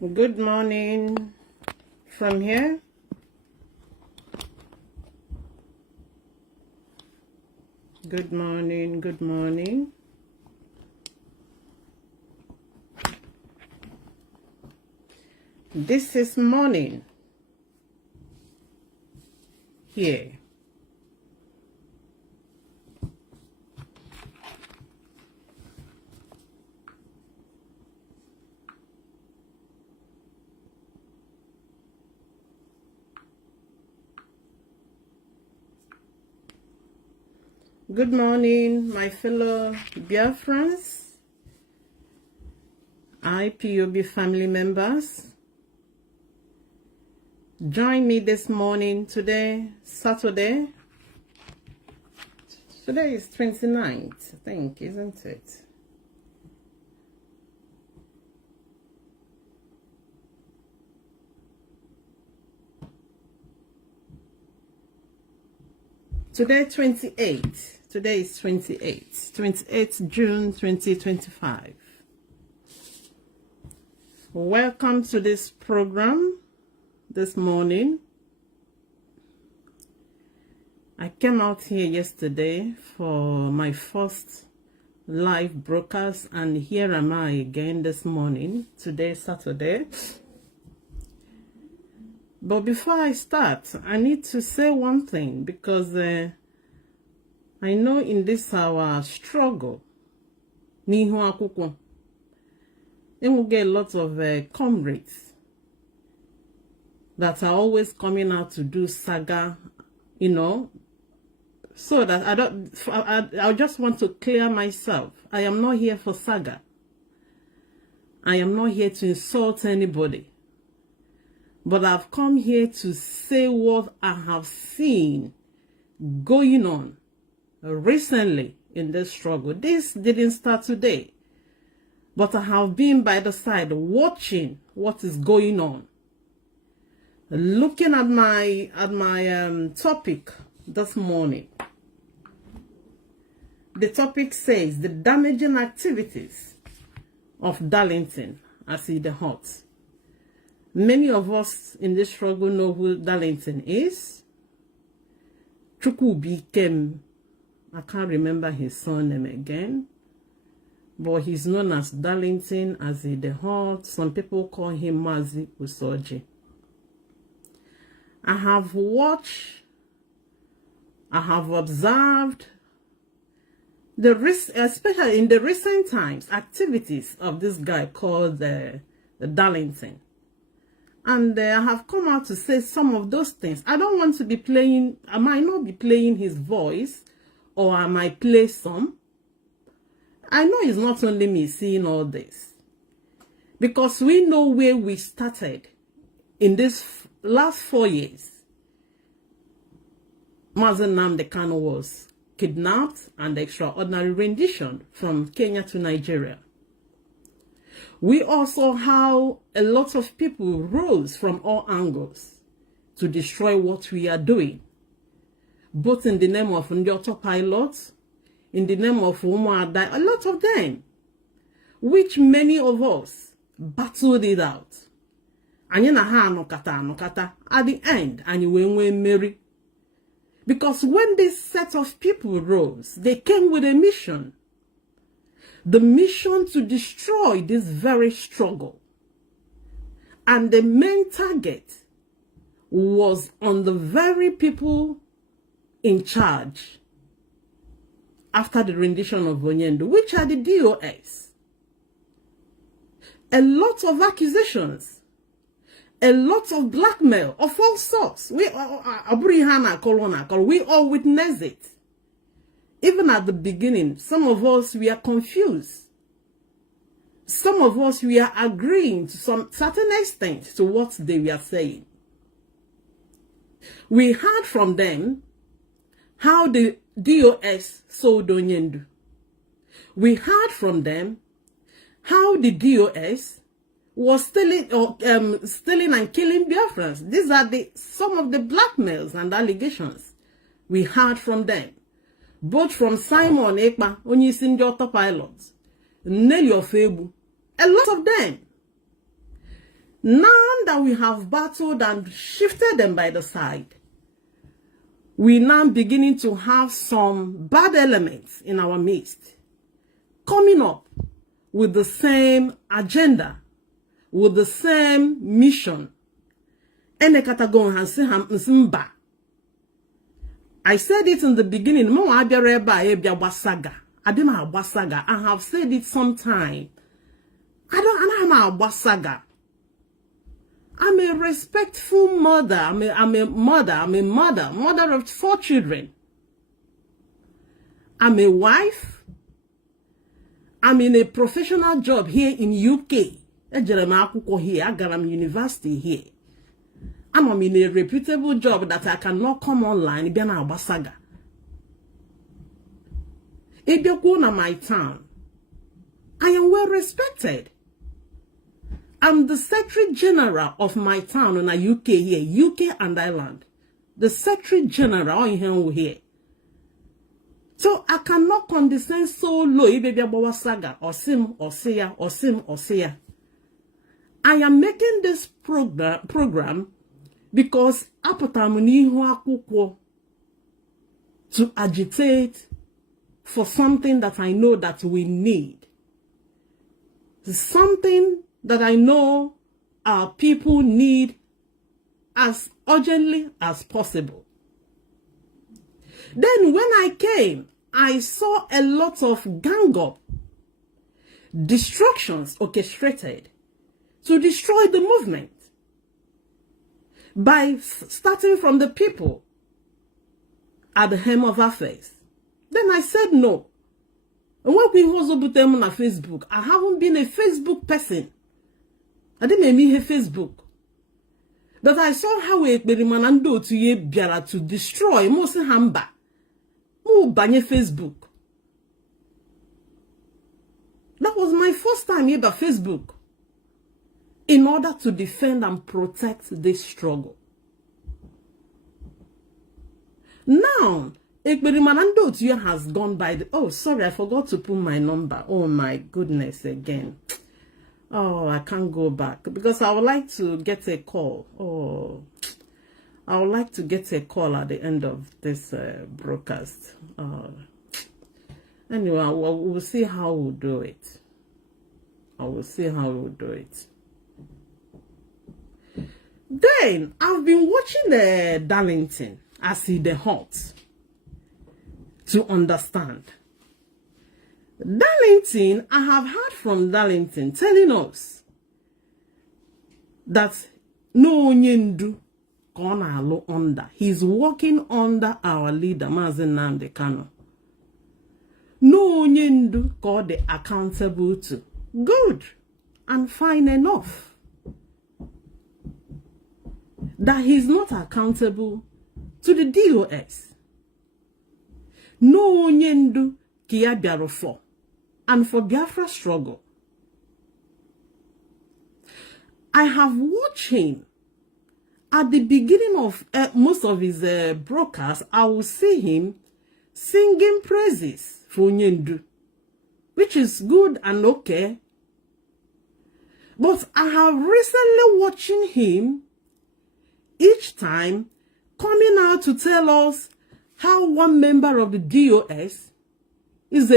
Good morning from here. Good morning, good morning. This is morning here. Good morning, my fellow Biafrans, IPOB family members. Join me this morning today, Saturday. Today is 29th, I think, isn't it? Today, 28th. Today is 28th June 2025. Welcome to this program this morning. I came out here yesterday for my first live broadcast, and here am I again this morning, today, Saturday. But before I start, I need to say one thing, because I know in this our struggle, we will get a lot of comrades that are always coming out to do saga, so that I just want to clear myself. I am not here for saga. I am not here to insult anybody. But I've come here to say what I have seen going on recently in this struggle. This didn't start today, but I have been by the side watching what is going on. Looking at my topic this morning. The topic says the damaging activities of Darlington as he the hot. Many of us in this struggle know who Darlington is. Chukwubuikem, I can't remember his surname again, but he's known as Darlington, as the hot. Some people call him Mazi Usoji. I have watched, I have observed, especially in the recent times, activities of this guy called the Darlington. And I have come out to say some of those things. I don't want to be playing, I might not be playing his voice, or I might play some. I know it's not only me seeing all this, because we know where we started in this last 4 years. Mazi Nnamdi Kanu was kidnapped and extraordinary rendition from Kenya to Nigeria. We also how a lot of people rose from all angles to destroy what we are doing, both in the name of the autopilot, in the name of Umuada, a lot of them, which many of us battled it out. And at the end, and you went marry. Because when this set of people rose, they came with a mission. The mission to destroy this very struggle. And the main target was on the very people in charge after the rendition of Onyendo, which are the DOS. A lot of accusations, a lot of blackmail of all sorts. We all witnessed it. Even at the beginning, some of us, we are confused. Some of us, we are agreeing to some certain extent to what they were saying. We heard from them how the DOS sold Onyendo. We heard from them how the DOS was stealing and killing Biafrans. These are some of the blackmails and allegations we heard from them. Both from Simon Ekpa, Onyisin the autopilot, Nelly Ofebu, a lot of them. Now that we have battled and shifted them by the side, we now beginning to have some bad elements in our midst, coming up with the same agenda, with the same mission. I said it in the beginning. I have said it sometime. I'm a respectful mother. I'm a mother of 4 children. I'm a wife. I'm in a professional job here in UK. I got university here. I'm in a reputable job that I cannot come online. If you go to my town, I am well respected. I'm the Secretary General of my town in the UK here, UK and Ireland. The Secretary General in here. So I cannot condescend so low. Or sim or seya. I am making this program because to agitate for something that I know that we need. Something that I know our people need as urgently as possible. Then when I came, I saw a lot of gang up, destructions orchestrated to destroy the movement by starting from the people at the hem of affairs. Then I said no. And when we also put them on Facebook, I haven't been a Facebook person. I didn't make a Facebook. But I saw how we experimented to ye biara to destroy most hamba. Mo banye Facebook. That was my first time here by Facebook. In order to defend and protect this struggle. Now, Ekberimanando to you has gone by the... Oh, sorry, I forgot to put my number. Oh, my goodness, again. Oh, I can't go back. Because I would like to get a call. Oh, I would like to get a call at the end of this broadcast. Anyway, we'll see how we'll do it. I will see how we'll do it. Then, I've been watching Darlington as he the hot to understand. Darlington, I have heard from Darlington telling us that no nyendu kona lo under. He's working under our leader, Mazi Nnamdi Kanu. No nyendu called the accountable to. Good and fine enough. That he's not accountable to the DOS. No nyendu kia biarofo. And for Biafra struggle. I have watched him at the beginning of most of his broadcasts. I will see him singing praises for Nyendu, which is good and okay. But I have recently watching him each time coming out to tell us how one member of the DOS is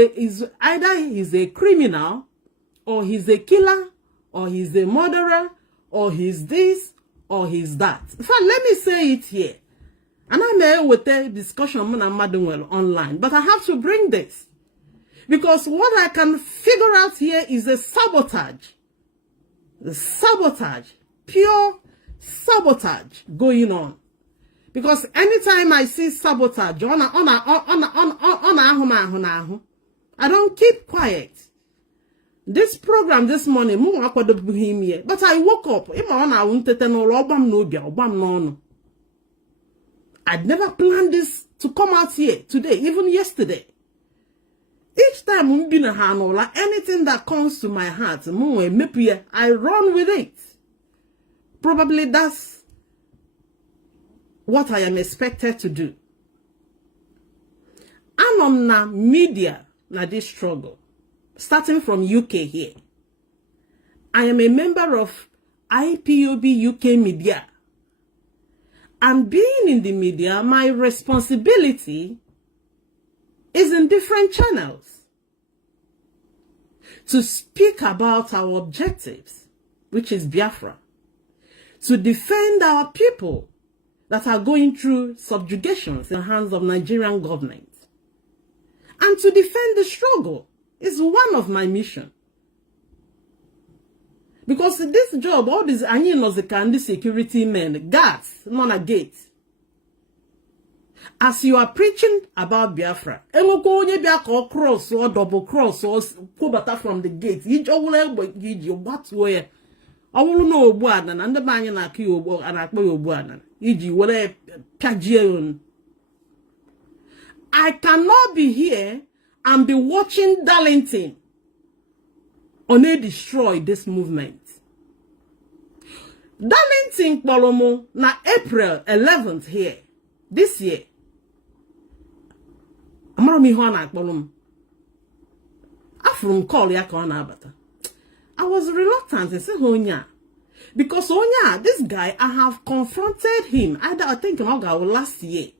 either he's a criminal, or he's a killer, or he's a murderer, or he's this, or he's that. In fact, let me say it here. And I'm here with a discussion online, but I have to bring this. Because what I can figure out here is a sabotage. The sabotage. Pure sabotage going on. Because anytime I see sabotage, I don't keep quiet. This program this morning, but I woke up. I'd never planned this to come out here today, even yesterday. Each time anything that comes to my heart, I run with it. Probably that's what I am expected to do. I'm on media na this struggle, starting from UK here. I am a member of IPOB UK media. And being in the media, my responsibility is in different channels to speak about our objectives, which is Biafra, to defend our people that are going through subjugations in the hands of Nigerian government, and to defend the struggle is one of my mission. Because this job, all these and security men, guards, not a gate. As you are preaching about Biafra, cross or double cross or kubata from the gate, you what way? I will know Buadan and the banyan Akio and Akbo Buadan. I cannot be here and be watching Darlington on a destroy this movement. Darlington Polomo na April 11th here this year. I was reluctant and said, Honya. Because Honya, this guy, I have confronted him. I think last year.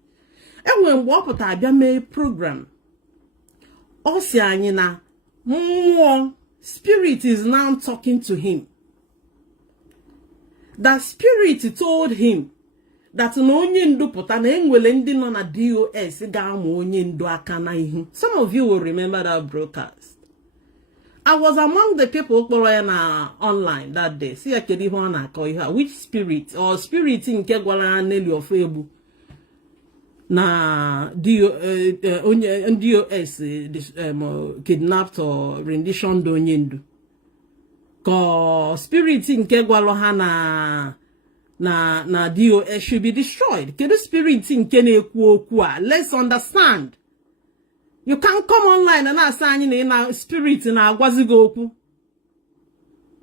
And when Wapota made program, Osianina, more spirit is now talking to him. That spirit told him that no nyendu potana engwelendi no na DOS ga mo nyendu akana ihu. Some of you will remember that broadcast. I was among the people online that day. See akedi ho na ko which spirit or spirit nke gwara aneli ofebu na DOS kidnapped or rendition do nyendu. Ko spirit nke gwara ha na DOS should be destroyed. Kedu spirit nke na-ekwu okwu a? Let's understand. You can't come online and ask na spirit na agwazigo okwu.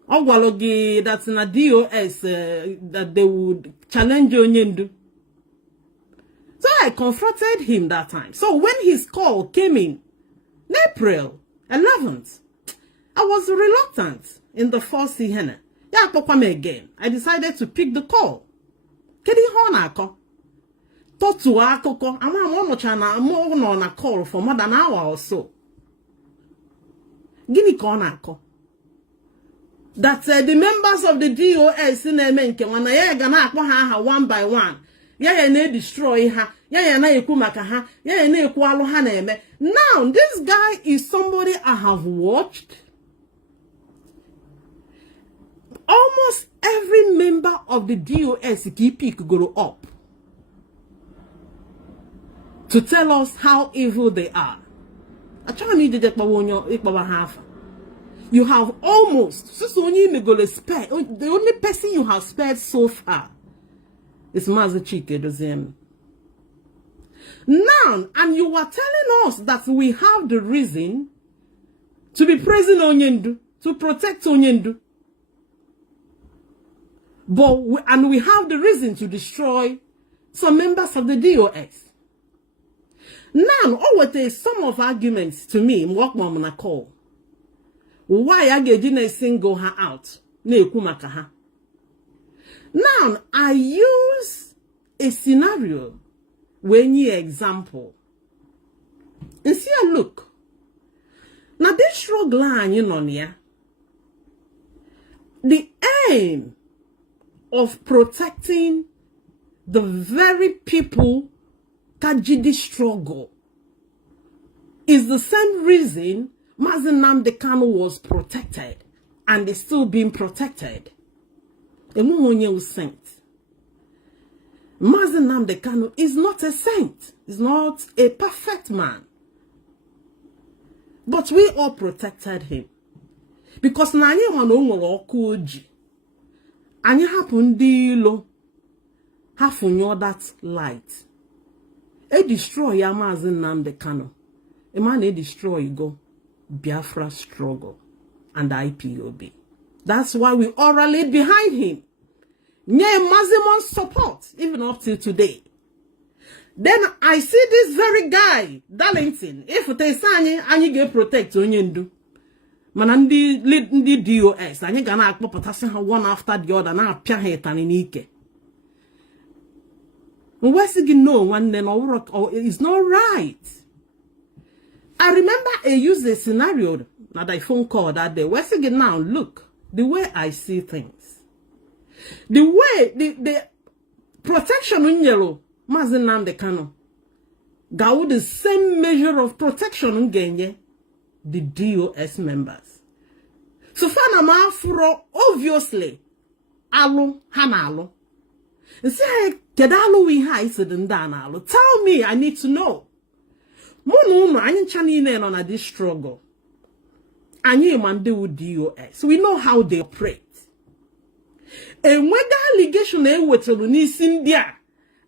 Ogwalogi that's na DOS that they would challenge onyendu. So I confronted him that time. So when his call came in April 11th, I was reluctant in the first Sihena. Again, I decided to pick the call. Kedi hona ko. Totu akoko. I'm on a call for more than an hour or so. Gini kona ko. That the members of the DOS in Emenke wana ya gana akwa ha one by one. Ya na destroy ha. Ya na ekumaka ha. Ya na ekwalo ha na eme. Now this guy is somebody I have watched. Almost every member of the DOS keep go up to tell us how evil they are. You have almost the only person you have spared so far is Mazi. Now, and you are telling us that we have the reason to be praising Onyendu, to protect Onyendu. And we have the reason to destroy some members of the DOS. Now, some of arguments to me, na call. Why I get single her out? Now, I use a scenario when you example. And see a look. Now, this struggle line, the aim of protecting the very people Kajidi struggle is the same reason Mazi Nnamdi Kanu was protected and is still being protected. Emungonye saint. Mazi Nnamdi Kanu is not a saint. He's not a perfect man. But we all protected him. Because nani wano okuji. And you happen to have that light. A destroy Mazi Nnamdi Kanu. A man destroy go Biafra struggle and IPOB. That's why we all rallied behind him. Near maximum support, even up till today. Then I see this very guy, Darlington. If they say and you get protect Onyendu. mana ndị DOS anyị ga na-akpọpụtasị ha one after the other na-apịa ha ịtanị n'ike. Why say no one then it's not right? I remember I used a scenario that I phone call that day. Why say now look the way I see things, the way the protection in yellow, Mazi Nnamdi Kanu, got the same measure of protection in Genye, the DOS members. So far na furo obviously alu hanalo. Say kedalu we ha isidindanalu. Tell me, I need to know. Mono anyị chanine on this struggle. Anyị mande with DOS. We know how they operate. And when the allegation wetelu n'isi ndị a,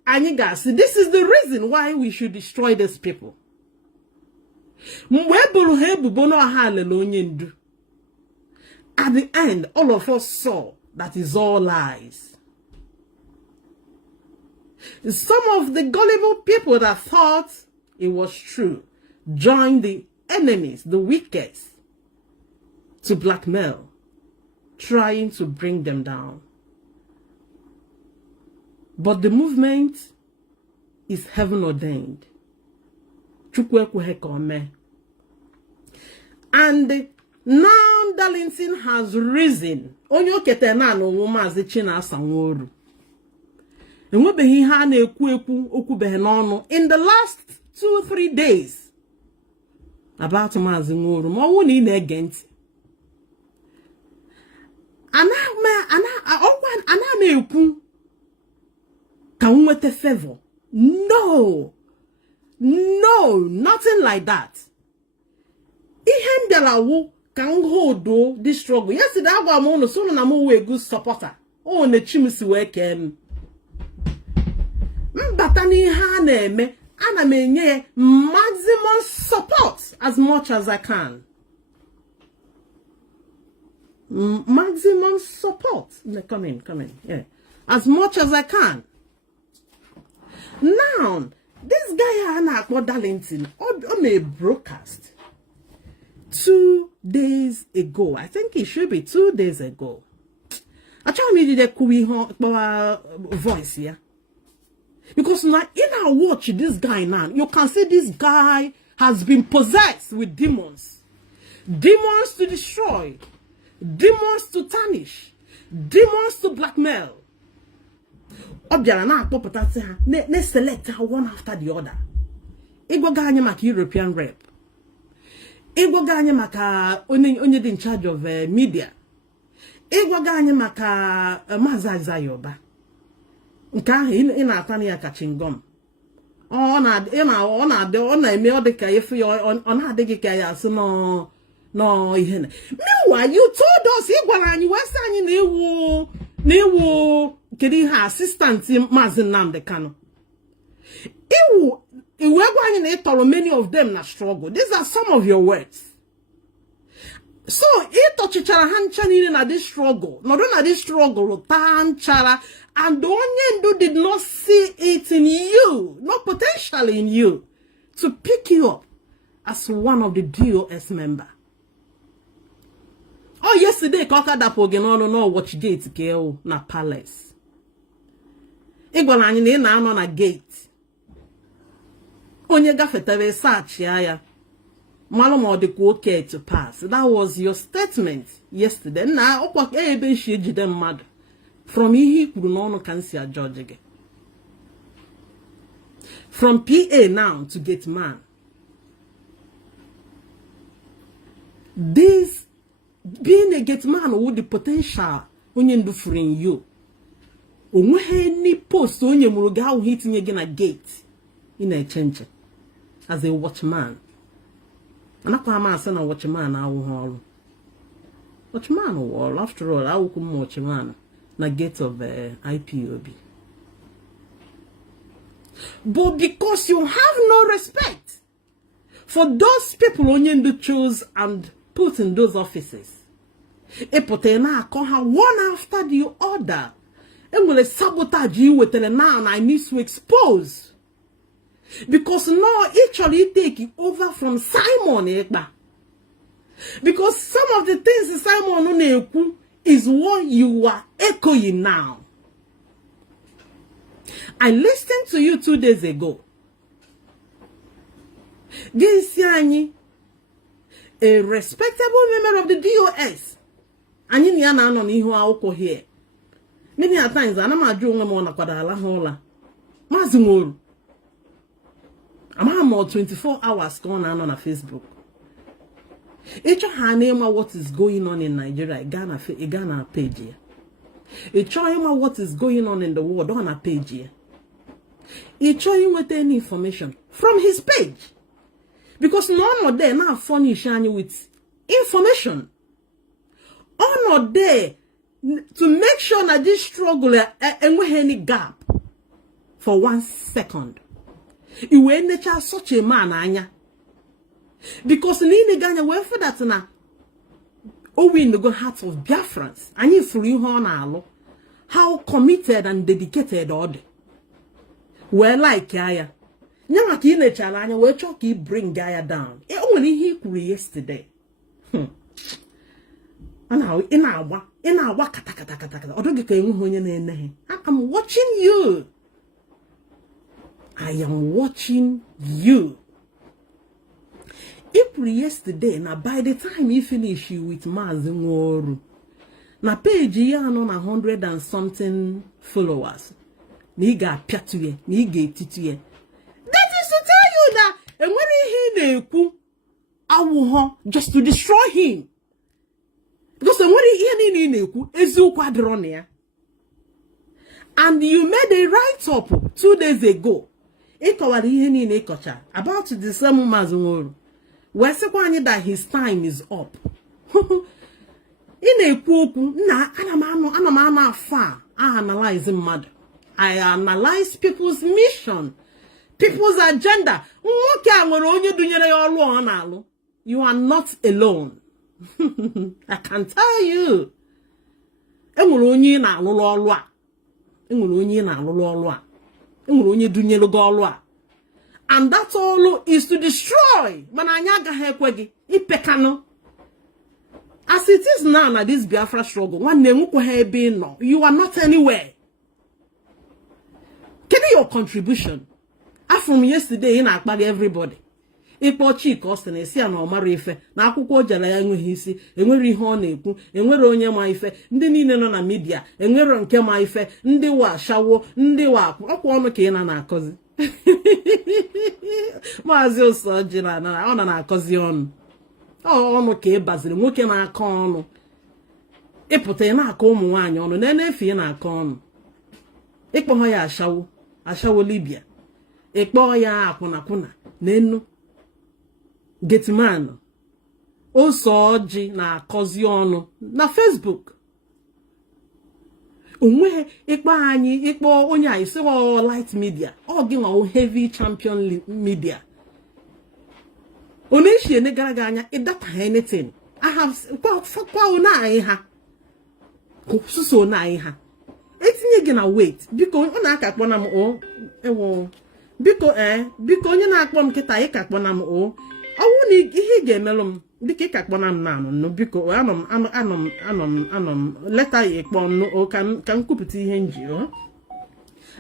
anyị ga-asị this is the reason why we should destroy these people. Mgbe buru ha ebubo na ọha alele onye ndu. At the end, all of us saw that is all lies. Some of the gullible people that thought it was true joined the enemies, the wicked, to blackmail, trying to bring them down. But the movement is heaven ordained. And now Darlington has risen. Onyo ketena no Mazi China Sanworu. In the last 2-3 days about Mazi Nwuru, more in against. Ana favor. No, nothing like that. Ihendelawu can hold this struggle. Yesterday, I was on a good supporter. Oh, the chimney work Batani Haneme, and I may maximum support as much as I can. Maximum support. Come in. Yeah. As much as I can. Now, this guy Chukwubuikem Darlington on a broadcast 2 days ago. I think it should be 2 days ago. I try me to voice here. Because now in our watch this guy now, you can see this guy has been possessed with demons. Demons to destroy. Demons to tarnish. Demons to blackmail. Let's select one after the other. Ego ganye maka European rep. Ego ganye maka onye in charge of media. Ego ganye maka Mazi Yoba. Nka ina atani ya kachingom. Ona eme odika yefu ona adigi ka ya so no ihene. Meanwhile, you told us igwara anyi wese anyi na ewu kedi ha assistant Mazi Nnamdi Kanu. Iwe gwa anyi na itoro many of them na struggle. These are some of your words. So, ito chichara hancha nini na this struggle. No na this struggle tanchara. And the Onyendu did not see it in you, not potentially in you, to pick you up as one of the DOS member. Oh, yesterday, Kaka Dapogenono no watch gate keo na palace. Igwanani na ano na gate. Onye gafetebe search ya. Malamo de okay to pass. That was your statement yesterday. Na okwa ebe shi ejide mmadu. From he can see a judge again. From PA now to get man. This being a get man with the potential onye do for in you. Any post onye muruga hitting again a gate in a change as a watchman. And I can't say a watchman I will watchman or after all I will come watchman. Na gate of IPOB. But because you have no respect for those people Onyendu chose and put in those offices, epotena koha one after the other. And will sabotage you with the now and I need to expose. Because now actually take it over from Simon Ekba. Because some of the things Simon Oneku is what you are echoing now. I listened to you 2 days ago. Ginsiani, a respectable member of the DOS. And you know, no nihu aoko here. Many a times, I'm not doing more na kwadala hola. Mazi I'm more 24 hours going on Facebook. It's your name what is going on in Nigeria, Ghana page here. It's showing what is going on in the world on a page here. It's showing with any information from his page. Because none of them now furnish you with information. All of there to make sure that this struggle and we any gap for 1 second. You will nature such a man, Anya. Because in Ghana, we for that now. Oh, we in the good hearts of Biafrans. And you free honor how committed and dedicated are they? Well, like Gaia. Never ki nature, Anya, we try to bring Gaia down. It only he could yesterday. And now, in our I'm watching you. I am watching you. April yesterday, now by the time you finish you with Mazi, na page ya on 100 and something followers. Niga piatuye, niga tituye. That is to tell you that and when he neku, I will just to destroy him. Because when he neku, ezu quadronia. And you made a write-up 2 days ago. About the same Mazi. Where second that his time is up. In a poop, I'm far. I analyze mad. I analyze people's mission, people's agenda. You are not alone. I can tell you. And that's all is to destroy. As it is now, this Biafra struggle, you are not anywhere. Can your contribution? From yesterday, in Akbari, everybody. Ipo chiko sene si ana omara ife na akwụkwọ jala ya enweghị isi enwere ihe ọ na-ekwu enwere onye ma ife ndị niile nọ na media enwere nke ma ife ndị wa shawo ndị wa ọkwa ọnụ ka ị na-akọzi Mazi Osoji na ọ na-akọzi ọnụ ọnụ ka ị baziri nwoke na-akọ ọnụ ịpụta ị na-akọ ụmụ nwaanyị ọnụ na-enefe ị na-akọ ọnụ ịkpọ ya ashawo Libya ịkpọ ya akwụnakwụna n'enu Getman Osoji na-akọzi ọnụ na Facebook onwe ikpo anyị ikpo onye anyị si light media ọ gị nwa heavy champion media oneshi ene gara anya idata anything I have kwa ona anyị ha kususo na anyị ha etinye gị na wait biko ọ na-aka kpọ na m o ewo biko onye na-akpọ m kịta ị ka kpọ na m o ọwụ na ihe ga-emelụ m dịka ị ka kpọ na m na anọ biko anọ m leta ya kpọ m ka m kwupụta ihe nji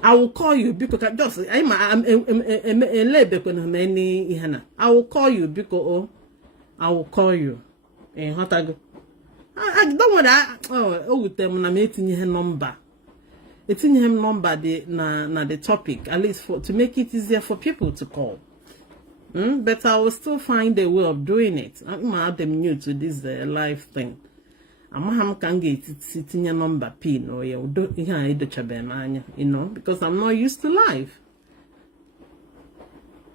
I will call you because just I'm elebekwana m any ihe na I will call you because I will call you hotago I don't want to with them na m etinye ihe number dị na the topic at least to make it easier for people to call. But I will still find a way of doing it. I'm new to this live thing. I'm can get sitting a number pin or you know, because I'm not used to live.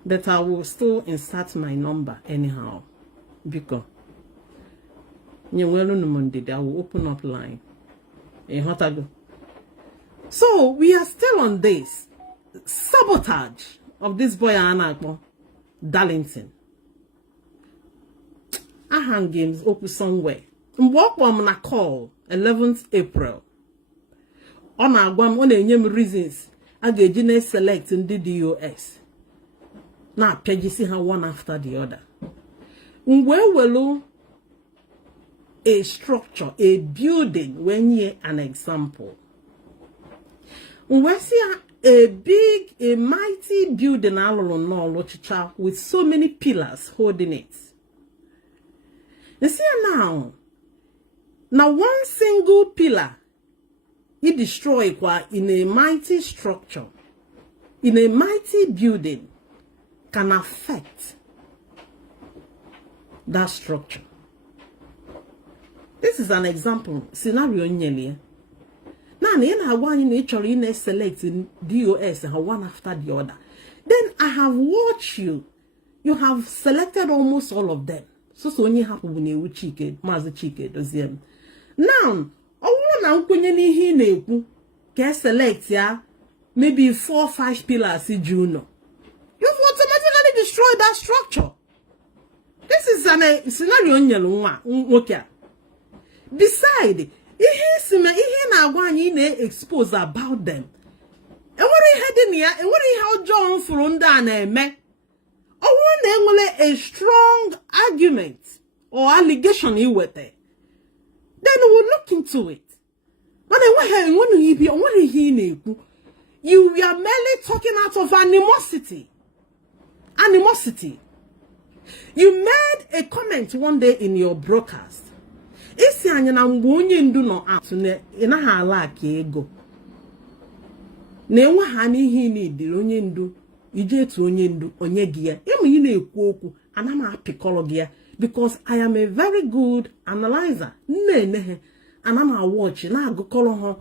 But I will still insert my number anyhow. Because I will open up line. So we are still on this sabotage of this boy Anakbo Darlington. I hang games open somewhere. Walk on na call 11th April. On our one on the reasons I get select in the DOS. Now page see her one after the other. Where will a structure, a building, when you an example. We see a mighty building with so many pillars holding it. You see now one single pillar it destroy in a mighty structure, in a mighty building, can affect that structure. This is an example scenario nyele. Now, you select DOS one after the other. Then I have watched you. You have selected almost all of them. So only happen when you Mazi Chike does them. Now, can select maybe 4 or 5 pillars in Juno. You've automatically destroyed that structure. This is a scenario. Okay. Beside, ihe na-agwa anyị na-expose about them. Enwere ihe dị na ya, enwere ihe ọjọọ mfụrụ ndị a na-eme. Ọ bụrụ na enwere a strong argument or allegation iwete, then we'll look into it. But enwere ihe na-ekwu, you are merely talking out of animosity. Animosity. You made a comment one day in your broadcast. Isi anya na mgbe onye ndu no atụ na ina ha ala aka ego na enwe ha n'ihe n'idiri onye ndu ije etu onye ndu onye gi ya emu yi na-ekwu okwu ana m apikọrọ gi ya because I am a very good analyzer nne ana m watch na agụkọrọ ha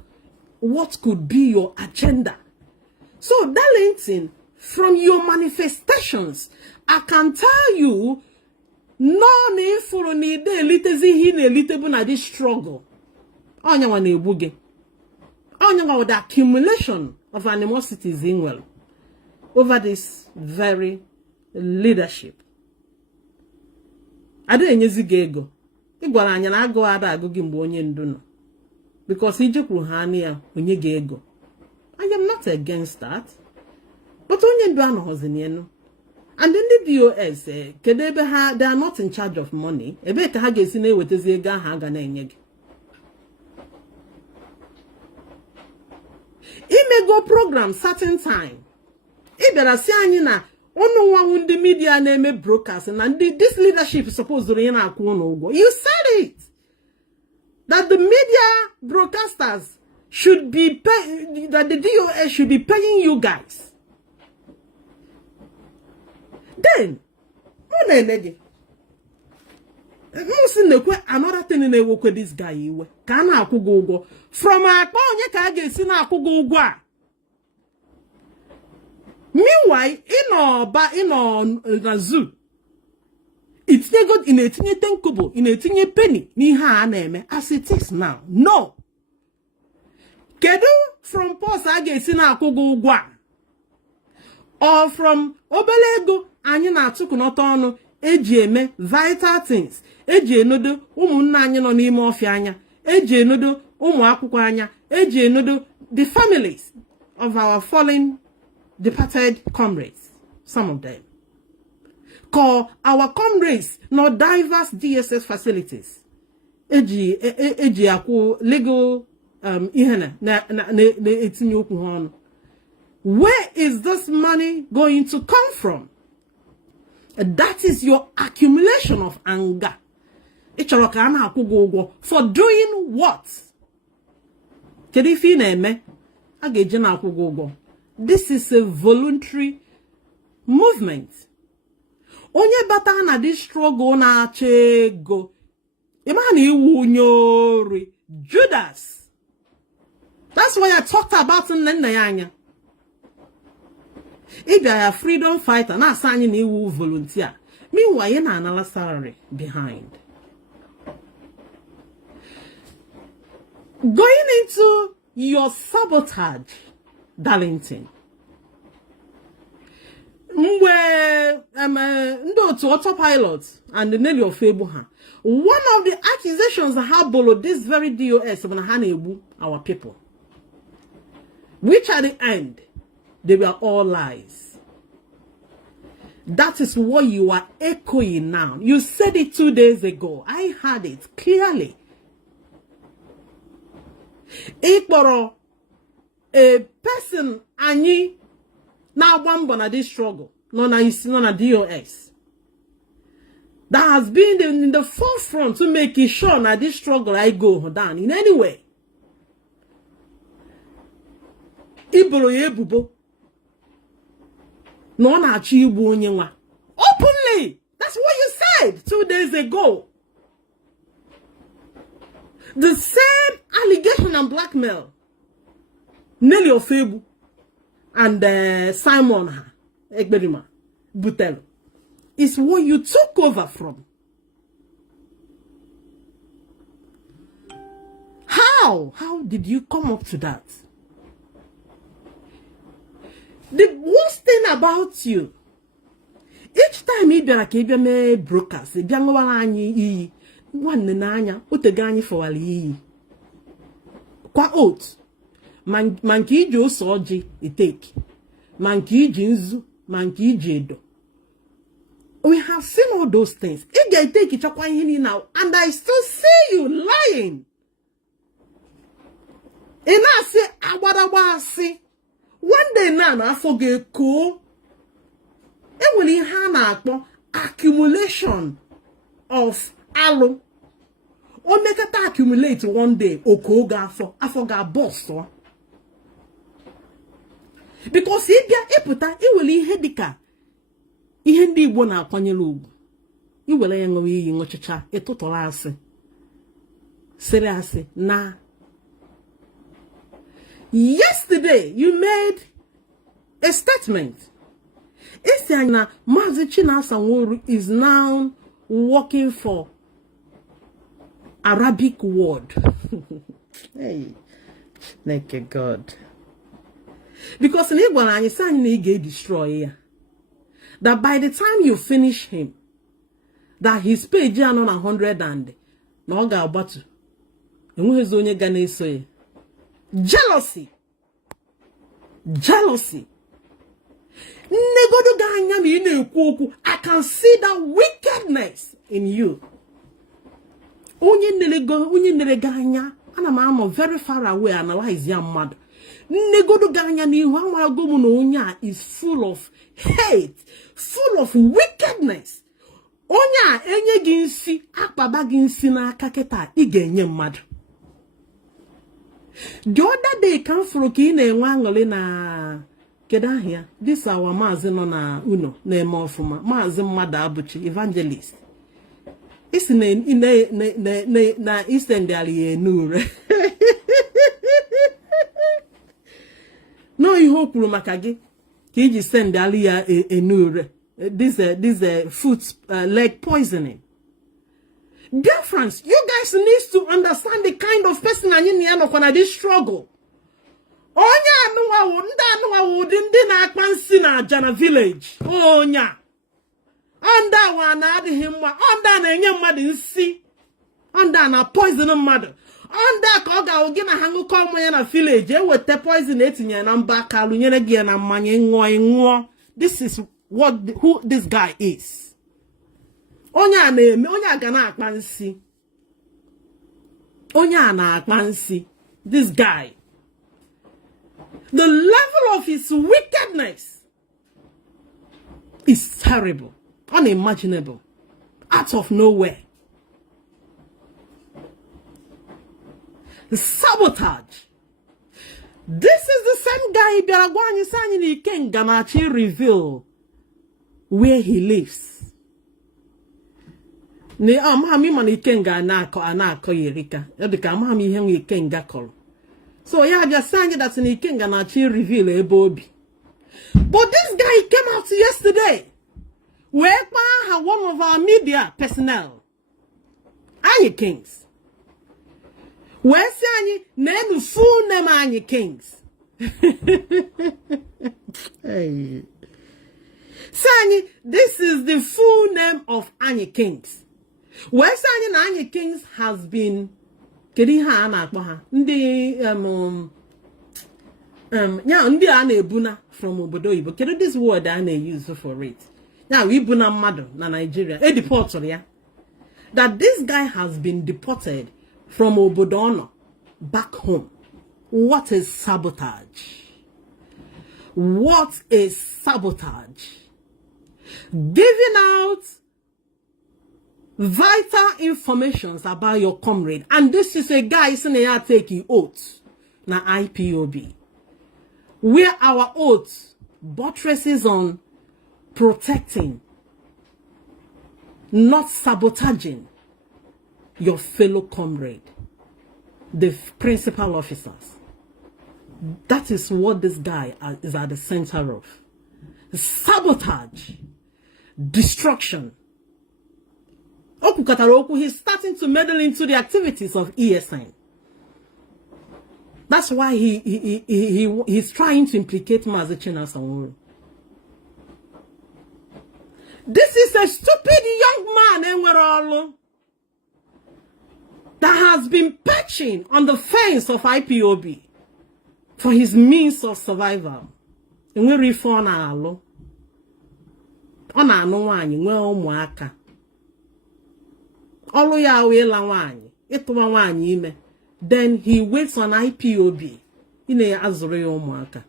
what could be your agenda. So Darlington, from your manifestations I can tell you no need for ni de litezi hi na elitebu na this struggle. Onya wa na ebuge. Onya wa with the accumulation of animosities in well over this very leadership. Ade enyeziga ego. Igwara anya na agụ ada agụgi mgbe onye ndu no. Because ijekwuru ha ani ya onye ga ego. I am not against that. But onye ndu anohozi ni enu. And then the DOS, they are not in charge of money. Ebe ka ha ga-esi na-ewetezi ego ahụ aga na-enye gị. Imego program certain time. Ibera si anyị na onu nwanwu ndị media na-eme broadcast na this leadership supposed to na-akwụ ụgwọ. You said it. That the media broadcasters should be that the DOS should be paying you guys. Then, another thing in a this guy can I go from a ponye ka ga-esi na akwụgo ụgwọ a. Meanwhile, in zoo, it's good in a tinye tenkobo, in a tinye penny, ni ha na-eme as it is now. No. Kedu from post a ga-esi na akwụgo ụgwọ a. Or from obelego anyị na-atụkụ n'ọtọ ọnụ eji eme vital things, eji enodo ụmụnna anyị nọ n'ime ọfịa anya, eji enodo ụmụ akwụkwọ anya, eji enodo the families of our fallen departed comrades, some of them. Call our comrades no diverse DSS facilities. Eji akwụ legal ihe na etinye okwu ha ọnụ. Where is this money going to come from? That is your accumulation of anger. For doing what? This is a voluntary movement. Onye bata na this struggle na chego. Imani wunyori. Judas. That's why I talked about Nnamdi. If you are a freedom fighter, na assigning you volunteer. Meanwhile, you na another salary behind. Going into your sabotage, Darlington. To autopilot and the name of Febuha. One of the accusations that have followed this very DOS of our people, which at the end, they were all lies. That is what you are echoing now. You said it 2 days ago. I heard it clearly. Ikporo, a person anyi na wamba na this struggle, no na DOS, that has been in the forefront to make it sure na this struggle I go down in any way. Ibolo yebubo. No na achi igbu onye nwa. Openly. That's what you said 2 days ago. The same allegation and blackmail. Nelly Ofebu and Simon Egberima Butelo is what you took over from. How? How did you come up to that? The worst thing about you, each time you be me brokers, you be one nanya, utegani for ali. Kwa oath, manki jo soji itake, manki jinzu, manki jedo. We have seen all those things. If take it now, and I still see you lying. And I say, I see. One day now, I forget cool. And when he had accumulation of aloe, or make it accumulate one day, okoga for I forgot boss. Because if you eputa, it will hedika. Ihe ndị Igbo na-akwanyere ugwu. Iwere ya nwe iyi ngochicha etotoro asị. Sere asị na. Yesterday you made a statement. Isi na Mazi Chinasa is now working for Arabic word. Hey, naked God. Because in Igbo anyị say anyị na destroy ya. That by the time you finish him, that his page are on 100 and no ga agbatu. Enweghị onye ga na-eso ya. Jealousy. Jealousy. Negodo ga anya na ị na-ekwu okwu. I can see that wickedness in you. Onye nere ga anya, ana m am very far away analyze ya mmadụ. Negodo ga anya n'ihu amago mu na onye a is full of hate, full of wickedness. Onye a enye gị nsi, akpaba gị nsi n'aka kịta ị ga-enye mmadụ. The other day ka mfụrụ ka ị na-enwe aṅụrị na kedu ahịa this our Mazi nọ na uno na-eme ọfụma, Mazi mmadụ abụchi evangelist. Isi na isendali ya enure. No, you hope maka gị ka iji send alia enure. This foot leg poisoning. Biafrans, you guys need to understand the kind of person and this struggle. Onya anuwa nda ndị na-akpa nsi na Jana village. Onya. Onda wana adịghị mma. Onda na-enye mmadụ nsi. Onda na poison mmadụ. Onda ka ọ ga-oge na ha ṅụkọ mmanya na village eweta poison etinye na mba aka lunyere gị na mmanya ṅụọ. This is who this guy is. Onya na-eme, onya ga na-akpa nsi. Onya na-akpa nsi. This guy. The level of his wickedness is terrible, unimaginable, out of nowhere. The sabotage. This is the same guy Biaragwani Sanyini Ken Ganachi reveal where he lives. Ne amami mani kenga anako yerika. Edika amami hengi kenga kol. So yeah, just saying that in Ikenga na chi reveal a Bobby. But this guy came out yesterday. Where one of our media personnel. Anyi Kings. Where say name full name Anyi Kings. Hey. Sani, this is the full name of Anyi Kings. Where Sani Anyi Kings has been Kedi ha na-akpọ ha ndị ndị a na-ebuna from obodo Igbo. Kedu this word a na-use for it? Now, Ibuna Madu na Nigeria, a deported, yeah. That this guy has been deported from Obodono back home. What is sabotage? What is sabotage? Giving out vital information about your comrade. And this is a guy saying taking oath na IPOB. Where our oath buttresses on protecting, not sabotaging your fellow comrade, the principal officers. That is what this guy is at the center of. Sabotage, destruction. He's starting to meddle into the activities of ESN. That's why he's trying to implicate Mazi Chinasa. This is a stupid young man that has been perching on the fence of IPOB for his means of survival. And we reform alo. Ona no wanyi nwe umuaka. Olu ya wela wanyi. Ituwa wanyi ime. Then he waits on IPOB. Ine azure ya umuaka.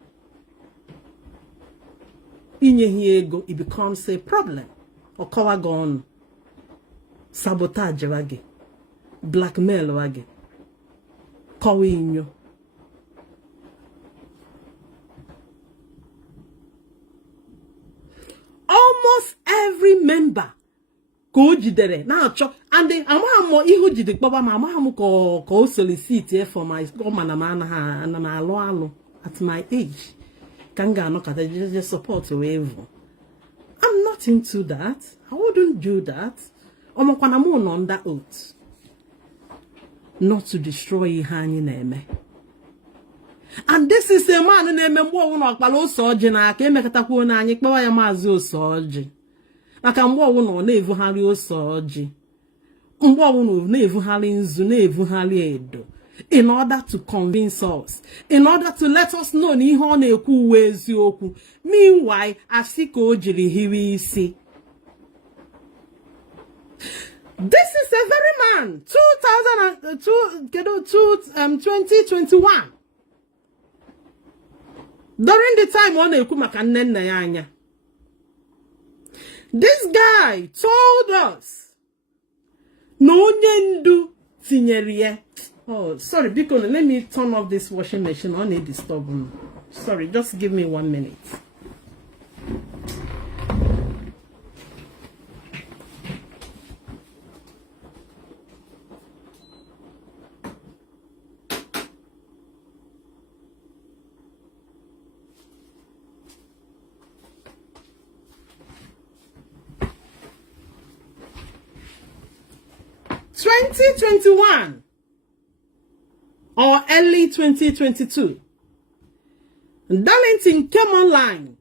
Inye hiego, it becomes a problem. Okawa gone. Sabotage wage. Blackmail wage. Kowe inyo. Almost every member go jidere na cho and amahamo ihu jide kpoba ma amahamo ko solicit for my na alo at my age kanga no kata just support wave. I'm not into that. I wouldn't do that. Omokwana mo no under oath not to destroy hanyi na eme. And this is a man in a member of Palo Sojina, came Mekataku and I Mazi Soji. I can walk on Naval Halley Soji. Umbo Naval Hallins, Naval Halliedo. In order to convince us, in order to let us know Nihone ku ways yoku. Meanwhile, Asiko Jiri Hiwi see. This is a very man, 2021. During the time when this guy told us no nyendu tinyerie. Oh, sorry, because let me turn off this washing machine. I need disturb me. Sorry, just give me 1 minute. (2021) or early 2022, Darlington came online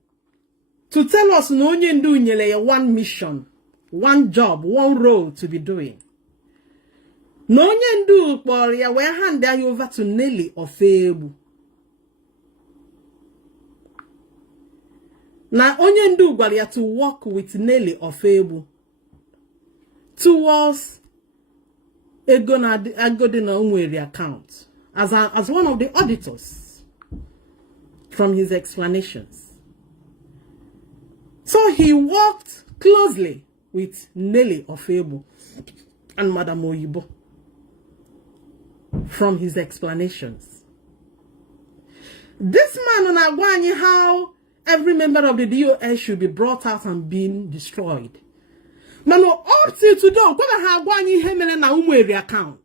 to tell us no one mission, one job, one role to be doing. No nyendu ya we hand over to Nelly or Febu. Na onyendu gwalia to work with Nelly or Febu towards Agodina Umweri account as one of the auditors from his explanations. So he worked closely with Nelly Ofebu and Madam Oyibo from his explanations. This man on Agwani how every member of the DOS should be brought out and being destroyed. No, all till today, account.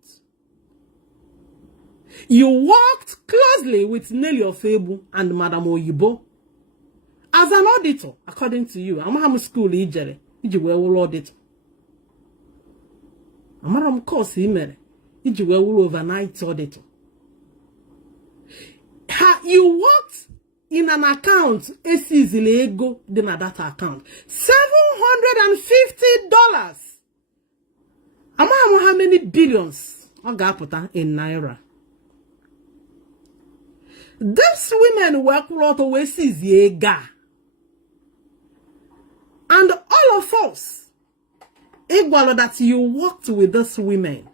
You worked closely with Nelly Ofebu and Madam Oyibo as an auditor, according to you. I'm school ijere. Iji we will audit. I'm course email. Iji we will overnight auditor. You worked in an account, easily go then a data account. $750. How many billions I got put in Naira? These women work a lot of ways, and all all of us, Igwalo, that you worked with those women,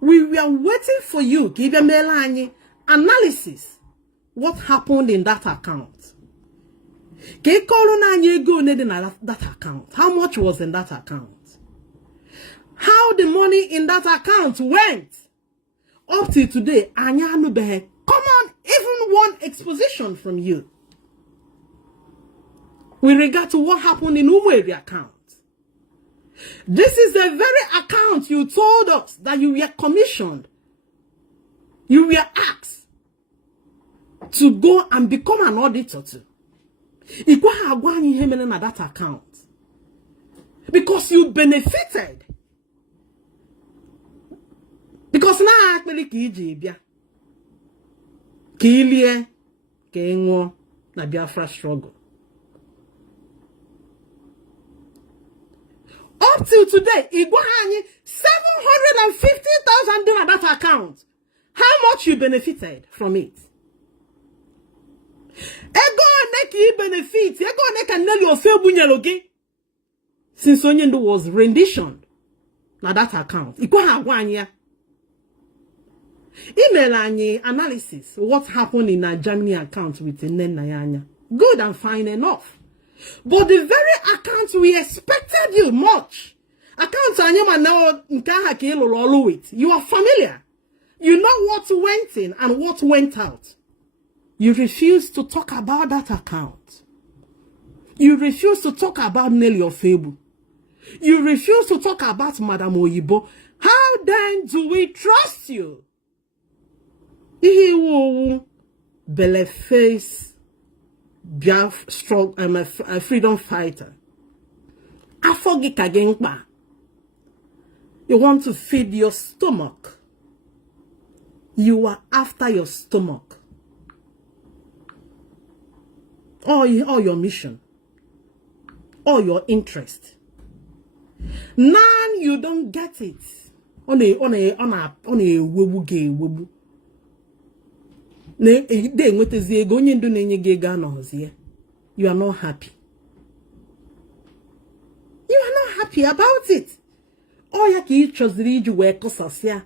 we were waiting for you, give a analysis, what happened in that account. That account. How much was in that account? How the money in that account went? Up till today, come on, even one exposition from you with regard to what happened in Umweri account. This is the very account you told us that you were commissioned, you were asked to go and become an auditor to. That account because you benefited. Because now actually Kilie Kengo na Biafra struggle. Up till today, Igwahani $750,000 that account. How much you benefited from it? Ego neki benefit. Ego neka neli ofebunyalogi. Since Onyendo was rendition na that account. Igwahani. Email any analysis what happened in a Germany account with Nnamdi. Good and fine enough. But the very account we expected you much. Account you are familiar. You know what went in and what went out. You refuse to talk about that account. You refuse to talk about Nelly Ofebu. You refuse to talk about Madam Oyibo. How then do we trust you? He will face Biafra strong. I'm a freedom fighter. I forget again. You want to feed your stomach. You are after your stomach. Or your mission. Or your interest. Now you don't get it. On a webu. You are not happy. You are not happy about it. Oh, ya ki choziri ju we kosasia.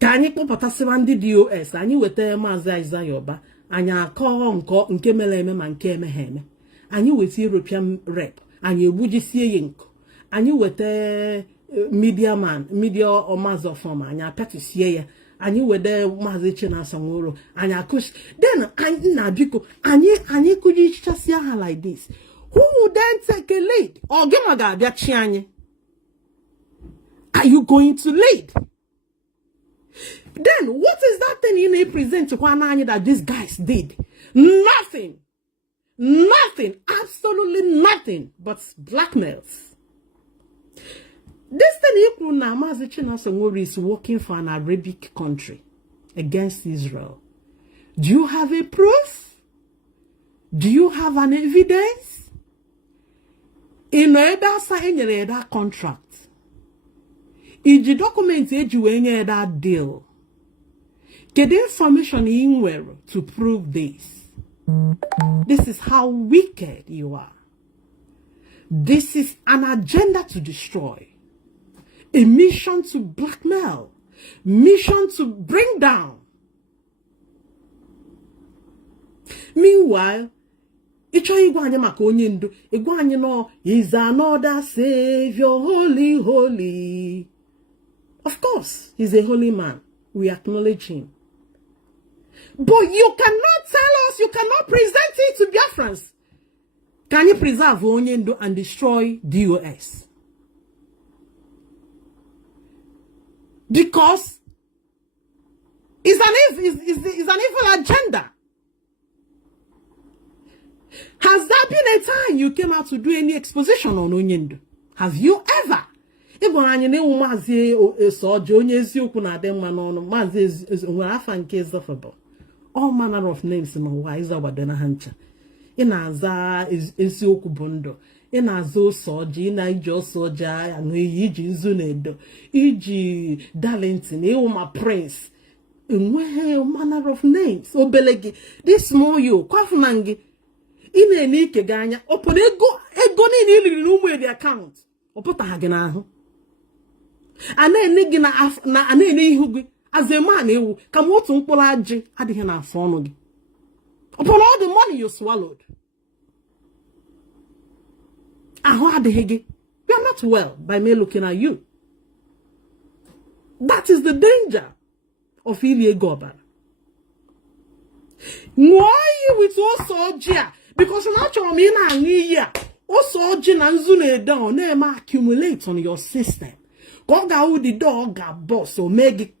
Kani ko patasibandi DOS. Ani wete Mazi Yoba. Anya ko nko nke meleme ma nke emeheme. Ani wete European rep. Ani ebuji sie yinko. Ani wete media man, media or mazo form. Anya peti sie ya. Ani wede Mazi Chena Sangoro. Anya kush. Then Nnamdi ani could you just see her like this? Who would then take a lead? Or gemaga bia chianye? Are you going to lead? Then what is that thing you present to Kwanani that these guys did? Nothing. Nothing. Absolutely nothing but blackmails. This thing Mazi Chena Sangoro is working for an Arabic country against Israel. Do you have a proof? Do you have an evidence? In that contract. Is the document that deal? Get the information in where to prove this. This is how wicked you are. This is an agenda to destroy. A mission to blackmail. Mission to bring down. Meanwhile, is another Savior, holy, holy. Of course, he's a holy man. We acknowledge him. But you cannot tell us, you cannot present it to Biafrans. Can you preserve Onyendo and destroy DOS? Because it's an evil agenda. Has there been a time you came out to do any exposition on Onyendo? Have you ever? All manner of names in Wise Wadena Hancha. In Aza is Esiokubondo. In Azo Soji, in Ijo Soja, and Iji Zunedo, Iji Darlington, Eoma Prince. In where manner of names. Obelegi, this small you, Kwafunangi. In a nike ganya, open ego ego niile iliri n'ụmụ edi account ọ pụtara gị n'ahụ a na-ene gị na a na-ene ihu gị as a man ewu ka ma otu mkpụrụ ajị adịghị n'afọ ọnụ gị upon all the money you swallowed ahụ adịghị gị you are not well by me looking at you. That is the danger of ili ego ọbara. Ṅụọ iyi with ose ọjị a because na achọrọ m ị na-aṅụ iyi a ose ọjị na nzu na-ede ọ na-eme accumulate on your system ka ọ ga-awụ the door ọ ga-bọs o mee gị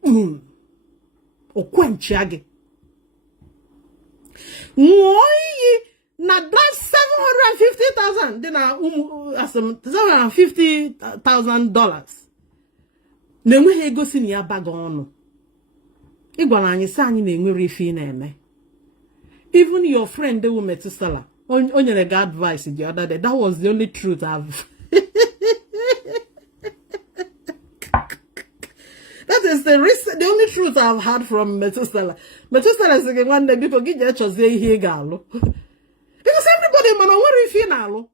o kwenchia gị. Ṅụọ iyi na that 750,000 dị na $750,000 na-enweghị ego si na ya baga ọnụ. Ị gwara anyị sị anyị na-enwere ife ị na-eme. Even your friend who Metusala, on your advice the other day, that was the only truth I've. That is the only truth I've heard from Metusala. Metusala is again one day people get your chose here galo. Because everybody man where if you now.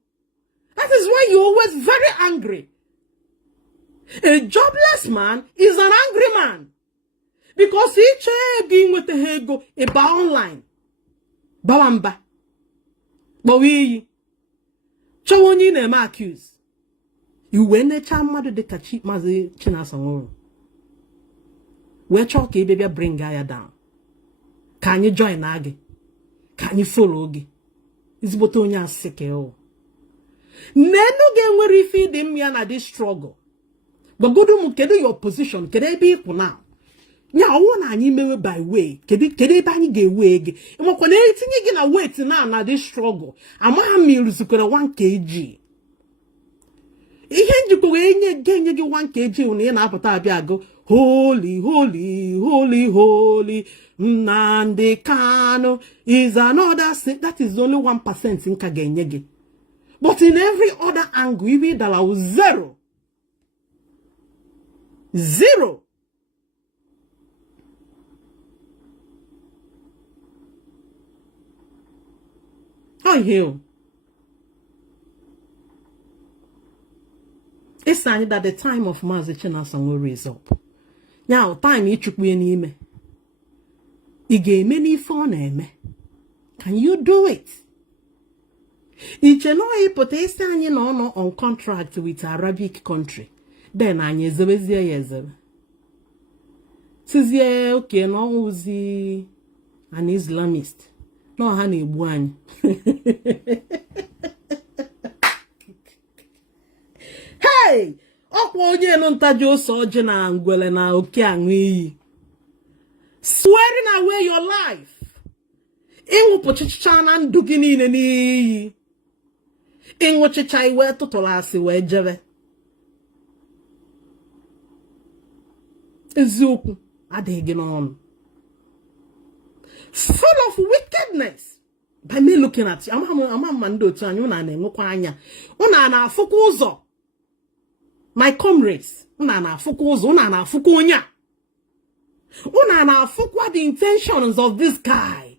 That is why you're always very angry. A jobless man is an angry man. Because he being with the hego about online. Bawamba. But we Chawoni nema accuse. You went a chamado de kachi Mazi Chinasong. Where chalky baby bring Gaia down. Can you join Agi? Can you follow Ogi? It's Botonia sick. Neno game where we feed him yana this struggle. But go to Mukedo your position, can they be equal now? Nya wona anyi mewe by way kede ba anyi ga-ewe mo ko na etinye gị na weight na this struggle amaha mmiri zukwara 1 kg ihe njikọ enye gị 1 kg na ị na-apụta abịa go holy holy holy holy Nnamdi Kanu is another sin. That is only 1% nka ga-enye gị, but in every other angle ibi dala zero. I hear. It's saying that the time of Mazi will raise up. Now, time you took me an email. You gave many phone eme. Can you do it? It's no hypothesis no on contract with Arabic country. Then I yezer. Says yeah, okay, no uzi an Islamist. No, honey, one. Hey! Okwoje no ntajo soje na angwele na oke anwi. Swearing away your life. Inwu pochicha na ndu gi niile ni. Inwu chicha iwe tutola asi we jebe. Eziokwu adịghị n'ọnụ. Full of wickedness. By me looking at you, I'm mando to you na enwekwa anya. Una na afụkwa ụzọ. My comrades, una na afụkwa ụzọ, una na afụkwa onya. Una na afụkwa the intentions of this guy.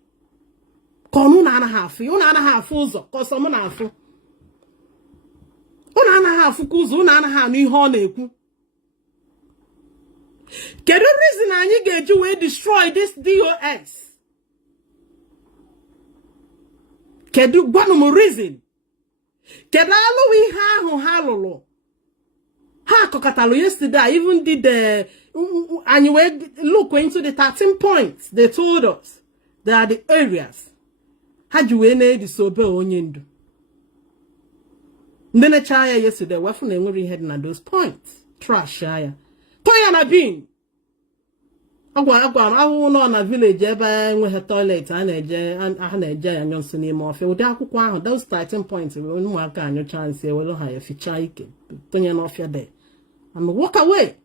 Konu na afụ, una na afụ ụzọ, koso mo na afụ. Una na afụkwa ụzọ, una na anụ ihe ọ na-ekwu. Kedu reason anyị ga-eji wee destroy this DOS? Kedu gwanum reason? Kedu alụ ihe ahụ ha lụrụ? Ha kokatalo yesterday, I even did the and you look into the 13 points they told us. There are the areas. Had you any disobey onyendu? Then a chaya yesterday, what from the heading at those points? Trash shire. Toya na bin. I won't know a village ever with a toilet and a jay and a Johnson name off. Those 13 points, we won't work on your chance. You will have a fichike. Turn off your day. And walk away.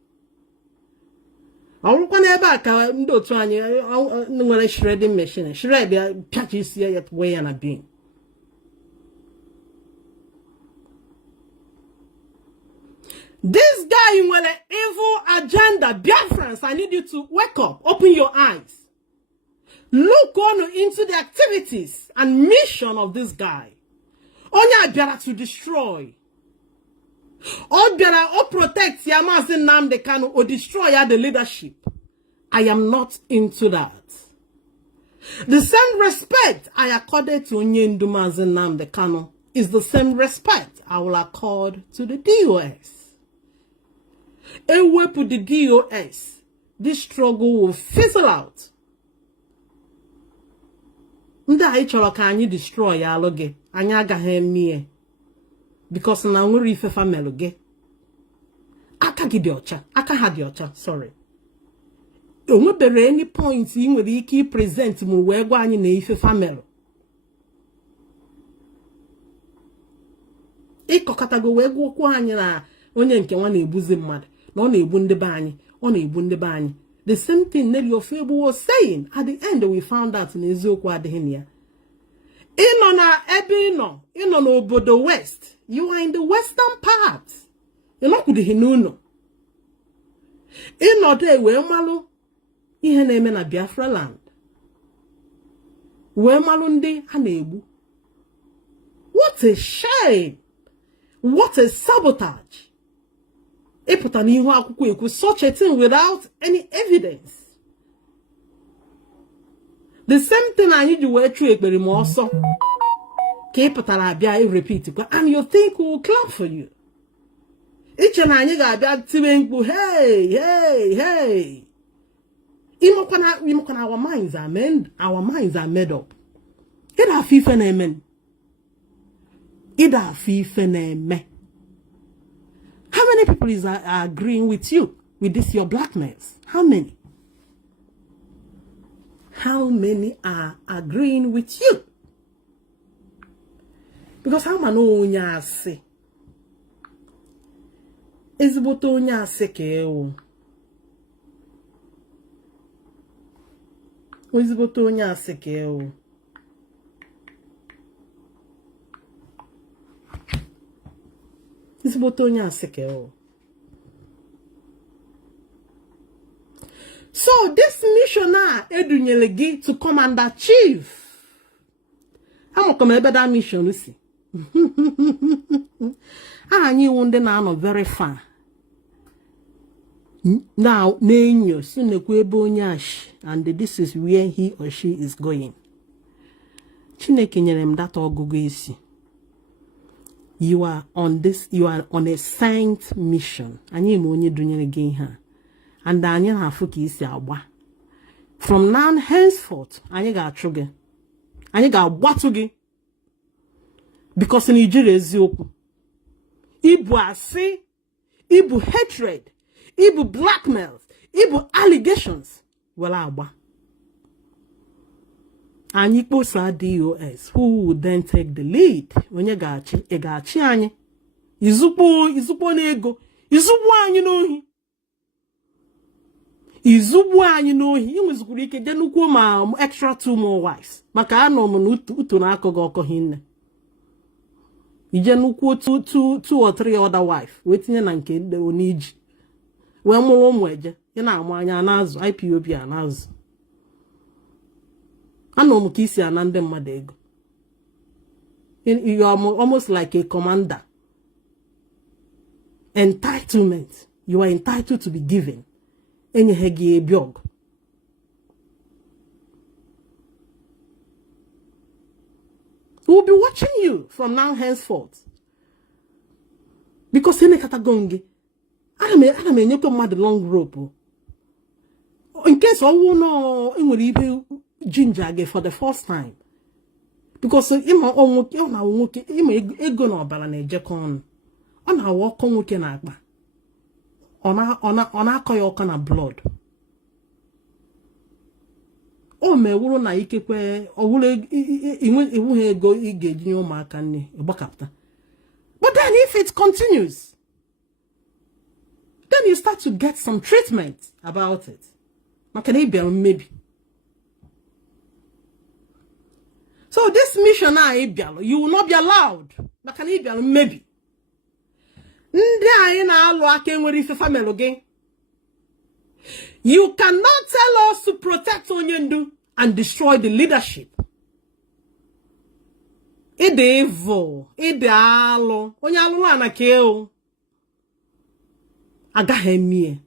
I will come back. I'm not trying to shredding machine. Shred the patches here at way and a bean. This guy with an evil agenda, Biafrans, I need you to wake up, open your eyes. Look on into the activities and mission of this guy. Onya biara to destroy. Or biara or protect ya Mazi Nnamdi Kanu or destroy ya the leadership. I am not into that. The same respect I accorded to Onyendu Mazi Nnamdi Kanu is the same respect I will accord to the DOS. Away to the DOS, this struggle will fizzle out. Nda I chọrọ ka anyị destroy ya alụ gị, anyị agaghị eme because na nwere ife family gị. Aka gị dị ọcha, aka ha dị ọcha, sorry. Onwebere any point ị nwere ike present mu wee gwa anyị na ife family. Ịkọkọtago wee gwakwa anyị na onye nke nwa na-ebuzi mmadụ, na ọ na-egbu ndị be anyị, ọ na-egbu ndị be anyị. The same thing Nelly Ofebu was saying. At the end, we found out in Eziokwu adịghị. Ino na ebe ino na obodo west. You are in the western part. You're not kudihi n'uno. Ino de we malu ihe na-eme na Biafra land. We malu ndị ha na-egbu. What a shame! What a sabotage! Epụta n'ihu akwụkwọ ekwu such a thing without any evidence. The same thing anyị ji wee chụ ekpere ma ọsọ ka ịpụtara abịa repeat kwa, and you think we will clap for you. Iche na anyị ga-abịa tiwe mkpu, hey, hey, hey. Imokwana our minds are made up. Ịda afọ ife na-eme. Ịda afọ ife na-eme. How many people are agreeing with you with this your blackness? How many? How many are agreeing with you? Because how many onye asị? Ezigbote onye asị ka ewu. Ezigbote onye asị ka ewu. So this missioner edunyelegi to commander chief. I'm come ebe that mission see. Anyị wonde na no very far. Now nenyo sunekwe ebe onye ash, and this is where he or she is going. Chineke nyere m that ogugo isi. You are on a saint mission. Anyị mo onye dunyere gị ha. And anyị na-afụ ka isi agba. From now henceforth, anyị ga-achụ gị. Anyị ga-agbatu gị. Because in Nigeria eziokwu. Ibu asị, ibu hatred, ibu blackmails, ibu allegations. Wala agba. Anyị kposa DOS, who would then take the lead? Onye ga-achị anyị. Izukpo n'ego. Izugbu anyị n'ohi. Izugbu anyị n'ohi. Inwezukwuru ike je nnukwu ma extra 2 more wives. Maka anọ m n'utu na-akọ gị ọkọ hinne. Ije nnukwu 2 or 3 other wife. Wee tinye na nke oniji. Wee mụrụ ụmụ eje. Ya na-amụ anya n'azụ. IPOB n'azụ. Anọ m ka isi ana ndị mmadụ ego. You are almost like a commander. Entitlement. You are entitled to be given. Enyehegi ebiog. We will be watching you from now henceforth. Because ene katagonge. Ana me enyeto mmadụ long rope. In case owu no enwere ibe ginger again for the first time. Because ima onwoke ọ na nwoke ima ego na ọbara na ejekọ ọnụ. Ọ na awọ nwoke na akpa. Ọ na-akọ ya ọka na blood. O mewuru na ikekwe ọwụrụ iwu ha ego ị ga-ejinye ụmụaka nne ịgbakapụta. But then if it continues, then you start to get some treatment about it. Maka na ịbịa maybe. So this mission you will not be allowed. Maka na ịbịa maybe. Ndị anyị na-alụ aka enwere ife family gị. You cannot tell us to protect Onyendu and destroy the leadership. Ede evil, ede alo, onye alụla na ke o. Agaghị emie.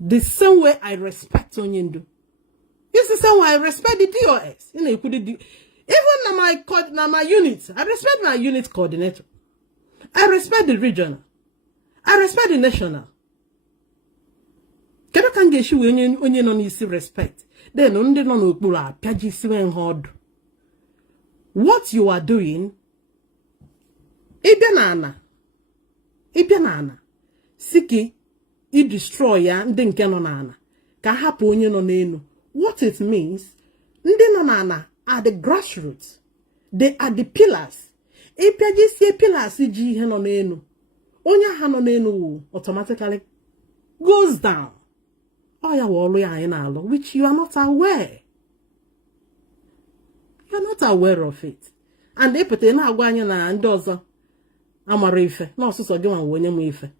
The same way I respect onye ndu. It's the same way I respect the DOS. You know, you could do even na my unit. I respect my unit coordinator. I respect the regional. I respect the national. Kedu ka ngeshi onye no n'isi respect. Then onde no n'okpuru apịaji siwe nhod. What you are doing, ịbịa n'ana, siki i destroy ya ndị nke nọ n'ana ka hapụ onye nọ n'elu. What it means, ndị nọ n'ana are the grassroots. They are the pillars. Ịpịaji sie pillars ji ihe nọ n'elu. Onye ha nọ n'elu automatically goes down. Oh ya wolu ya anyị na-alụ, which you are not aware. You are not aware of it. And epete na agwa anyị na ndị ọzọ amara ife, na ọsụsọ gị nwa onye m ife.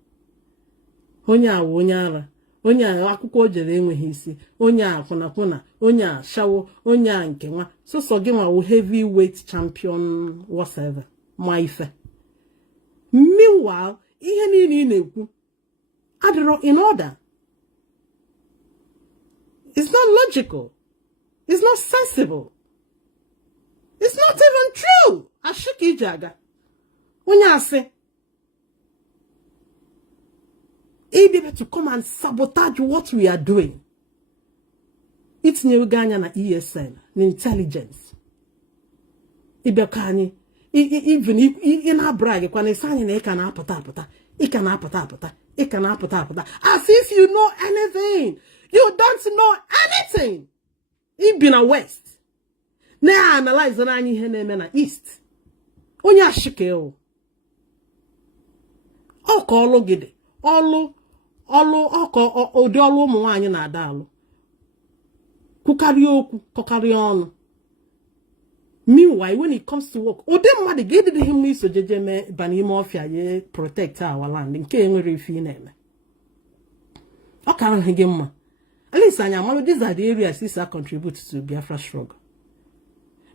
Onye a onye ara, onye a akwụkwọ jere enweghị isi, onye a kwụna, onye a shawo, onye a nke nwa. Sụsọ gị nwa heavyweight champion whatever, ma ife. Meanwhile, ihe niile ị na-ekwu adịrọ in order. It's not logical. It's not sensible. It's not even true. Ashiki jaga. When you say, able to come and sabotage what we are doing. It's new Ghana na ESN, intelligence. Ibekani, even in our brag, when it's signing a can apota, it can apota, it can apota. As if you know anything. You don't know anything. You've been a West. Now analyze on any hen East. Onya shike o. Oko olo gide. Olo oko odi olo ụmụ nwaanyị na-ada alụ. Kwukari okwu, kokari ọnụ. Meanwhile, when it comes to work, ode mmadụ ga-edide him n'iso jeje me banime ofia ye protect our land. Nke enwere ife ị na-eme. Ọ kara hege mma. At least these are the areas this contribute to Biafra struggle.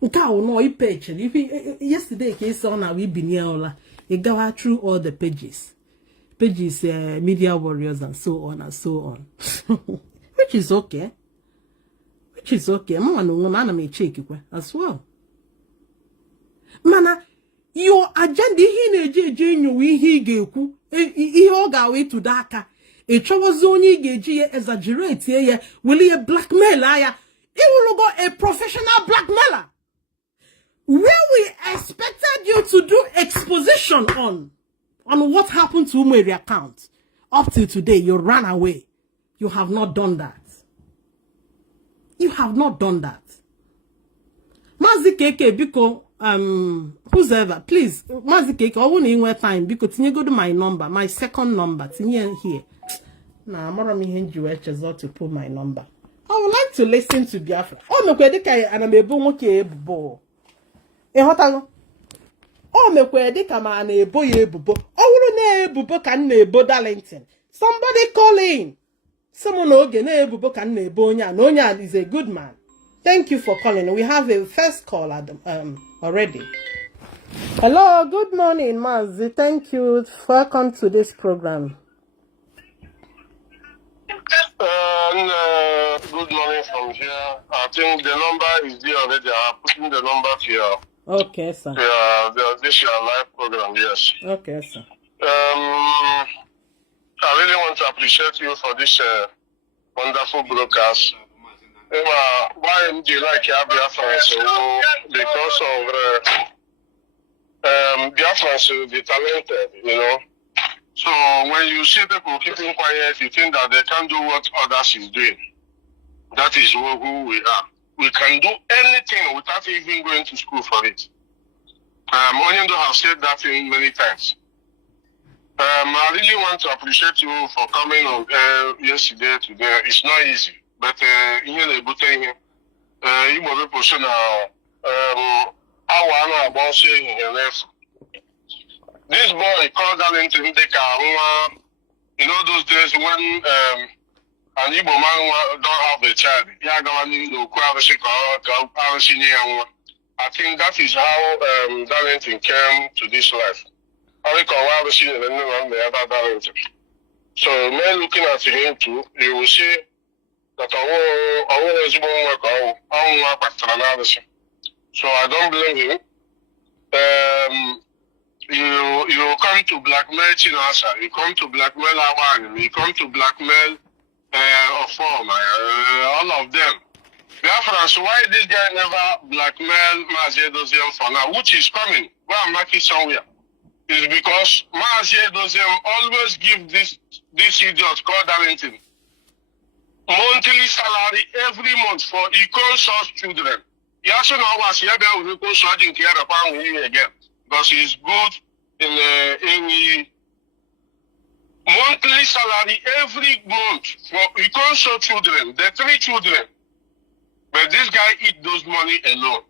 No, yesterday case on we been here you go through all the pages, media warriors and so on and so on, which is okay. Mama may check as well. Mana your agenda he geku he to daka. A trouble zone geji exaggerate here, will he a blackmailer? He will go a professional blackmailer. Where we expected you to do exposition on what happened to Umeri account. Up till today, you ran away. You have not done that. You have not done that. Mazi Keke, because who's ever, please, Mazi Keke, I won't even time because you go to my number, my second number, here. Nah, I'm not going to put my number. I would like to listen to Biafra. Oh, no, and I'm able to bo. Oh, me kwedika man e bo ye bubo. Oh, ne bubo kan ne bo Darlington. Somebody call in. Someone oge ne bubo kan ne bo nya. No nya is a good man. Thank you for calling. We have a first call already. Hello, good morning, Mazi. Thank you. Welcome to this program. Good morning from here. I think the number is there already. I'm putting the number here. Okay, sir. Yeah, this is your live program, yes. Okay, sir. I really want to appreciate you for this wonderful broadcast. Why do you like Biafrans? Because of Biafrans, the talented, you know. So when you see people keeping quiet, you think that they can't do what others is doing. That is who we are. We can do anything without even going to school for it. Onyendo has said that thing many times. I really want to appreciate you for coming on yesterday, today. It's not easy, but here they put in here. You will be pushing I want about saying this boy called Darlington, you know those days when an Igbo man don't have a child. Yeah, I think that is how Darlington came to this life. I recall while seeing the other Darlington. So, men looking at him too, you will see that our is going work out. So I don't blame him. You come to blackmail Chinasa, you come to blackmail Awan, you come to blackmail Ofoma, all of them. Biafrans, why this guy never blackmail Mazi for now, which is coming, go and mark it somewhere. Is because Mazi always give this idiot called Darlington monthly salary every month for eco-source children. He also now was here with eco-source in care upon him again because he's good in monthly salary every month for eco-source children, the 3 children. But this guy eat those money alone.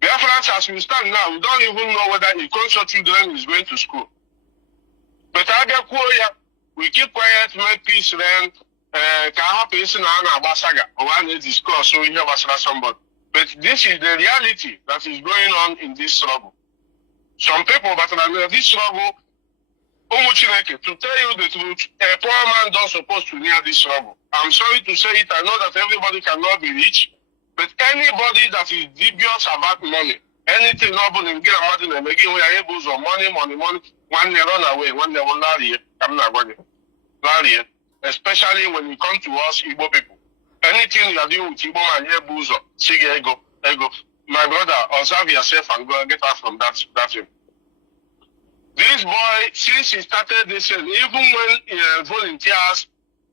Biafrans, as we stand now, we don't even know whether eco-source children is going to school. But we keep quiet, make peace, then discuss so we hear somebody. But this is the reality that is going on in this struggle. Some people that this struggle, to tell you the truth, a poor man don't supposed to near this struggle. I'm sorry to say it, I know that everybody cannot be rich, but anybody that is dubious about money, anything happening, get money, and making we are able to money, one they run away, one they will marry, especially when you come to us Igbo people. Anything you are doing with Igbo man, here booze up, ego. My brother, observe yourself and go and get out from that thing. This boy, since he started this, even when volunteers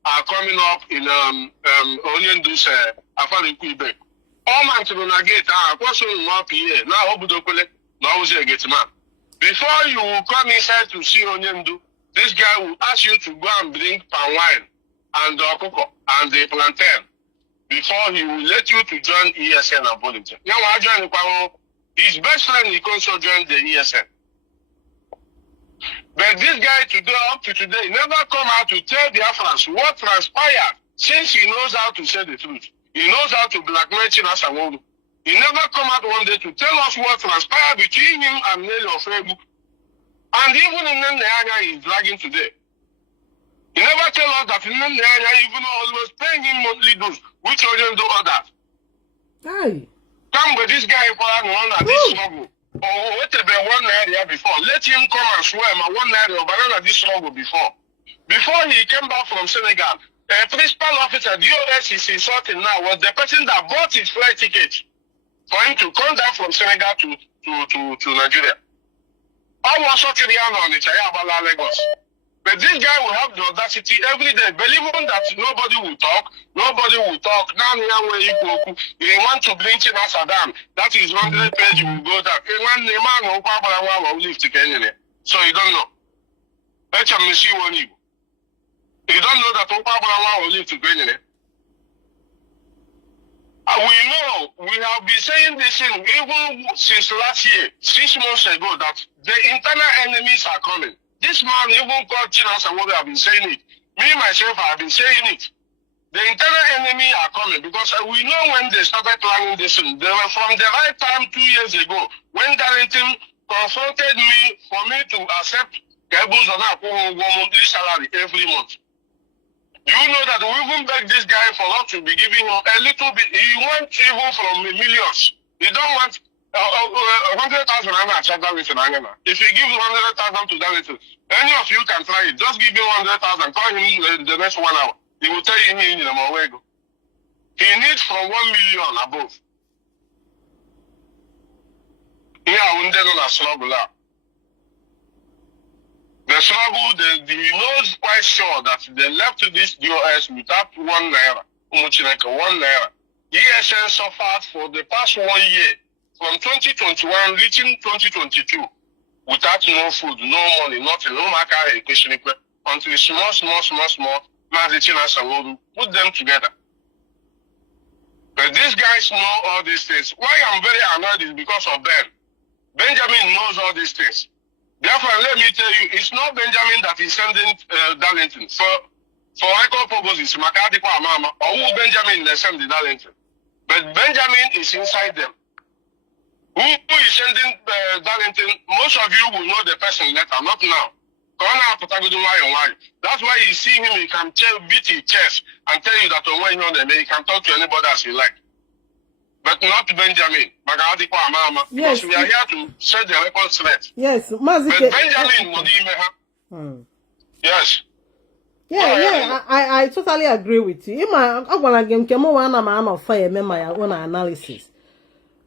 are coming up in Onyendus, Afariquibe, all man to navigate, now Obudokole, now was a get man. Before you come inside to see Onyendu, this guy will ask you to go and bring palm wine and the cocoa and the plantain before he will let you to join ESN and volunteer. Now, I join his best friend, he also joined the ESN. But this guy today, up to today, never come out to tell the Biafrans what transpired since he knows how to say the truth. He knows how to blackmail Chinas and Wolu. He never come out one day to tell us what transpired between him and Nelly Ofebu. And even in Nnamdi he is dragging today. He never tell us that in Nnamdi even always paying him monthly dues, which don't do others. Hey. Come with this guy for one at this struggle. Or what about 1 area before? Let him come and swear my 1 area of banana this struggle before. Before he came back from Senegal, a principal officer, DOS is insulting now, was the person that bought his flight ticket for him to come down from Senegal to Nigeria. I was such a on the Chayabala Lagos. But this guy will have the audacity every day, believing that nobody will talk. Now they want to bring China Saddam. That is 100 page, you will go there. So you don't know. You don't know that Opa will live to Grenade. We know, we have been saying this thing even since last year, 6 months ago, that the internal enemies are coming. This man even called Chinas and what have been saying it. Me, myself, I have been saying it. The internal enemy are coming because we know when they started planning this thing. They were from the right time 2 years ago when Darlington confronted me for me to accept Gables on our monthly salary every month. You know that we even beg this guy for us to be giving him a little bit. He wants even from millions. He don't want 100,000 if you give 100,000 to Darlington, any of you can try it. Just give him 100,000. Call him the next 1 hour. He will tell you in a way. He needs from 1 million above. Here, I wouldn't know struggle. The struggle, he knows quite sure that they left this DOS without 1 naira. 1 naira. ESN suffered for the past 1 year. From 2021 reaching 2022, without no food, no money, nothing, no market education, until small, Mazi put them together. But these guys know all these things. Why I'm very annoyed is because of them. Benjamin knows all these things. Therefore, let me tell you, it's not Benjamin that is sending Darlington. For record purposes, or who Benjamin they send the Darlington. But Benjamin is inside them. Who is sending Darlington? Most of you will know the person later, not now. That's why you see him, he can beat his chest and tell you that when you're on the he can talk to anybody as he like. But not Benjamin. Yes. Because we are here to set the record straight. Yes, Mazi. But Benjamin, yes. Yeah, I totally agree with you. I'm gonna give him one man of fire, my own analysis.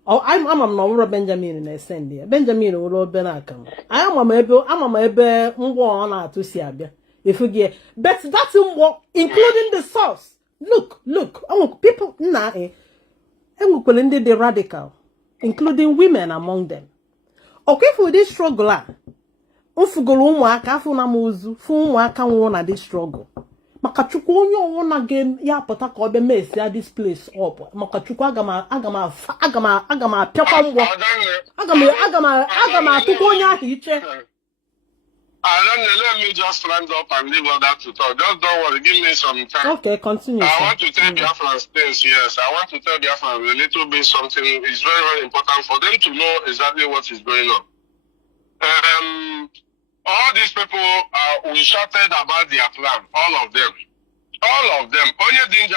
Oh, I'm not Benjamin in a send there. Benjamin will be Benakam. I'm a ebe on to see if you get, but that's including the source. Look, people now, the radical, including women among them. Okay, for this struggle, na this struggle. Makachukwu onye owo na game ya pụta ka obe mess ya this place up. Makachukwu agama apịakwa ngwa. Agama atụkwa onye ahụ iche. Let me just stand up and leave all that to talk. Just don't worry, give me some time. Okay, continue. I want to tell Biafrans things, yes. I want to tell Biafrans a little bit something. It's very, very important for them to know exactly what is going on. All these people, we shouted about their plan, all of them. Only danger,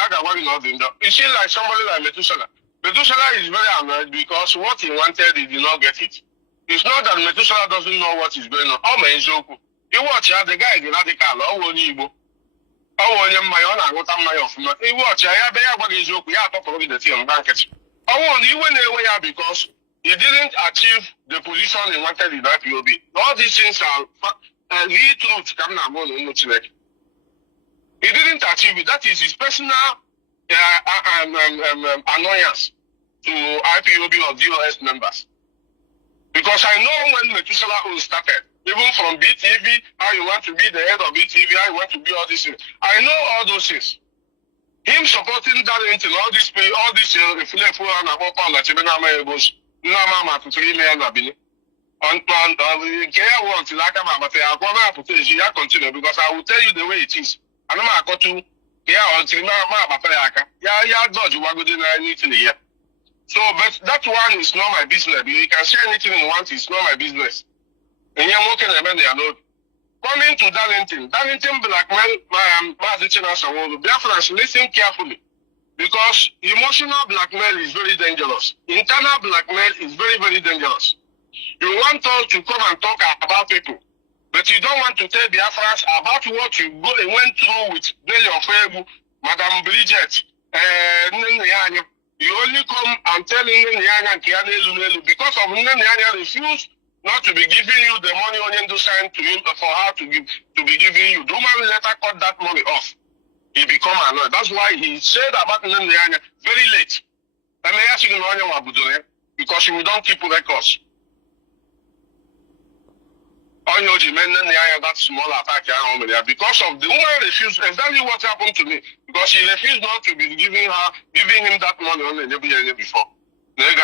you see, like somebody like Methuselah. Methuselah is very annoyed because what he wanted, he did not get it. It's not that Methuselah doesn't know what is going on. Oh, my Zoku. You watch the guy, the radical, oh, Igbo. Oh, my own, I got my off. You watch, I have a Zoku, yeah, probably the team banket. Oh, he went away because he didn't achieve the position he wanted in IPOB. All these things are real truth. He didn't achieve it. That is his personal annoyance to IPOB or DOS members. Because I know when Methuselah started, even from BTV, how you want to be the head of BTV, how you want to be all these things. I know all those things. Him supporting Darlington, all this continue because I will tell you the way it is. And I'm going to so, but that one is not my business. You can say anything you want, it's not my business. And you're working coming to Darlington. Darlington blackmail Mazi Biafrans, listen carefully. Because emotional blackmail is very dangerous. Internal blackmail is very, very dangerous. You want us to come and talk about people, but you don't want to tell Biafrans about what you went through with Nelly, Madam Bridget, you only come and tell Nnamdi because of Nnamdi refused not to be giving you the money on to sign to him for her to be giving you. The woman later cut that money off. He become annoyed. That's why he said about Nnamdi very late. Because you don't keep records. That small attack because of the woman refused. Exactly what happened to me. Because she refused not to be giving him that money on the before. This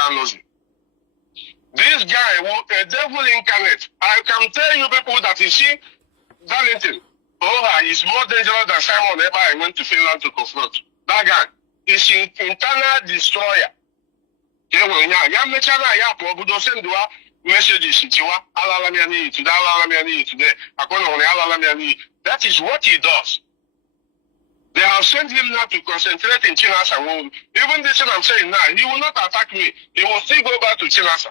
guy was a devil incarnate. I can tell you people that you see Darlington. Is more dangerous than Simon ever I went to Finland to confront. That guy is an internal destroyer. Messages that is what he does. They have sent him now to concentrate in Chinasa. Even this thing I'm saying now, he will not attack me. He will still go back to Chinasa.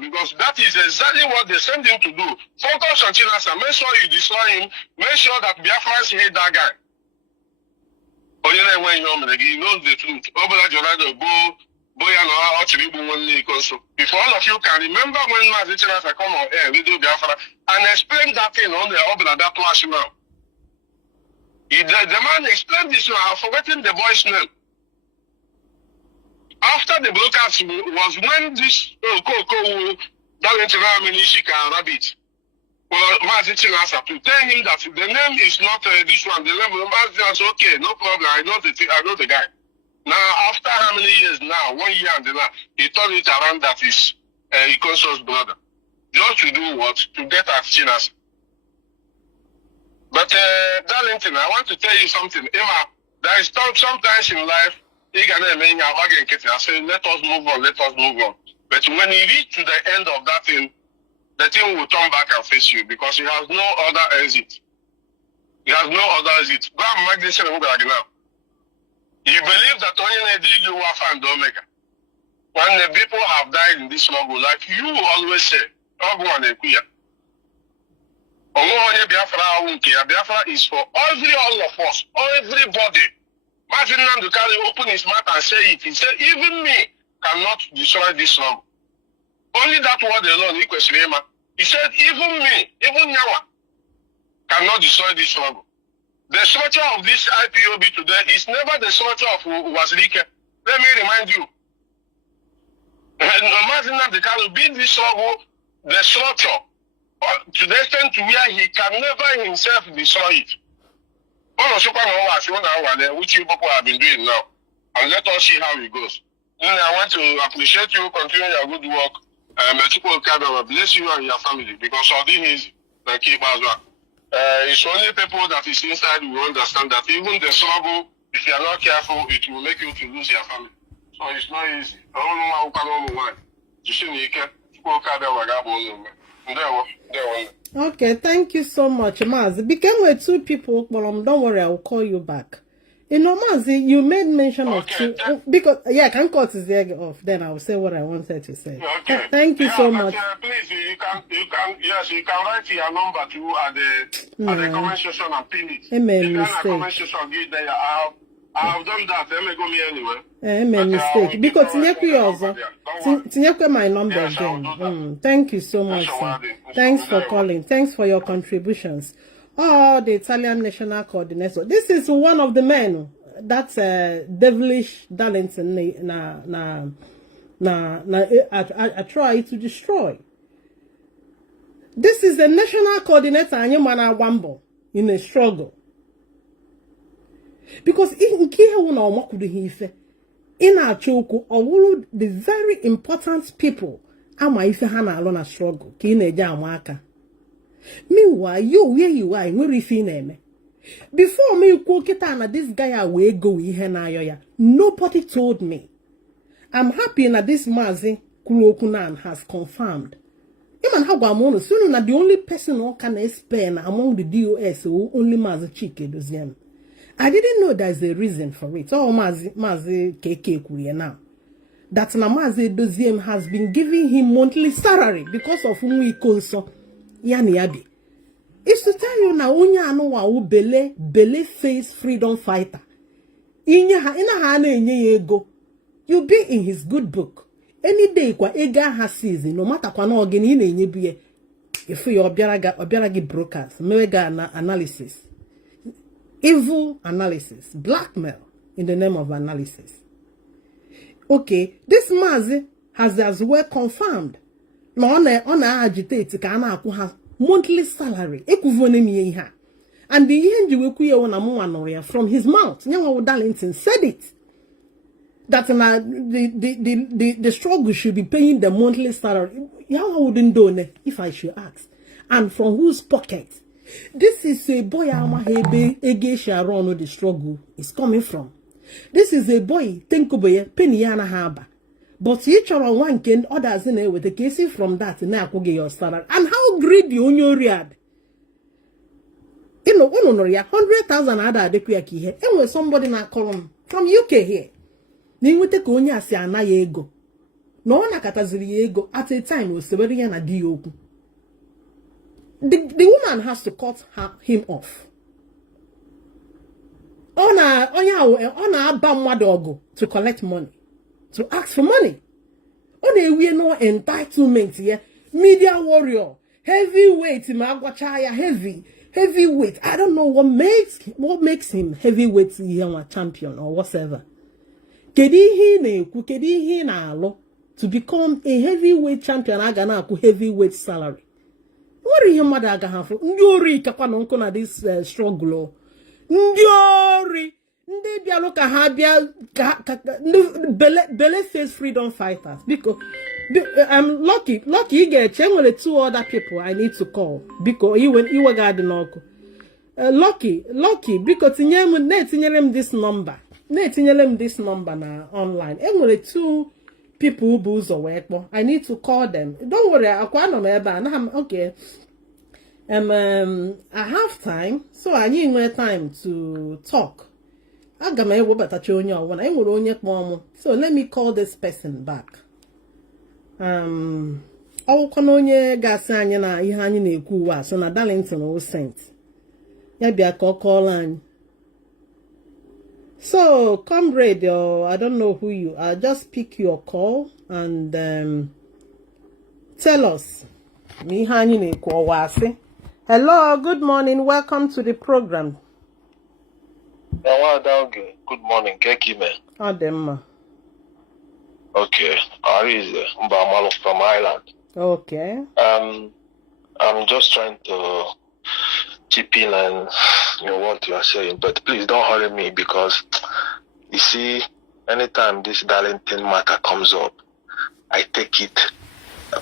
Because that is exactly what they sent him to do. Focus on Chinasa. Make sure you destroy him. Make sure that Biafrans hate that guy. He knows the truth. If all of you can remember when Mazi Chinasa come on air, we do Biafra, and explain that thing on the Obla that was now. The man explained this, I have forgotten the boy's name. After the broadcast was when this Darlington Rabbit Mazi Chinasa to tell him that the name is not this one. The name of Mazi was okay, no problem. I know the guy. Now, after how many years now? 1 year and then he turned it around that is Ikonso's brother. Just to do what? To get at Chinasa. But Darlington, I want to tell you something. Emma, there is sometimes in life I say, let us move on, let us move on. But when you reach to the end of that thing, the thing will turn back and face you because he has no other exit. He has no other exit. Go and make this thing now. You believe that only you are fan Omega. When the people have died in this struggle, like you always say, Biafra is for all of us, everybody. Mazi Nnamdi open his mouth and say it. He said, even me cannot destroy this struggle. Only that word alone, he said, even me, even Yawa, cannot destroy this struggle. The structure of this IPOB today is never the structure of Wazirike. Let me remind you. Mazi Nnamdi beat this struggle, the structure, to the extent to where he can never himself destroy it. Which you people have been doing now. And let us see how it goes. Then I want to appreciate you, continue your good work. Chukwubuikem bless you and your family because of this the keep as well. It's only people that is inside who understand that even the struggle, if you are not careful, it will make you to lose your family. So it's not easy. I don't know how can one. Okay, thank you so much, Mazi. Became with two people, but don't worry, I will call you back. You know, Mazi, you made mention of two because I can cut his leg off. Then I will say what I wanted to say. Okay. Thank you so much. Please, you can write your number to at the comment section and pin it. Amen. Mistake. I have done that. Let me go me anyway. Amen. Mistake. Because Tinyekwe my number again. Thank you so much, sir. Thanks for calling. Thanks for your contributions. Oh, the Italian National Coordinator. This is one of the men that's devilish Darlington I try to destroy. This is the National Coordinator Anyamana Wambo in a struggle. Because in our choku or the very important people ama ife hana alona struggle ki na-eje amaka. Meanwhile, where you are, where if name. Before me kita na this guy away go ihe na ayo. Nobody told me. I'm happy that this Mazi Kurokunan has confirmed. Even how Guamono soon na the only person who can explain among the DOS who only Mazi Chike does them. I didn't know there's a reason for it. Oh, Mazi KK Kuye now. That Namazi Doziem has been giving him monthly salary because of whom we call so Yani Yabi. It's to tell you now, Unya no wa bele face freedom fighter. Ina hane ego. You be in his good book. Any day kwa ega ha season, no matter kwa no ogeni ine biye. If you obiaragi brokers, mega analysis. Evil analysis, blackmail in the name of analysis. Okay, this Mazi has as well confirmed. No, on agitate ka has monthly salary. And the from his mouth. Darlington said it. That the struggle should be paying the monthly salary. How wouldn't do if I should ask? And from whose pocket? This is a boy Ege Sharon the struggle is coming from. This is a boy Tenkuboye Peniyana Haba. But each other one can others in with the cases from that now could get your salary. And how greedy on your read? You know, 100,000 other adequate here. And with somebody not column from UK here. Then we take on ya say ego. No one akatazili ego at a time was severe na dioku. The woman has to cut him off. Ona to collect money, to ask for money. Ona we no entitlement here. Media warrior, heavyweight, heavyweight. I don't know what makes him heavyweight champion or whatever. Kedi na alo to become a heavyweight champion agana ku heavyweight salary. What are you mother again? Ndiori kakwa nonko na this struggle. Ndiori, ndi bia loka habia bele face freedom fighters because I'm lucky you get with two other people I need to call because you got the noko. Lucky because tinyere this number na-etinyele this number na online. Enwere 2 people who ụzọ wee kpọ. I need to call them. Don't worry, akwa no me ebe na okay. I have time, so I need time to talk. Aga m ewebatacha onye ọwụna. Enwere onye kpọ m. So let me call this person back. Ọwụkwa na onye ga-asị anyị na ihe anyị na-ekwu ụwa so na Darlington o sent. Ya bịa ka ọ call anyị. So, comrade, I don't know who you are. Just pick your call and tell us. Hello, good morning. Welcome to the program. Good morning. Ademma. Okay. Arize Mbamalu from Ireland. Okay. I'm just trying to chip in and what you are saying, but please don't hurry me because you see, anytime this Darlington matter comes up, I take it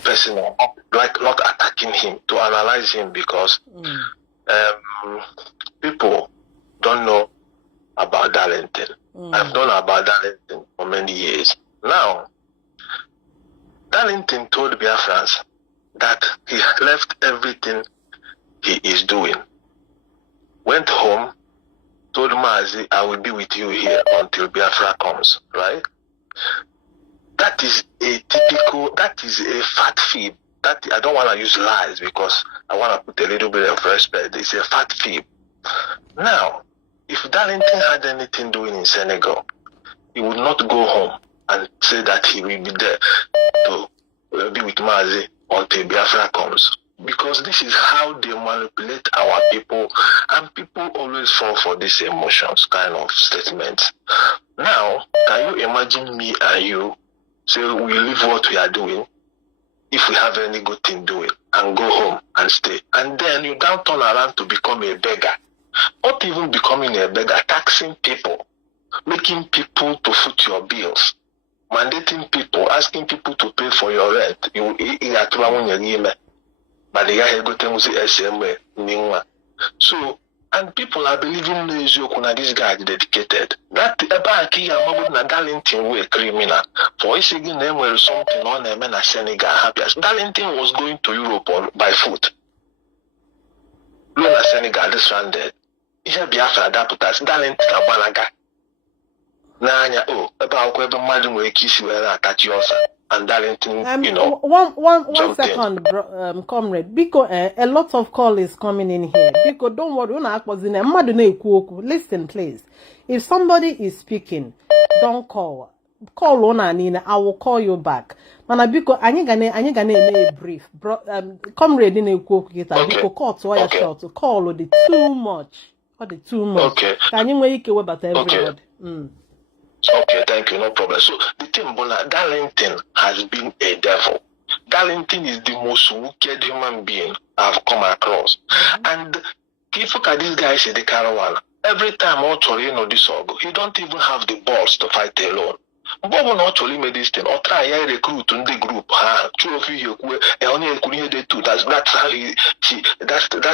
personal, like not attacking him, to analyze him because people don't know about Darlington. I've known about Darlington for many years. Now, Darlington told Biafrans that he left everything he is doing, went home, told Mazi, I will be with you here until Biafra comes, right? That is a fat fib. That I don't want to use lies because I want to put a little bit of respect. It's a fat fib. Now, if Darlington had anything doing in Senegal, he would not go home and say that he will be there to be with Mazi until Biafra comes. Because this is how they manipulate our people, and people always fall for these emotions kind of statements. Now, can you imagine me and you say we leave what we are doing if we have any good thing doing and go home and stay, and then you don't turn around to become a beggar? Not even becoming a beggar, taxing people, making people to foot your bills, mandating people, asking people to pay for your rent. But the guy got SMA. So, and people are believing this guy is dedicated. That about Darlington were criminal. For his name was something on them and Senegal happy. Darlington was going to Europe by foot. Luna Senegal stranded. Here Biafra Daputas, Darlington Abanaga. Nanya, about whether Madam will kiss you and attach yours. And Darlington, one second, comrade. Because a lot of call is coming in here. Because don't worry, listen, please. If somebody is speaking, don't call. Call on Anina. I will call you back. Man, because I gonna brief. Comrade in a cook it. Because call to wire short to call the too much. Or the too much. Okay. Can you make it about everybody? Okay, thank you, no problem. So the thing, Darlington has been a devil. Darlington is the most wicked human being I've come across. And if you look at this guy, say the caravan, every time he don't even have the balls to fight alone. Bobo not only made this thing, or try to recruit in the group. Two of you only too. That's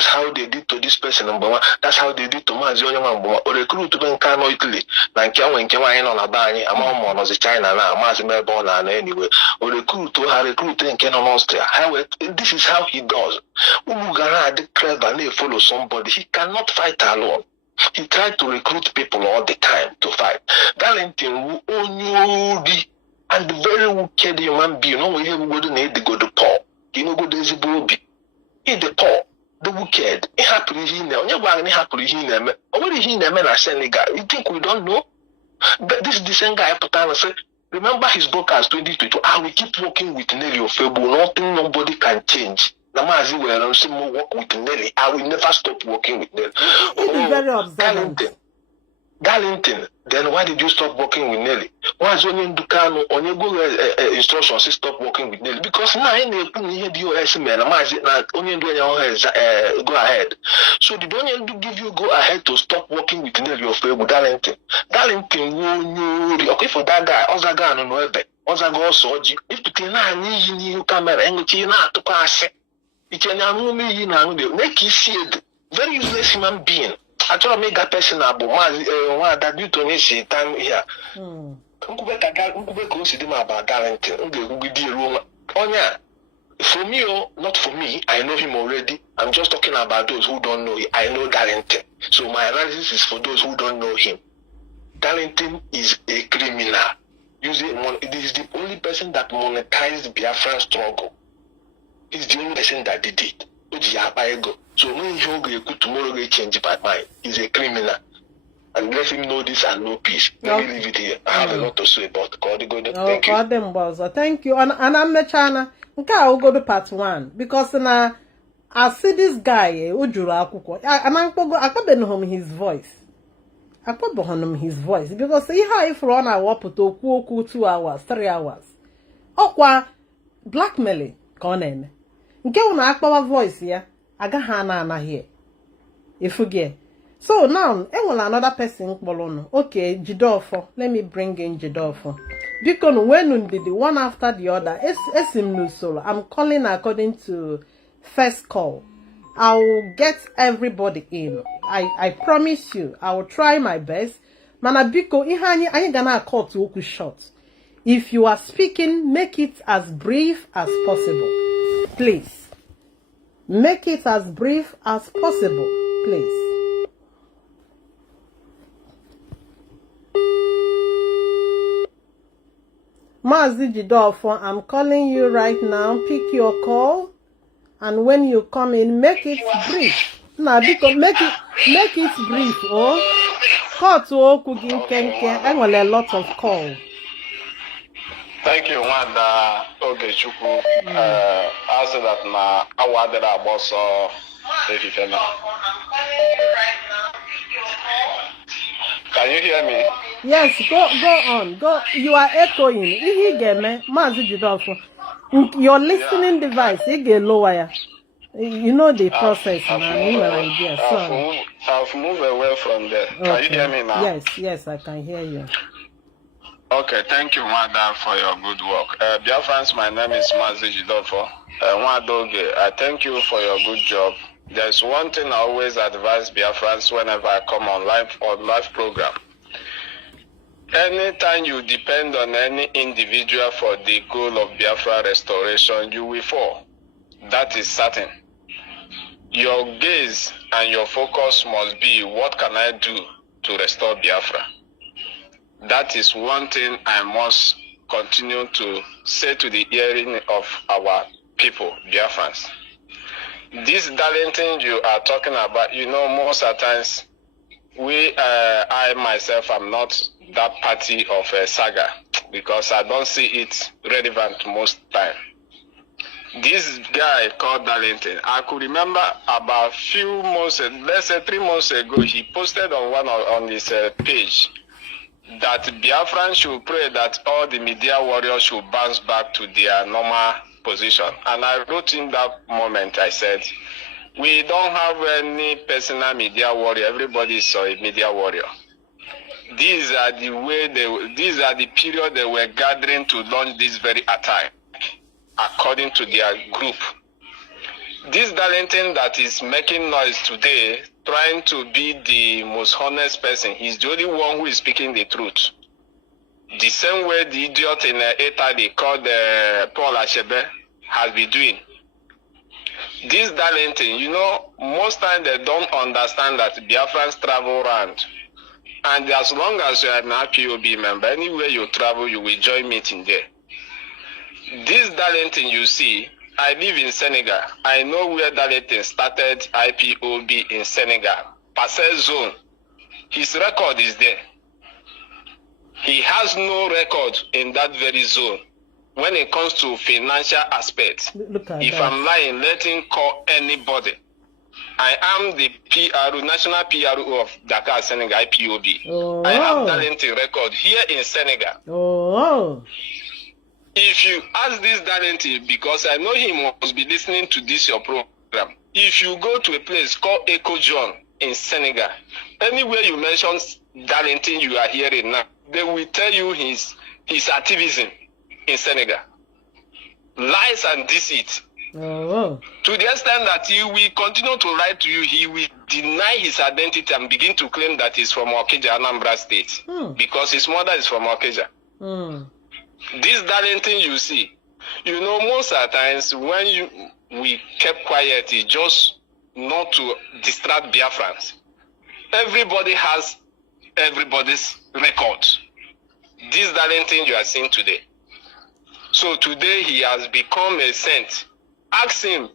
how they did to this person number one. That's how they did to Mazi or recruit to Ben Kanu Italy. Like when came on a bany, among one the China now, Mazi Melbourne and anyway. Or recruit to her recruit in Canon Austria. This is how he does. Umugara declared that they follow somebody. He cannot fight alone. He tried to recruit people all the time to fight. Darlington, and the very wicked human being, we have to need to go to Paul. You know, go to the in the Paul, the wicked. It happened here now. You're going to happen here now. What is he now? I send the guy. You think we don't know? But this is the same guy put on and said, remember his broadcast 2022. I will keep working with Nelly or Febo. Nothing, nobody can change. Mazi will work with Nelly. I will never stop working with Nelly. Very observant. Darlington, then why did you stop working with Nelly? Why is only Kanu on your go instructions stop working with Nelly? Because now in the DOS man, only go ahead. So did only give you go ahead to stop working with Nelly or with Darlington? Darlington will okay for that guy, Ozaga no ebe. Ozaga also if you can new camera and you to pass it. It can only make you see it. Very useless human being. I told me that person about Mazi, that you to me time here. Nkube consider about Darlington. For me or not for me, I know him already. I'm just talking about those who don't know him. I know Darlington. So my analysis is for those who don't know him. Darlington is a criminal. It is the only person that monetized the Biafran struggle. He's the only person that did it. So when he go tomorrow, he change my mind. He's a criminal. And let him know this and no peace. Let me leave it here. I have a lot to say about God. Thank you. Thank you. And I'm the China. I will go to part 1 because now I see this guy. And I can't him his voice. I can't him his voice because see how if run I walk to 2 hours, 3 hours. Okwa blackmailing. Konen. Nke una akpawa voice ya. Aga hana na here. If you get. So now, another person kpolono. Okay, Jidofo. Let me bring in Jidofo. Because when did the one after the other, I'm calling according to first call. I will get everybody in. I promise you, I will try my best. Manabiko, I ain't gonna call to oku short. If you are speaking, make it as brief as possible. Please. Make it as brief as possible. Please. Mazi Jidofo, I'm calling you right now. Pick your call, and when you come in, make it brief. Now, because make it brief. Oh, call to Okugin Kenke. I want a lot of call. Thank you, Wanda. Okay, Chuku. I said that now. I wanted that boss. If you can. Can you hear me? Yes, go on. Go. You are echoing. If you get me, Mazi Jidofo, your listening device, it get lower. You know the process now. I've moved away from there. Okay. Can you hear me now? Yes, I can hear you. Okay, thank you, Wanda, for your good work. Biafrans, my name is Mazi Jidofo. I thank you for your good job. There's one thing I always advise Biafrans whenever I come on live program. Anytime you depend on any individual for the goal of Biafra restoration, you will fall. That is certain. Your gaze and your focus must be, what can I do to restore Biafra? That is one thing I must continue to say to the hearing of our people, Biafrans. This Darlington you are talking about, most of the times, I myself am not that party of a saga because I don't see it relevant most time. This guy called Darlington, I could remember about few months, let's say 3 months ago, he posted on his page that Biafran should pray that all the media warriors should bounce back to their normal position. And I wrote in that moment, I said, we don't have any personal media warrior. Everybody is a media warrior. These are the period they were gathering to launch this very attack, according to their group. This Darlington that is making noise today, trying to be the most honest person, he's the only one who is speaking the truth. The same way the idiot in Italy called Paul Achebe has been doing. This Darlington, most times they don't understand that Biafrans travel around. And as long as you are an IPOB member, anywhere you travel, you will join meeting there. This Darlington you see, I live in Senegal. I know where Darlington started IPOB in Senegal. Passé zone. His record is there. He has no record in that very zone. When it comes to financial aspects, if I'm lying, let him call anybody. I am the national PRO of Dakar, Senegal, IPOB. I have Darlington record here in Senegal. If you ask this Darlington, because I know he must be listening to this your program, if you go to a place called Echo John in Senegal, anywhere you mention Darlington you are hearing now, they will tell you his activism in Senegal. Lies and deceit. Oh. To the extent that he will continue to lie to you, he will deny his identity and begin to claim that he's from Okija, Anambra State, because his mother is from Okija. This Darlington you see, you know, most of the times when we kept quiet, it's just not to distract Biafrans. Everybody has everybody's record. This Darlington you are seeing today. So today he has become a saint. Ask him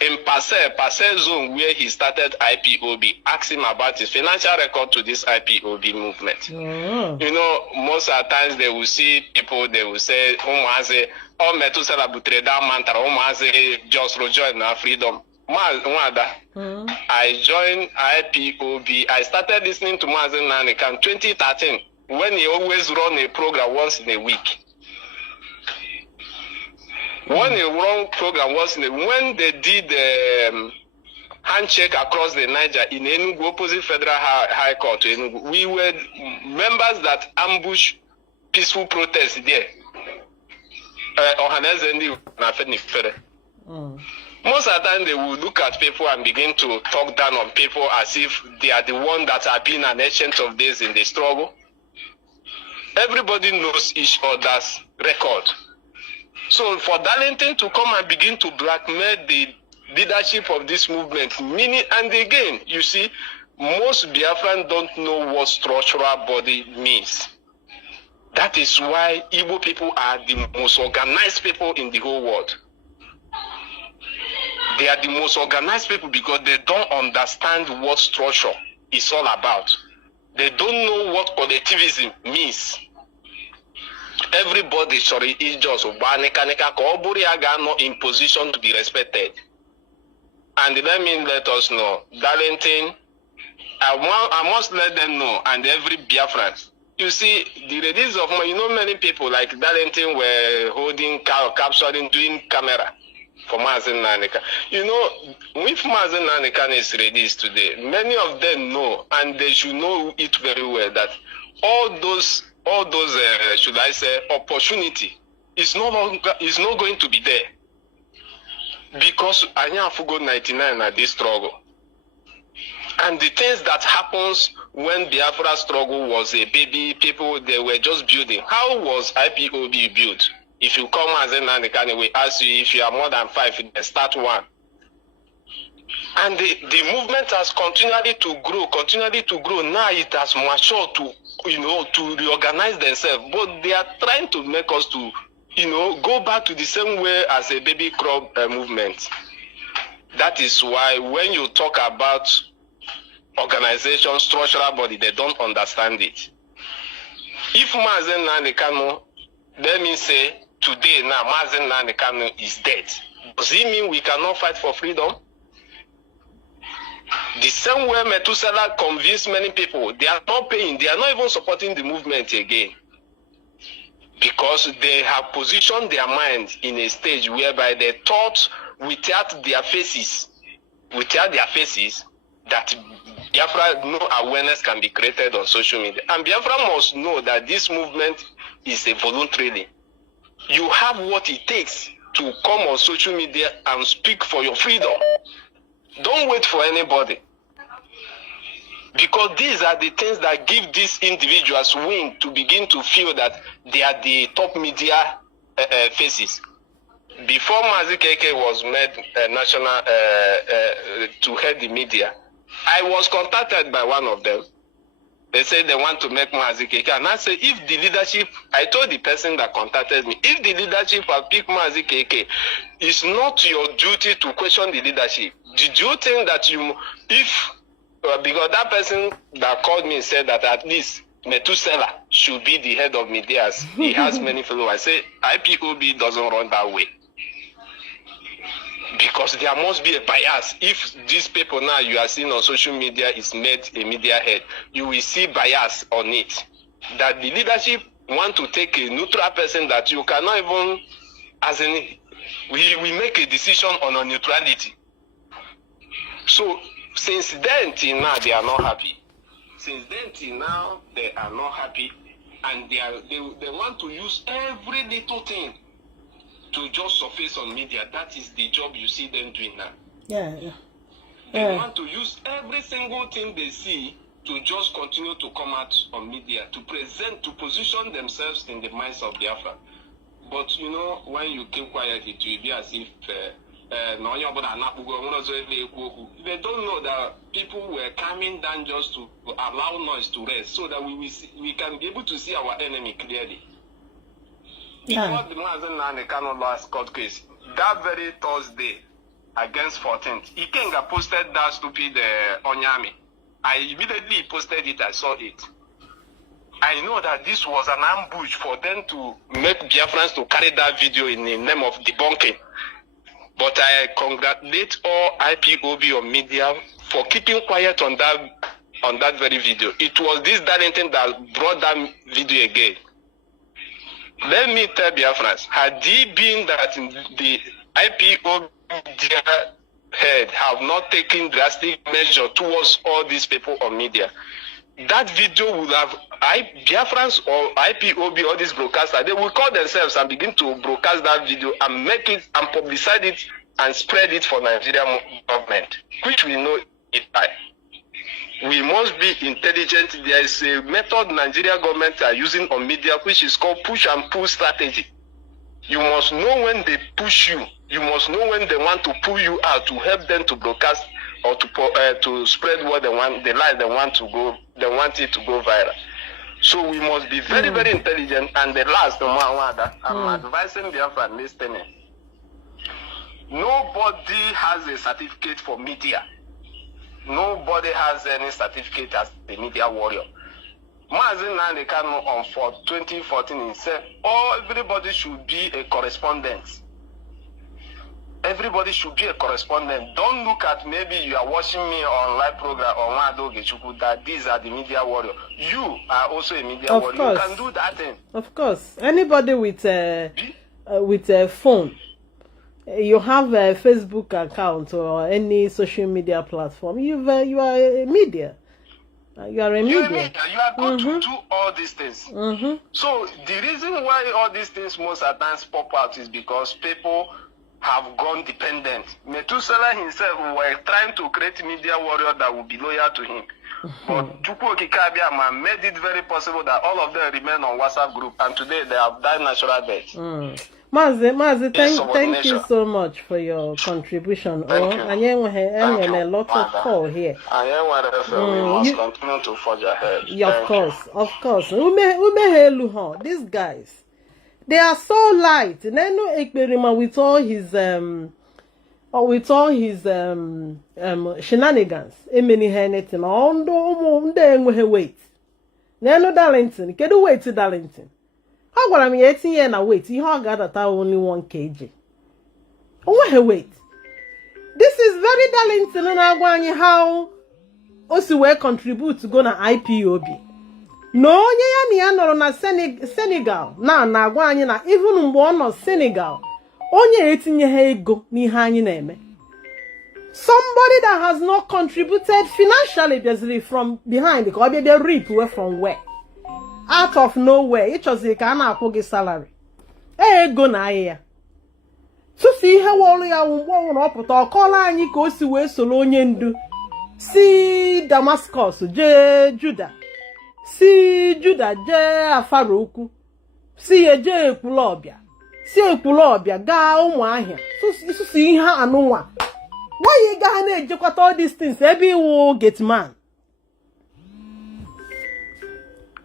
in Passer zone where he started IPOB. Ask him about his financial record to this IPOB movement. You know, most of the times they will see people, they will say, oh, Metusela Butreda Mantra, just rejoin our freedom. I joined IPOB. I started listening to Mazi Nnamdi in 2013 when he always run a program once in a week. When they run program once in a week, when they did the handshake across the Niger in Enugu, opposite Federal High Court to Enugu, we were members that ambush peaceful protests there. Most of the time they will look at people and begin to talk down on people as if they are the one that have been an agent of this in the struggle. Everybody knows each other's record. So for Darlington to come and begin to blackmail the leadership of this movement, meaning, and again, you see, most Biafrans don't know what structural body means. That is why Igbo people are the most organized people in the whole world. They are the most organized people because they don't understand what structure is all about. They don't know what collectivism means. Everybody is just in position to be respected. And let us know, Darlington, I must let them know, and every Biafran. You see, the release of, you know, many people like Darlington were holding, capturing, doing camera for Mazi Nnamdi. You know, if Mazi Nnamdi is released today, many of them know, and they should know it very well, that all those should I say, opportunity is no going to be there. Because I have to go 99 at this struggle. And the things that happens when Biafra struggle was a baby, people, they were just building. How was IPOB built? If you come as an Nnamdi, we ask you if you are more than 5, start 1. And the movement has continually to grow. Now it has matured to, you know, to reorganize themselves. But they are trying to make us to, you know, go back to the same way as a baby crop movement. That is why when you talk about organization, structural body, they don't understand it. If Mazi Nnamdi, let me say, today now, Mazi Nnamdi is dead. Does it mean we cannot fight for freedom? The same way Methuselah convinced many people, they are not paying, they are not even supporting the movement again. Because they have positioned their mind in a stage whereby they thought without their faces, that Biafra, no awareness can be created on social media. And Biafra must know that this movement is a voluntarily. You have what it takes to come on social media and speak for your freedom. Don't wait for anybody. Because these are the things that give these individuals wing to begin to feel that they are the top media faces. Before Mazi KK was made national to head the media, I was contacted by one of them. They said they want to make Mazi KK. And I said, if the leadership, I told the person that contacted me, if the leadership have picked Mazi KK, it's not your duty to question the leadership. Did you think that because that person that called me said that at least Methuselah should be the head of media. He has many followers. I say IPOB doesn't run that way. Because there must be a bias. If these people now you are seeing on social media is made a media head, you will see bias on it. That the leadership want to take a neutral person that you cannot even, as in, we make a decision on a neutrality. So since then till now they are not happy. Since then till now they are not happy, and they want to use every little thing to just surface on media. That is the job you see them doing now. They want to use every single thing they see to just continue to come out on media, to position themselves in the minds of Biafra. But you know, when you keep quiet, it will be as if they don't know that people were coming down just to allow noise to rest, so that we can be able to see our enemy clearly. Before the Mazi and Kanu last court case, that very Thursday against 14th, Ikenga posted that stupid Onyami. I immediately posted it, I saw it. I know that this was an ambush for them to make Biafrans to carry that video in the name of debunking. But I congratulate all IPOB or media for keeping quiet on that very video. It was this Darlington that brought that video again. Let me tell Biafrans, had it been that the IPOB head have not taken drastic measure towards all these people on media, that video would have Biafrans or IPOB, all these broadcasters, they will call themselves and begin to broadcast that video and make it and publicize it and spread it for Nigerian government, which we know it by. We must be intelligent. There is a method Nigerian government are using on media which is called push and pull strategy. You must know when they push you. You must know when they want to pull you out to help them to broadcast or to spread what they want, the lie they want it to go viral. So we must be very, very intelligent. And the last one that I'm advising Biafra listening. Nobody has a certificate for media. Nobody has any certificate as a media warrior. Mazi Nnamdi Kanu on 2014 he said, everybody should be a correspondent. Everybody should be a correspondent. Don't look at maybe you are watching me on live program or that these are the media warrior. You are also a media warrior. Course. You can do that thing. Of course. Anybody with a phone, you have a Facebook account or any social media platform, you are a media. You are a media. You are good to do all these things. So the reason why all these things most at times pop out is because people have gone dependent. Methuselah himself were trying to create media warrior that will be loyal to him. But Chukwubuikem made it very possible that all of them remain on WhatsApp group, and today they have died natural death. Mazi, thank you so much for your contribution. And you have a lot of call here. We must continue to forge ahead. Of course. These guys, they are so light. With all his shenanigans, wait. Darlington, can you wait to Darlington? How got I'm 18 years now wait? You have got only 1 kg. Oh wait. This is very Darlington and I how also will contribute to go na IPOB. No, no na Senegal. Na gwanye na even mbo no Senegal. Onye etinye ha ego n'ihe anyị na-eme. Somebody that has not contributed financially basically from behind because they reap away from where? Out of nowhere. It was like an apple salary. Ego na ya. So see ihe wolu ya won oputa okola anyi ka o si we solo onye ndu. Si Damascus je Judah. Si Judah je Afaroku. Si je Ekwulobia. Si Ekwulobia ga Umuahia. So see ihe anụnwa. Why you ga na ejekọta all these things ebe iwu get man.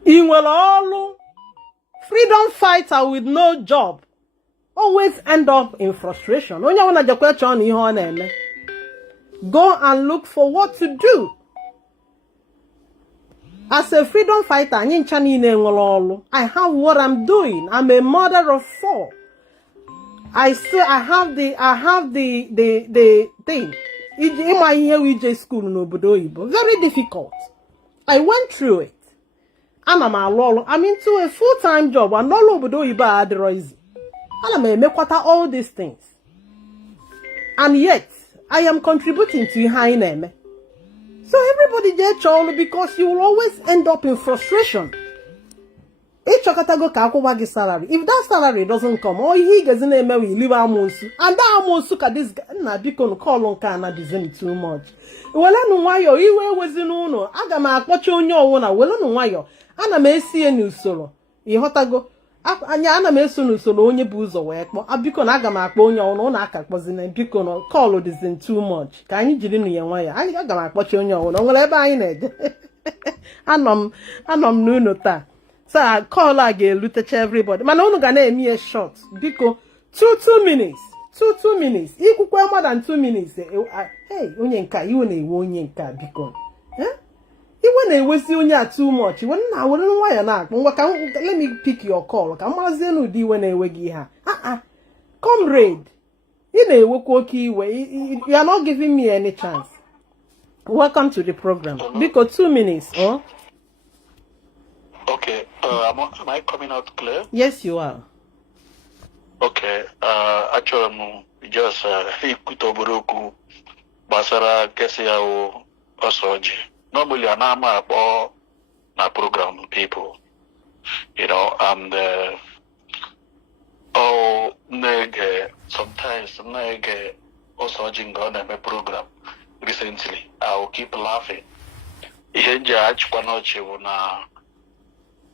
In all freedom fighter with no job always end up in frustration. When you want to go and look for what to do. As a freedom fighter, I have what I'm doing. I'm a mother of 4. I have the thing. In my EJ school in very difficult. I went through it. I'm into a full-time job and all over the easy. And I'm all these things. And yet, I am contributing to high name. So everybody gets all because you will always end up in frustration. ịchọkọtago ka akwụwa gị salary. If that salary doesn't come, or he doesn't eme we leave amonsu, and that amonsu ka this na biko no call on ka na design too much. Wele nu nwayo iwe wezi n'ụlọ, aga m akpọcha onye ọwụna wele nu nwayo, ana m esi n'usoro. Ịghọtago? Anya ana m eso n'usoro onye bụ ụzọ wee kpọ. Biko na aga m akpọ onye ọwụna, ọ na-aka kpọzi na biko no call design too much. Ka anyị jiri nu ya nwayo. Anyị aga m akpọcha onye ọwụna. Nwere ebe anyị na-eje. Anọ m n'ụlọ taa. So I call again, lutecha everybody. Man, onu ga na-eme a short. Biko, 2 minutes. 2 minutes. Ikukwe more than 2 minutes. Hey, onye nka, iwe na-ewe onye nka, biko. Iwe na-ewezi onye a too much. Iwe na were nwa ya na akpọ. Let me pick your call. Ka marazie na ụdị iwe na-ewe gị ha. Comrade. Ị na-ewekwa oke iwe. You are not giving me any chance. Welcome to the program. Biko, 2 minutes. Oh. Okay, am I coming out clear? Yes, you are. Okay, actually, just Ikutoburuku Basara Kesiao Osoji. Normally, I'm about na program people, you know, and sometimes Osoji on a program recently. I will keep laughing. Judge Kwanoche na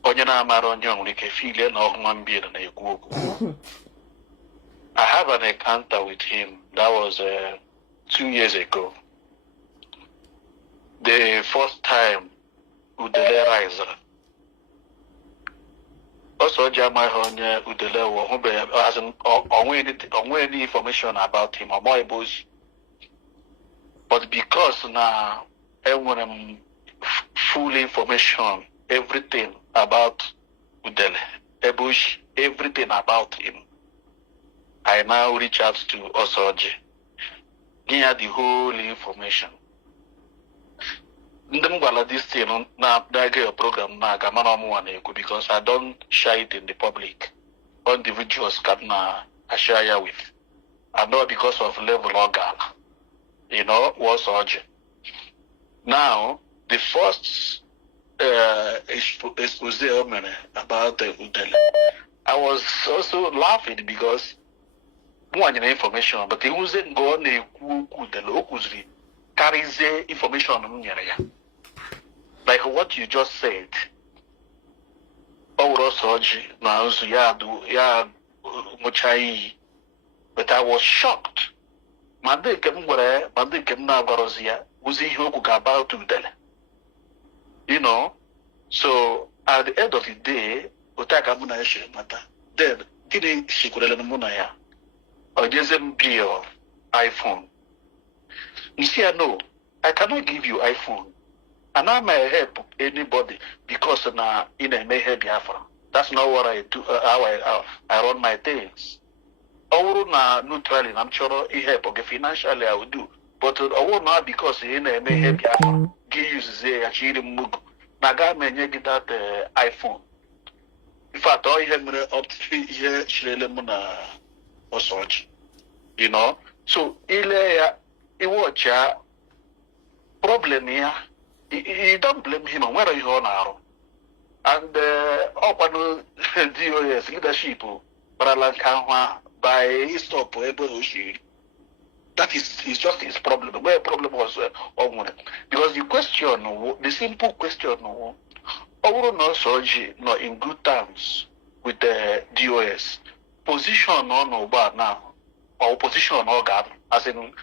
onye na-amara onye nwere ike filie na ọgụma mbiri na-ekwu okwu. I have an encounter with him that was 2 years ago. The first time Udele rise. Also, Jamaica onye Udele onwe any information about him or more bush. But because now everyone full information, everything about Udele, Ebush, everything about him. I now reach out to Osoji. Give her the whole information. This thing now a program now because I don't share it in the public. Individuals can share with. I know because of level organ. You know, what's urgent. Now the first expose about Udele. I was also laughing because one information, but he wasn't going to Udele carries the information like what you just said. But I was shocked. Mande came now was he about Udele. You know, so at the end of the day, Otaka Muna matter. Then, did she could let Munaya or just be your iPhone? You see, I know I cannot give you iPhone, and I may help anybody because now in a may help Biafra. That's not what I do. How I run my things. Or now neutrally, I'm sure he help. Okay, financially I will do, but I will not because in a may help Biafra. Use actually mug. Naga menye get that iPhone. In fact, all him up here shrelemuna Osoji. You know, so ile I watch ya problem here. You don't blame him. Where are you on now? And open DOS leadership, Baralankanwa by stop that is just his problem. Where problem was because the question, the simple question, no Soji, no in good terms with the DOS position on over now or position on organ as in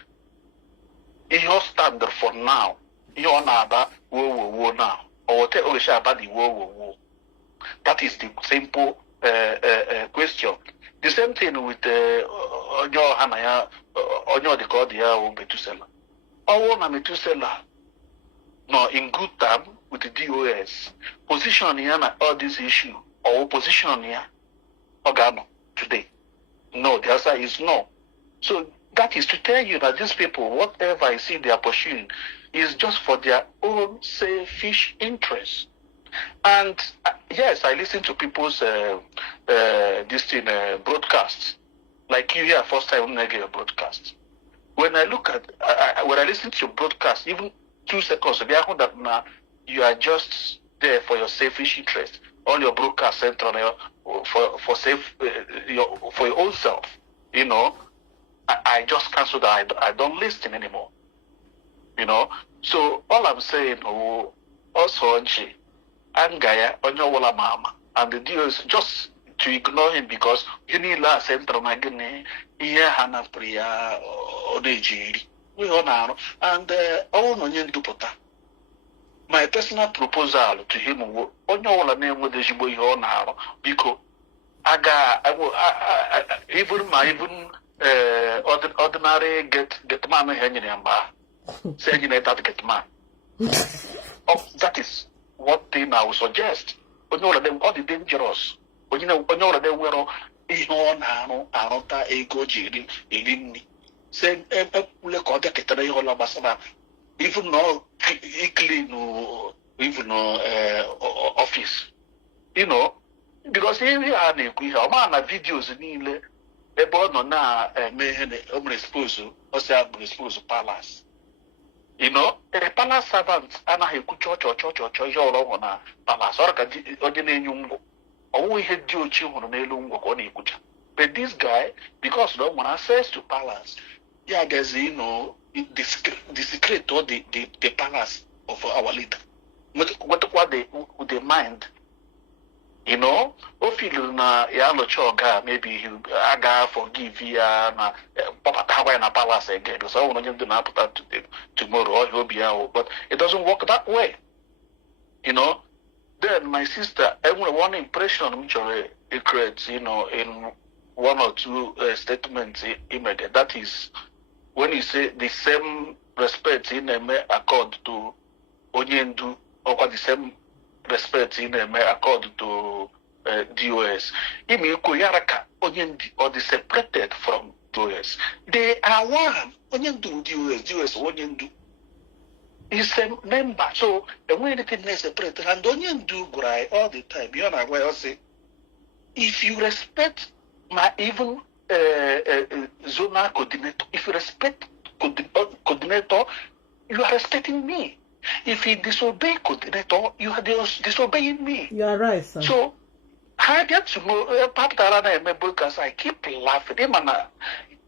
your standard for now. You're not about war now or tell about the war. That is the simple question. The same thing with Onyo Hanaya, Onyo the Cordia or Metusela. Or one Metusela. No, in good time with the DOS. Position here all this issue or position here organo today. No, the answer is no. So that is to tell you that these people, whatever I see they are pursuing, is just for their own selfish interests. And yes, I listen to people's broadcasts. Like you here, first time when I get a broadcast. When I look at, when I listen to your broadcast, even 2 seconds, that now you are just there for your selfish interest. on your broadcast center for safe for your own self. You know, I just cancel that. I don't listen anymore. You know, so all I'm saying, also Angaya on your wala mama, and the deal is just to ignore him because you need la center magane here hana priya or the jiri. We honor and all no to put. My personal proposal to him on your name with the Jibo honor because I will ordinary get man hanging in bar. Saying that get man. That is what thing I would suggest. But no, them all the dangerous. But you know, they were ego jiri ilini. Saying even no clean even office. You know, because here we are man videos in ebe na expose palace. You know, a palace servant anaghị ekwu chọọ na palace ọ ka onye na-enye ngwo ọwụ ihe dị ochi hụrụ n'elu ngwo ka ọ na-ekwucha. But this guy, because no one access to palace, yeah, there's the secret or the palace of our leader. What they mind. You know, if you na yalo choga, maybe you aga forgive ya na papa tawa na palace again. So I want to not put that tomorrow or he'll be out, but it doesn't work that way. You know. Then my sister, one impression which it creates, you know, in one or two statements he made. That is when he say the same respect in accord to Onyendu, or the same respect in accord to DOS. Yaraka Onyendi or the separated from DOS. They are one. Onyendu DOS Onyendu is a member. So when they can separate and Onyendu Gurai all the time, you know where I say if you respect my even zonal coordinator, if you respect coordinator, you are respecting me. If you disobey coordinator, you are disobeying me. You are right, sir. So, I get to know, because I keep laughing. They man,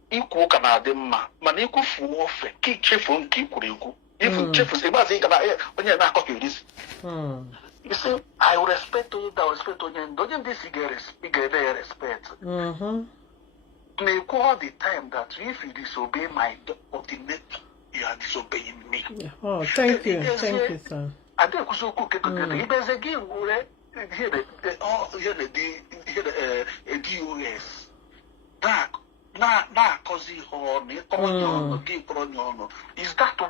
equal Canada, man, equal for keep chef on keep Kuriku. If chef is when you're not copying this. You see, I respect you, I respect you, and don't this bigger respect. May all the time that if you disobey my coordinator, you are disobeying me. Oh, thank you, sir. I think also cook it. He does again. Here the DOS. Na cause horn. Is that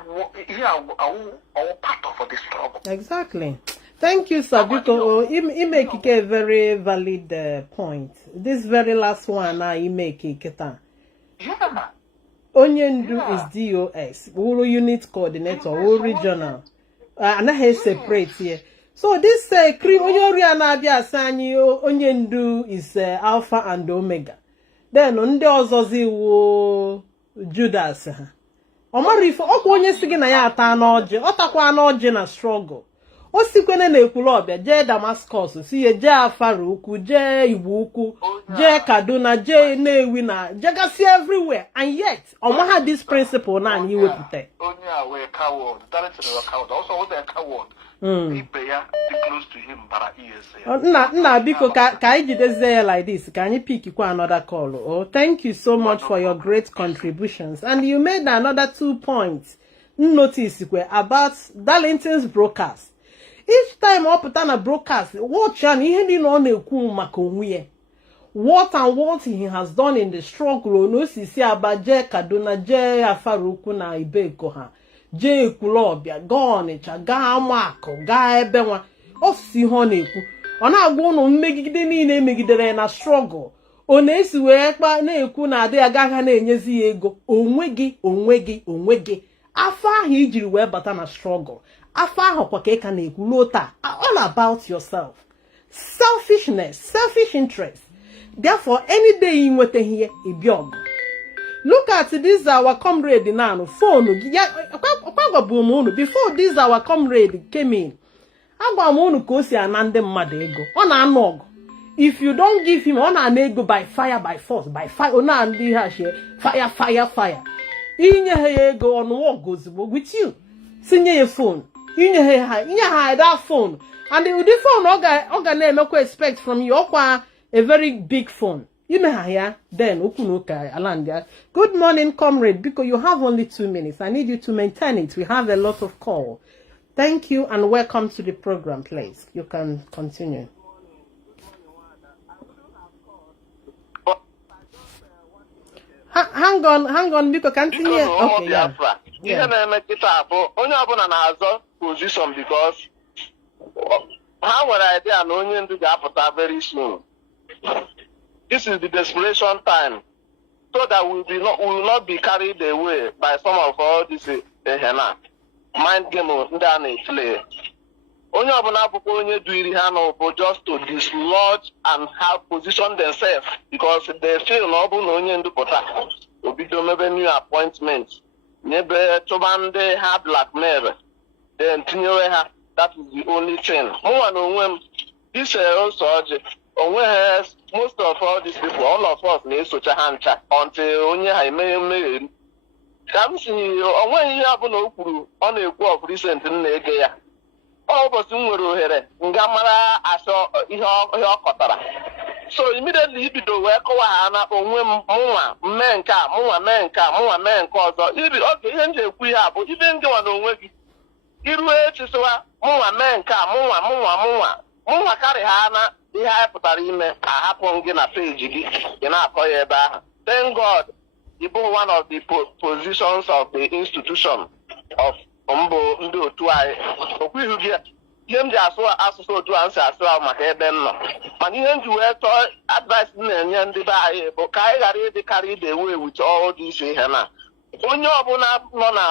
our part of the struggle? Exactly. Thank you, sir. Because he make a very valid point. This very last one, he make it. Yeah. Onyendu is DOS, Uru Unit Coordinator, Uru Regional. And I have separate here. So this Onyendu is Alpha and Omega. Then on the Ozozi wo Judas. Omari for Okonye Sigi na ya ata anoje, otakwa anoje na struggle. Osikwene na ekulobia, je Damascus, siye je Afara ukwu, je Igbo ukwu, je Kaduna, je Nnewi na, je everywhere. And yet, Omo had this principle na and you will put Onya we coward, Darlington was a coward. Also was a coward. Close to him para years. Nah, because can you just say like this? Can you pick another call? Oh, thank you so much for your great contributions. And you made another 2 points. Notice about Darlington's broadcast. Each time up on a broadcast, watch and he didn't know what and what he has done in the struggle. No, see about Je Kaduna, Je Afaruku na Ibeko ha, Je Kulobia, Gonicha, Ga Mako, Ga Ebewa, of si honeku. On our go no megidere na struggle. Onesi wekpa na eku na ade agaga na enyezi ego. Onwegi. Afa he jiri we bata na struggle. Afa hokwa ke ka na eku lota. All about yourself. Selfishness, selfish interest. Therefore, any day you want to hear a biog. Look at this our comrade now. Phone. Before this our comrade came in. agwa m unu ka o si ana ndị mmadụ ego ọ na-anụ ọgụ if you don't give him ọ na-ana ego by fire by force by fire ọ na-ndị ha shie fire inye ha ya ego ọnụ ọgụ ozugbo with you sinye ya phone inye ha that phone and the phone ọ ga na-emekwa expect from you ọkwa a very big phone ime ha ya then okwu na ụka ala. Good morning comrade, because you have only 2 minutes. I need you to maintain it. We have a lot of call. Thank you and welcome to the program, please. You can continue. Hang on, because continue. Okay, yeah. Onye ọbụla na-azọ position because ha nwere idea na onye ndu ga-apụta very soon. This is the desperation time, so that we will not be carried away by some of all this mind game ndị a na-play. Onye ọbụla bụkwa onye duiri ha n'ụbụ just to dislodge and have position themselves because they feel na ọ bụ na onye ndupụta obido mebe new appointment nyebe chụba ndị ha blackmail then tinyewe ha. That is the only thing. Mụnwa na onwe m this also ọjị onwe ha most of all these people all of us na-esocha ha ncha until onye ha emeghe mmehie. Ka m si onweghị ihe ọbụla o kwuru ọ na-ekwu of recent na-ege ya ụbọchị m nwere ohere nga mara asọ ihe ọ kọtara so immediately ibido wee kọwa ha na onwe m mụnwa mee nke a mụnwa mee nke a mụnwa mee nke ọzọ oge ihe m ji ekwu ihe a bụ ibe ngewa na onwe gị irue chisịwa mụnwa mee nke a mụnwa karị ha na ihe anyị pụtara ime ahapụ gị na peji gị ị na-akọ ya ebe ahụ. Thank God you bụ one of the positions of the institution of mbụ ndị otu anyị okwihu gị ihe m ji asụ asụsụ otu a nsị asụ ahụ maka ebe m nọ mana ihe m ji wee chọọ advice na-enye ndị be anyị bụ ka anyị ghara ịdịkarị ide ewu with all these ihe na onye ọbụla nọ na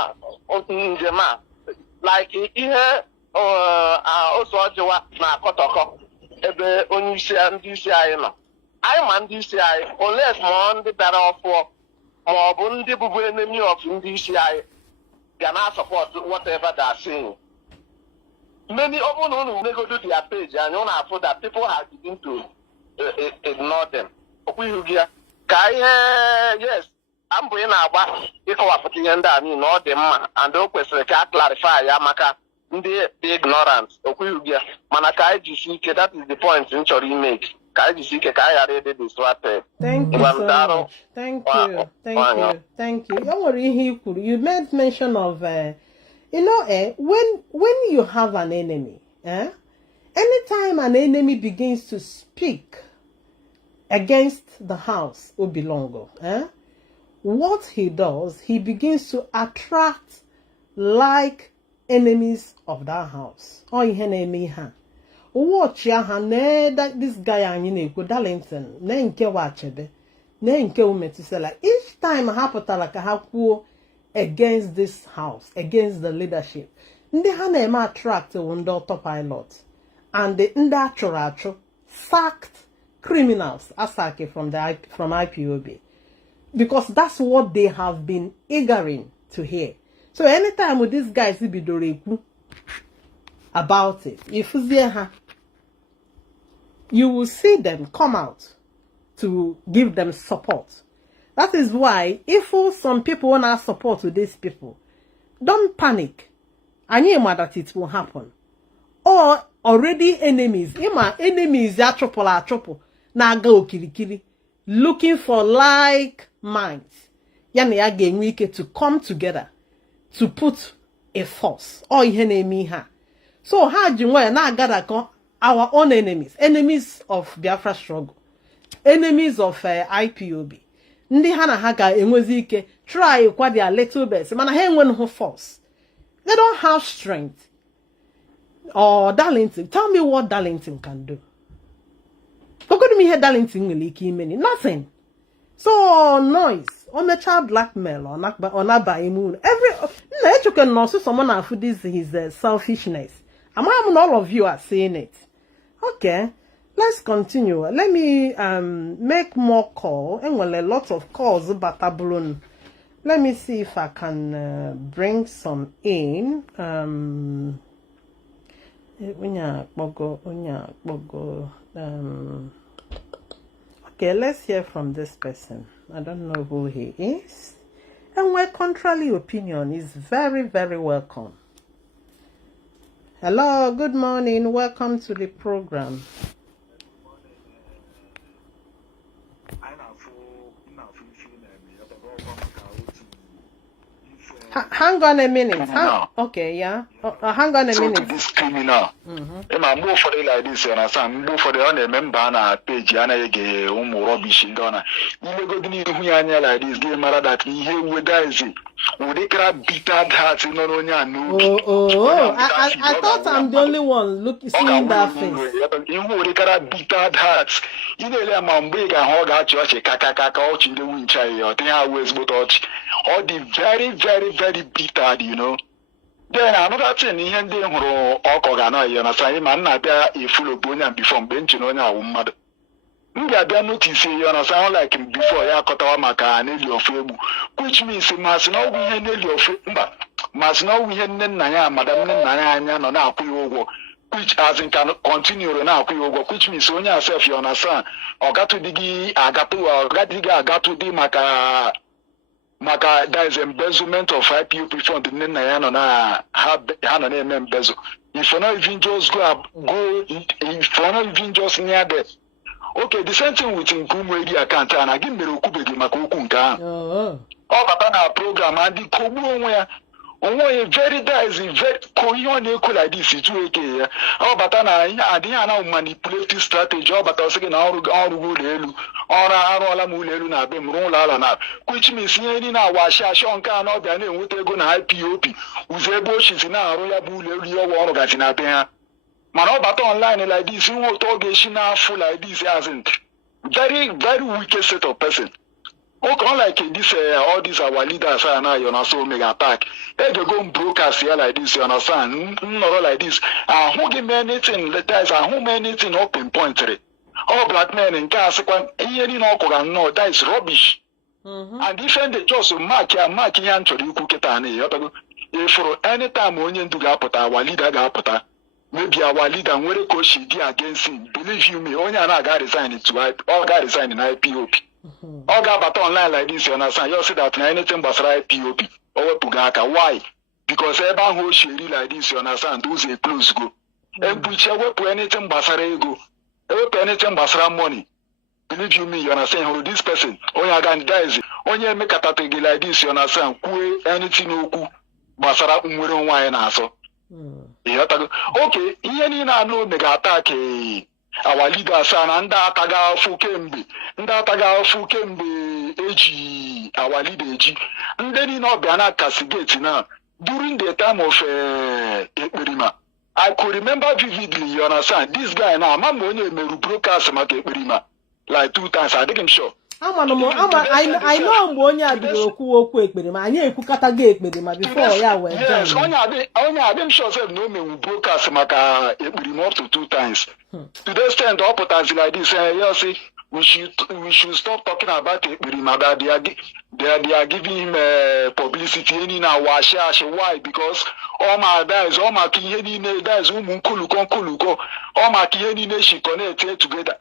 njem a like ihe ose ọjịwa na akọtọkọ ebe onye isi ndị isi anyị nọ anyị ma ndị isi anyị oles ma ndị bịara ọfụọ ma ọ bụ ndị bụbu enemy of ndị isi anyị ga na support whatever they are saying. Many of them go to their page and you know that people have begun to ignore them. Yes, I'm going to ignore them and they'll clarify Yamaka the ignorance. That is the point in your make. Thank you so much. Thank you. You made mention of when you have an enemy, anytime an enemy begins to speak against the house Obilongo, what he does, he begins to attract like enemies of that house. Or enemy. Watch ya that this guy anyị na-ekwu Darlington na nke wachebe na nke umetusela each time ha pụtara ka ha kwuo against this house, against the leadership, ndị ha na-eme attract ndị autopilot and ndị achụrụ achụ sacked criminals asake from IPOB because that's what they have been eagering to hear. So anytime with these guys bidoro ekwu about it, you will see them come out to give them support. That is why if some people want to support with these people, don't panic. I know that it will happen. Or already enemies, enemies na go kili looking for like minds. To come together to put a force or enemy ha. So how do you na gather our own enemies of Biafra struggle, enemies of IPOB. Ndị ha na ha ga enwezi ike try kwa their little best, mana ha enwe no force. They don't have strength. Or Darlington, tell me what Darlington can do. Look at me here, Darlington nwere ike imeni nothing. So noise on the child blackmail or not immune. Every no so someone after this his selfishness. Among all of you are saying it. Okay, let's continue. Let me make more call. And well, a lot of calls about tabloon. Let me see if I can bring some in. Okay, let's hear from this person. I don't know who he is. And where contrary opinion is very, very welcome. Hello, good morning. Welcome to the program. Hang on a minute. Okay, yeah. Hang on a minute. To this criminal. I move for it like this, and I move for the other member on a page, and I get rubbish in Ghana. You go to me like this, game matter that he here with guys. Would they grab bitter hearts in Oronia? I thought I'm the only one seeing that face. You would grab bitter hearts. You know, I'm a big and hog at church, a caca, in the wind chai, or 3 hours, but all the very, very, very bitter, you know. Then another thing, he and them who Okogana, you know, say, man, I bear a full of bone before benching on our mother. Maybe I don't notice you know, sound like him before Yakotawamaka and Elio Febu, which means he must know we had Elio Febu, must know we had Naya, Madame Naya, no now, which as in can continue now, which means on yourself, you understand, or got to digi, Agatu, or Gadiga, got to di Maka, there is embezzlement of IPOP fund in Nayano, have an embezzle. If you're not even just go, if you're not even just near there. Okay, the same thing with Nkumu Edi account and I give me Rukubegi Makukunga. Oh, but our program and the Kobu where very dicey, very coyon equal like this situation. Oh, but I didn't manipulate this strategy. Oh, but I was saying, all Rulu, or Arola Muluna, Bimrola, which means any now wash a shon can not be a name with a good IPOP, whose ebosh in our Royal Bull, or Gatina. Man, but online like this, you won't talk full like this, hasn't. Very, very wicked set of person. Okay, like this, all these our leaders are now, you know, so mega attack. They go broadcast here like this, you understand? Not like this. Who give me anything, that is, who many anything open point. All black men in cars, no, that is rubbish. And defend the just mark here, actually, you cook it and if for any time when you do Gapota, our leader Gapota. Maybe our leader, when they coach against him, believe you me, only I got resigned to all got resigned in IPOP. All got but online like this, you understand? You see that anything but IPOP. Or Pugaka. Why? Because everyone who she like this, you understand, those a close go. And which I will put anything basara go. Ever anything basara money. Believe you me, you understand who this person, only I got dies. Only make a tategi like this, you understand, anything no basara umwe wine aso. Okay, here na no mega attack our leaders and Ataga Fukembe, Eji, our leader Eji, and then in Obiana Castigate now during the time of Ekperima. I could remember vividly, you understand, this guy now, Mamoni may broadcast Ekperima like 2 times, I think I'm sure. I know Monya Biloku Ekperima, and you Kukata Gate Ekperima before, yes, only I didn't show no me broadcast Maka Ekperima up to 2 times. To the extent the opportunities like this, you see, we should stop talking about Ekperima, that they are giving him publicity any now. Why? Because all my guys, all my kiyeni guys, Kuluko, all my kiyeni she connected together.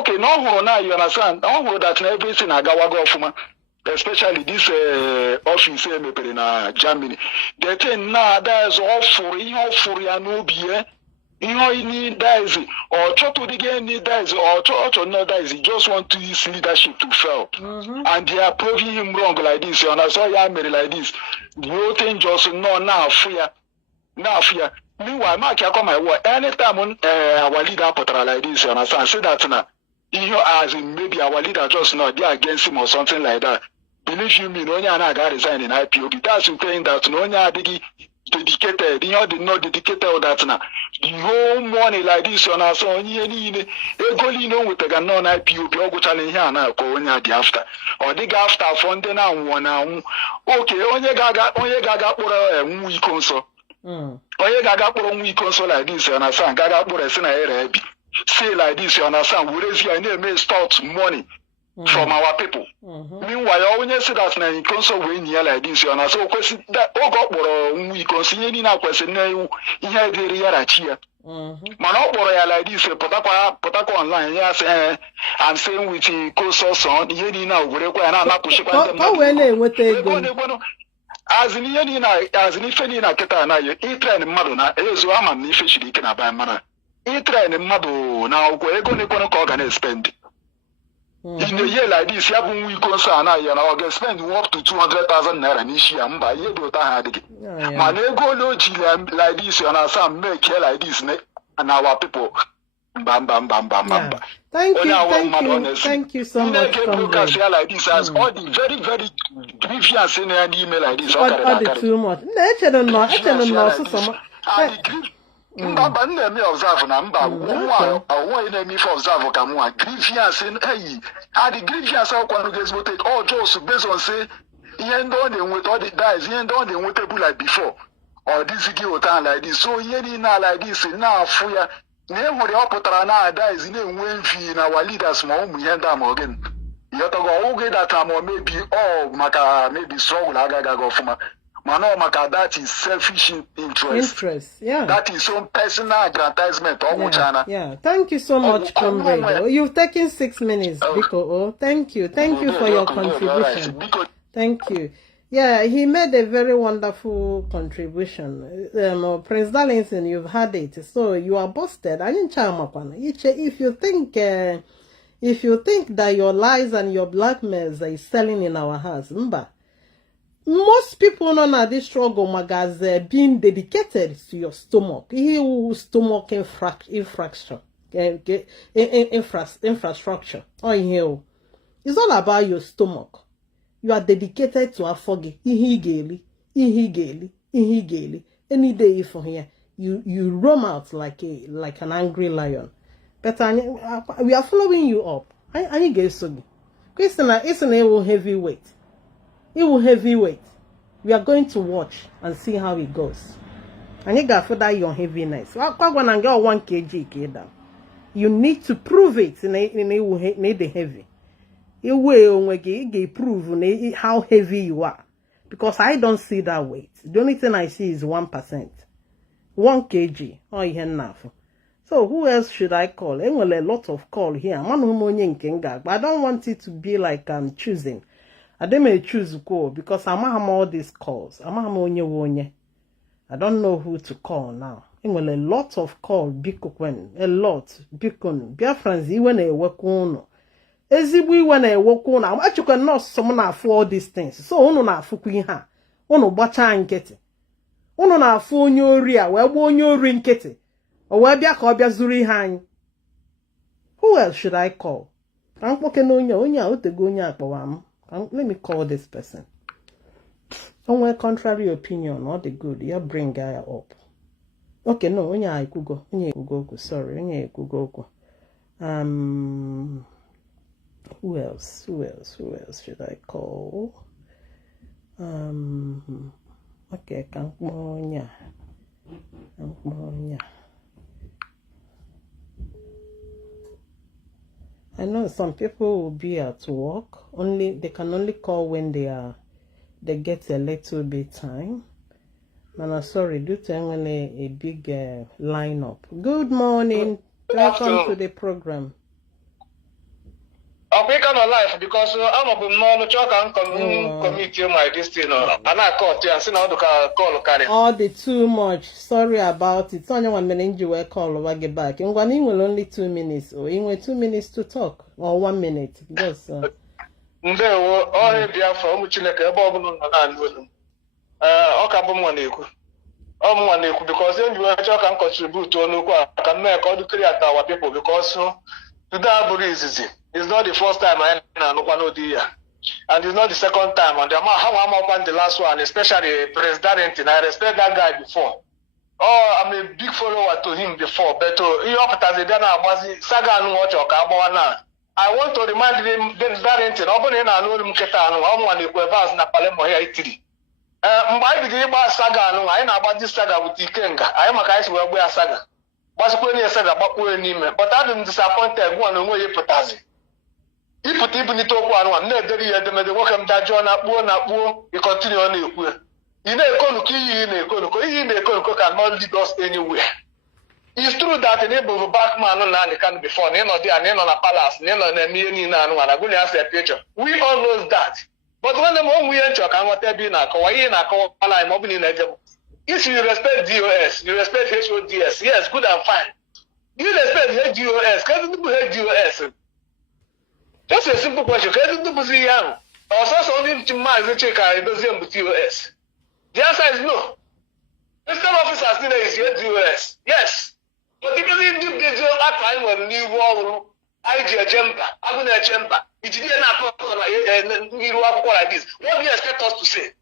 Okay, now you understand. Now that everything I got from, especially this office in Germany. The thing now that is all for no beer. You know, you need that or try to again need that or try no that he just want to use leadership to fail. And they are proving him wrong like this. You understand? I made like this. The whole thing just now fear. Meanwhile, Mark, I come my word. Anytime our leader put like this, you understand? Say that now. You know, as in maybe our leader just not there against him or something like that. Believe you me, no one got resigned in IPOB. That's saying that no one dedicated, you know, did not dedicated all that now. The whole money like this on us on any golly no with the non IPOB or challenge here now, the after. Or dig after funding and one now. Okay, only gaga for a week also. Only gaga for 1 week also like this, and I sang gaga for a sinner. Say like this, you understand, we raise your name may start money from our people. Meanwhile, when you say that now you console win here like this, you understand, question that God for 1 week, considering now question you here the real here. Man, all boy like this, Potako online, yes, I'm saying with the co-source son, Yeni now, whatever, and I'm not pushing them. As in Yeni, as in Ifenina Ketana, you eat and Madonna, Ezra, and if she can buy mana. Eat and Madu now, we're going to organize spend. In a year like this, you have we concern, I get spend up to 200,000 naira this year, by year to Tahadi. Man, they go no like this, and some make here like this, and our people. Bam, bam, bam, bam, bam. Thank you so much. Like this as all the very, very grievous in an email like this. All the too much. I don't know. Mbaba nne observe na mba wo enemy for observe ka mo grievous in the grievous akwa no get go take all just based on say ihe ndo dey with all the guys ihe ndo dey with table like before or this give time like this so ihe ni na like this na afu ya na enwere oputara na guys na enwe mfi na our leaders ma umu ihe nda ma again you to go oge that time or maybe maka maybe struggle agaga go fuma. Mano, maka, that is selfish interest. Yeah. That is some personal aggrandizement. Yeah. Thank you so much, comrade. You've taken 6 minutes, Biko. Thank you. Thank you for your contribution. Thank you. Yeah, he made a very wonderful contribution. Prince Darlington, you've had it. So you are busted. If you think that your lies and your blackmails are selling in our house, most people know that this struggle magazine being dedicated to your stomach. He will stomach infrastructure. It's all about your stomach. You are dedicated to a foggy. Any day from here, you roam out like an angry lion. But we are following you up. I get so. Question is an heavyweight. It will heavyweight. We are going to watch and see how it goes. And you got for that your heaviness. 1 kg. You need to prove it. Need the heavy. You will prove how heavy you are. Because I don't see that weight. The only thing I see is 1%. 1 kg. Oh, you enough. So who else should I call? There will a lot of call here. But I don't want it to be like I'm choosing. I may choose go because I'm all these calls. I don't know who to call now. A lot of call bikukwen, a lot bikun. Biafrans even a work on. Ezibui when a work on. I'm actually not someone for all these things. So ono na fukuin ha. Ono bacha nkete. Ono na fu onyo ria, we onyo ri nkete. O we bia ka obia zuri han. Who else should I call? I'm poke no onya otego onya akpawam. Let me call this person. Somewhere contrary opinion, not the good. You bring guy up. Okay, no, onye ikugo. Sorry, onye ikugo. Who else should I call? Okay, Kankmonya. I know some people will be at work. They can only call when they get a little bit time. And I'm sorry, due to a big lineup. Good morning. Welcome to the program. I'm making a life because I'm a more and commit my destiny. And I caught you and seen how to call carry. All the too much. Sorry about it. Only 1 minute you will call or get back. And one will only 2 minutes. Or in 2 minutes to talk. Or 1 minute. Because there were all Biafra, which like a bubble and because then you can contribute to can make all the create our people because today is easy. It's not the first time I know the and it's not the second time. And how I'm up the last one, especially President Darlington. I respect that guy before. Oh, I'm a big follower to him before. But Mazi saga no watch or Kabana. I want to remind him Darlington. Open in and know him Ketano. I'm one of the Quevas na Palemo here Italy. I begin about saga. No, I know about this saga with Ikenga. I am a guy who wear saga. But when you said about but I'm disappointed. One and way potazi. If you even need to go on, never the welcome that John up, you continue on the way. You know, cannot lead us anywhere. It's true that in able back man and can before they know there, they know the palace, they know the million and one. I go to a picture. We all know that. But when the moment we enter, I want to be in a Kawaii and a Kawaii mobile in a job. If you respect DOS, you respect HODS, yes, good and fine. You respect HDOS, can you do HDOS? Just a simple question. Can you do see young? Also, only to Mazi check out the same with TOS. The answer is no. Mr. Officer still is HDOS. Yes. But if you do the time when you wall, I do a jumper, I'm going to jumper. It didn't happen like this. What do you expect us to say?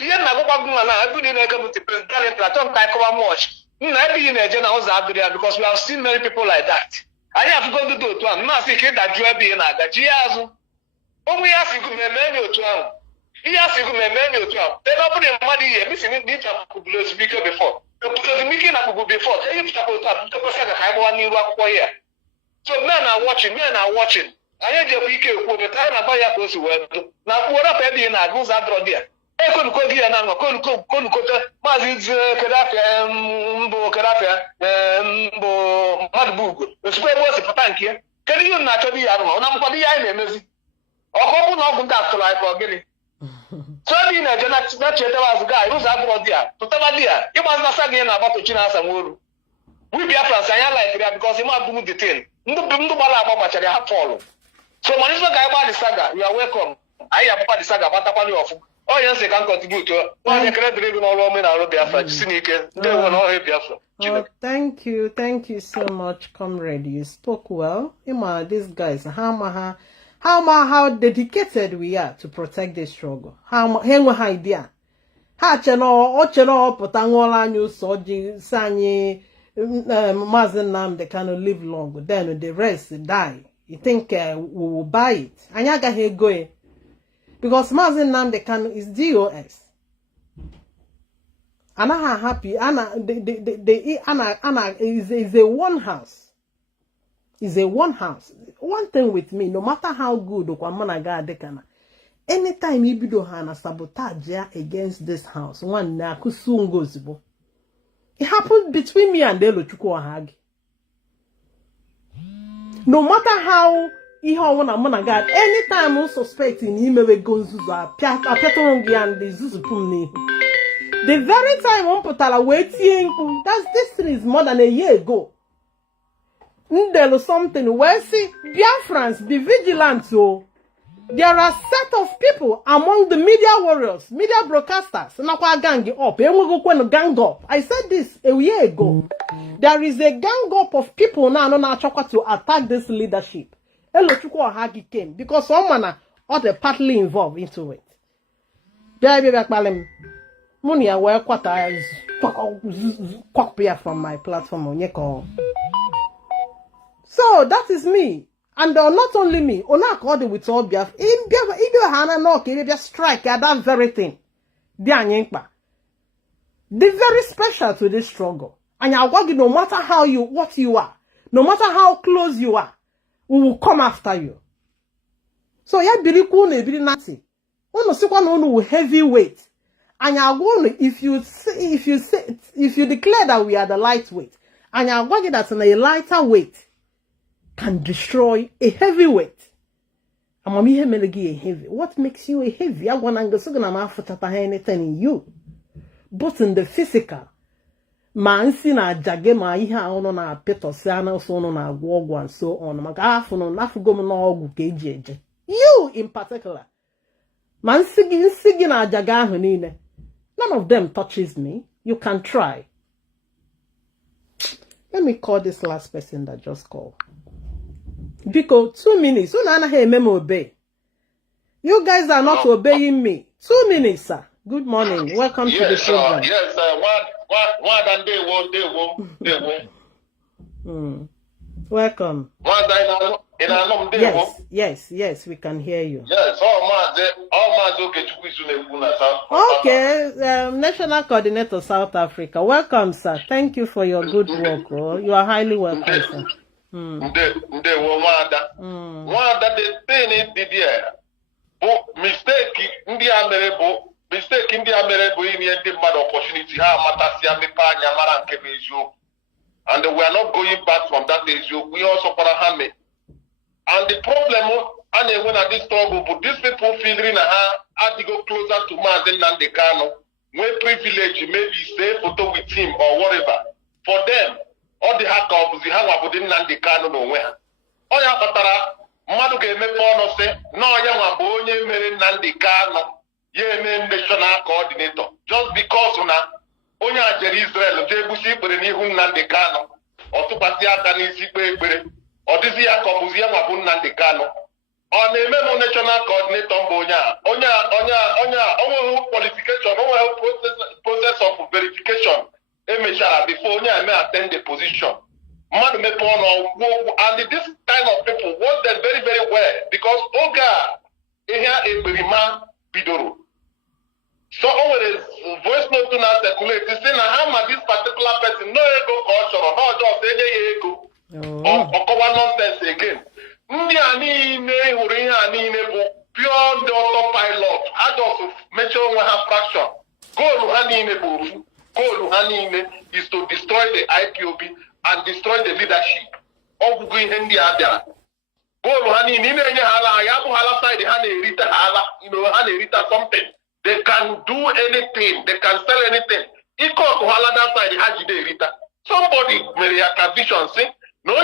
You never go I put in a government president, I don't like how much. Maybe in a general because we have seen many people like that. I have to go to do it one. Now, see that you are being at that. When we ask you to menu to him, he asked you to menu to him. They don't put in money here. Missing it, need to speak before. Because the meeting up before, they used to go to so men are watching, I had your week with the time I buy a close to work. Now, what up, Eddie, and I goes out there. I couldn't go here now, couldn't go Mazi's Kadafia, Madbug. The square was a tank here. Can you not be animal? Nobody I may or hope not that to life or getting. So I mean, I not a guy who's out there. To tell idea, you must not say about the Chinas and Wood. We Biafrans, I like that because you might do the thing. No, have follow. So, when you about the saga, you are welcome. I have about the saga, but upon your oh, yes, they can contribute to it. Well, cannot believe all women are Biafra. They will not help Biafra. Oh, thank you so much, comrade. You spoke well. These guys, how dedicated we are to protect this struggle. How idea. Cheno potangola new soji sanyi Mazi Nnamdi cannot live long. Then the rest die. You think we will buy it? Anyaga he going. Because Mazi Nnamdi Kanu is DOS. And I'm happy. Anna is a one house. Is a one house. One thing with me, no matter how good Okwamana Dekana, anytime you do hana sabotage against this house, one na kusungozibo. It happened between me and Delo Chukwubuikem. No matter how anytime we suspect in him we go Zuza, Piatorongi and the Zuzupumni. The very time on Potala waiting, this thing is more than a year ago. There is something where see Biafrans be vigilant. So there are set of people among the media warriors, media broadcasters. Gang up. I said this a year ago. There is a gang up of people now to attack this leadership. Chukwubuikem came because someone are partly involved into it. Money aware quarters copy from my platform. So that is me. And not only me, with all Biafra. In Biafra, strike at that very thing. The very special to this struggle. And you're working no matter what you are, no matter how close you are, we will come after you. So yeah, heavyweight. And you're going if you declare that we are the lightweight, and you're working that a lighter weight can destroy a heavyweight. What makes you a heavy? I want to anything in you. But in the physical, man si na jage ma ihe ono na peto si ana so ono na agwo and so on. Maka afu no nafugo mo na ogwu ka eji eje. You in particular. Man sigi na jage ahu niile. None of them touches me. You can try. Let me call this last person that just called. Because 2 minutes. Obey. You guys are not obeying me. 2 minutes, sir. Good morning. Welcome to the program. Yes, one and they won't. Welcome. Yes, we can hear you. Yes, okay, National Coordinator South Africa. Welcome, sir. Thank you for your good work. Oh. You are highly welcome, sir. Mistake in the American opportunity, how Matasia Mipanya Maran Kebejo. and we are not going back from that issue. We also para hame. And the problem, and when I this struggle, but these people feeling had to go closer to Mazi Nnamdi Kanu, when privilege, maybe stay photo with him or whatever. For them, all the hack of the Hawa within Nnamdi Kanu nowhere. Oh yeah, Patara, Madu gave me for say, no, I am a bonye mere Nnamdi Kanu, ye national coordinator. Just because Onya Israel, Jebusi, but in Nnamdi Kanu, or to Patia Kanisi, or this year, Kobuzia Mabun Nnamdi Kanu. On a memo national coordinator, Onya, qualification, process of verification, before I may attend the position. And this kind of people work them very, very well because Oga, here a Bidoro. So always voice note to now circulate. They say, how this particular person no ego culture or not just any ego or cover nonsense again. Pure the autopilot. I just mention one fraction. Goal is to destroy the IPOB and destroy the leadership of India. Goal something. They can do anything. They can sell anything. Somebody may have vision say, no,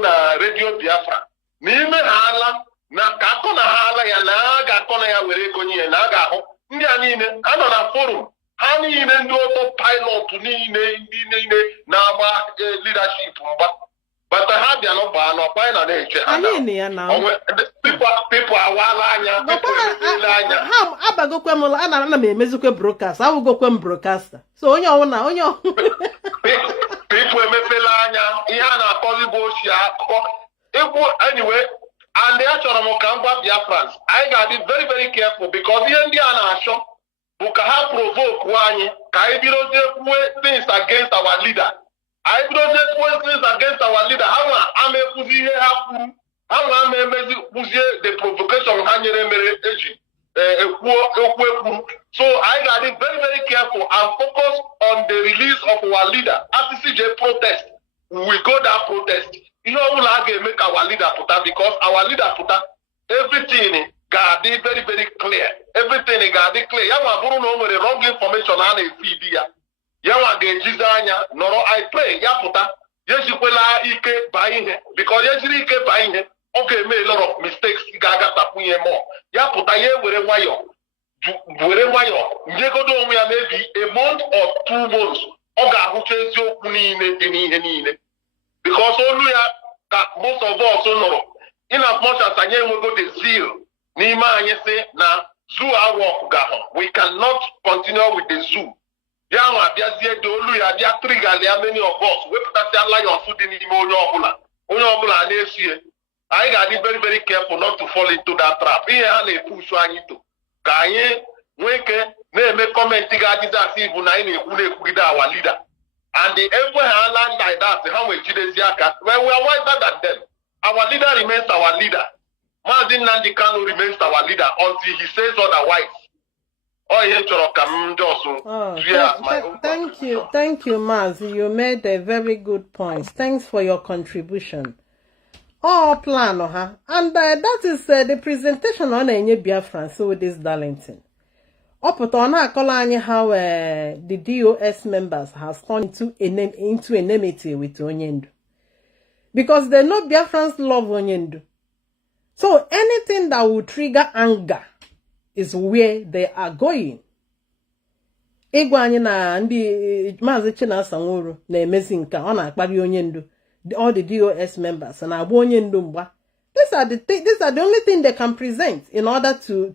na radio Biafra. Nime hala na kakona hala ya na gakona ya were konye na gaho. Ndi anine ano na forum. Hani ine ndo pilot ni na ma leadership mba. But I have the number and apply na eche. People are walanya. How abago kwemo ana na me mezukwe broadcast. I will go kwem broadcaster. So onyo. People emefelanya. Ihe na akọzi boshi akọ. Anyway, and they actually Mokamba Biafrans. I got to be very, very careful because the Indian nation who can provoke one, things against our leader. I things against our leader. How the provocation so I got to be very, very careful and focus on the release of our leader. As CJ protest, we go that protest. You know, we'll make our leader put that because our leader put that everything got be very, very clear. Everything got be clear. Yawa Bruno with the wrong information on a feed here. Yawa Genzizanya, Noro, I pray, Yaputa, Yesipela Ike buying it because Yesike buying it. Okay, made a lot of mistakes. Gaga tapuye more. Yaputa ye with a wire. Nego do we maybe a month or 2 months. Oga who says you need. Because only that most of us know, in as much as I will go to zeal, Nima say na zoo our work we cannot continue with the zoo. Yama Biazie Dolu, Dia Trigger, there are many of us. We put that lion food in Onyola, and I got to be very, very careful not to fall into that trap. Here they push one into Kaye, Wake, name comment to God is even our leader. And the every land like that, how we choose Yaka, well, we are wiser than them. Our leader remains our leader. Mazi Nnamdi Kanu remains our leader until he says otherwise. Thank you, Mazi. You made a very good point. Thanks for your contribution. Plan, and that is the presentation on a Biafrans with this Darlington. Up on how the DOS members have turned into enmity with Onyendu. Because they know Biafrans love Onyendu. So anything that will trigger anger is where they are going. Igwanye na ndi Mazi China Sanwuru na emezi nka ọ na-akpari Onyendu, all the DOS members and agba Onyendu mgba. These are the only thing they can present in order to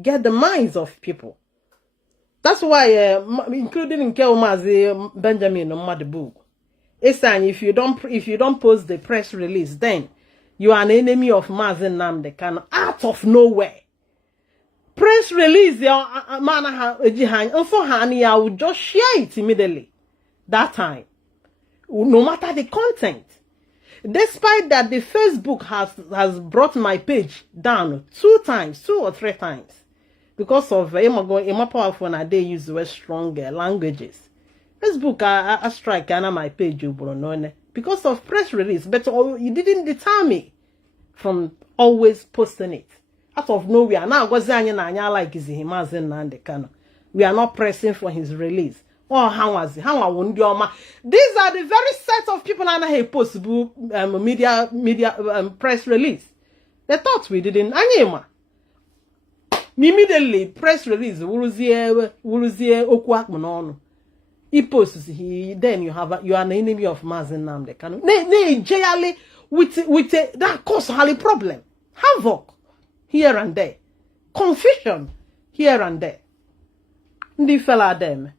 get the minds of people. That's why, including in Mazi Benjamin Madibu, it's saying if you don't post the press release, then you are an enemy of Mazi Nnamdi Kanu out of nowhere. Press release, I will just share it immediately. That time, no matter the content. Despite that, the Facebook has brought my page down 2 or 3 times. Because of powerful and they use very strong languages. Facebook I strike on my page because of press release, but you didn't deter me from always posting it out of nowhere. Now like Mazi Nnamdi Kanu. We are not pressing for his release. Oh, how was it? How I won't do. These are the very set of people that have post media press release. They thought we didn't. Immediately press release. Wuruzie okuak monono. He posts then you are an enemy of Mazi Nnamdi Kanu. They with that cause highly problem, havoc here and there, confusion here and there. Ndi fella them,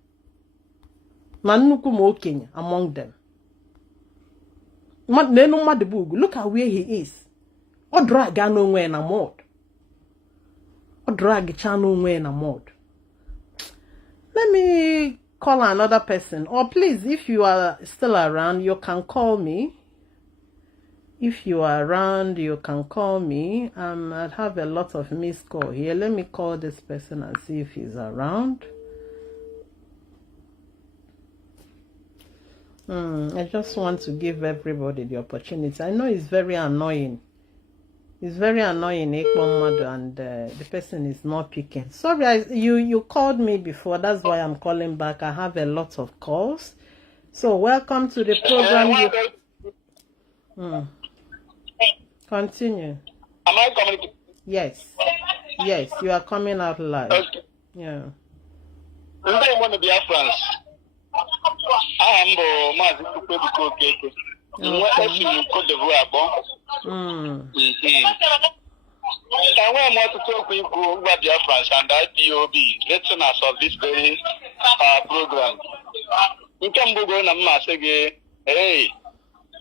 manuku moking among them. Look at where he is. Or drag nowhere in a mod. Or drag channel in a mod. Let me call another person. Or please, if you are still around, you can call me. If you are around, you can call me. I have a lot of missed call here. Let me call this person and see if he's around. I just want to give everybody the opportunity. I know it's very annoying. It's very annoying, and the person is not picking. Sorry, you called me before. That's why I'm calling back. I have a lot of calls. So welcome to the program. Continue. Am I coming? Yes, you are coming out live. Okay. Yeah. I want to be Biafrans. I am Mazi Chukwubuikem I want to talk with you about Biafrans and IPOB, listeners of this very program. You can go on and say, hey,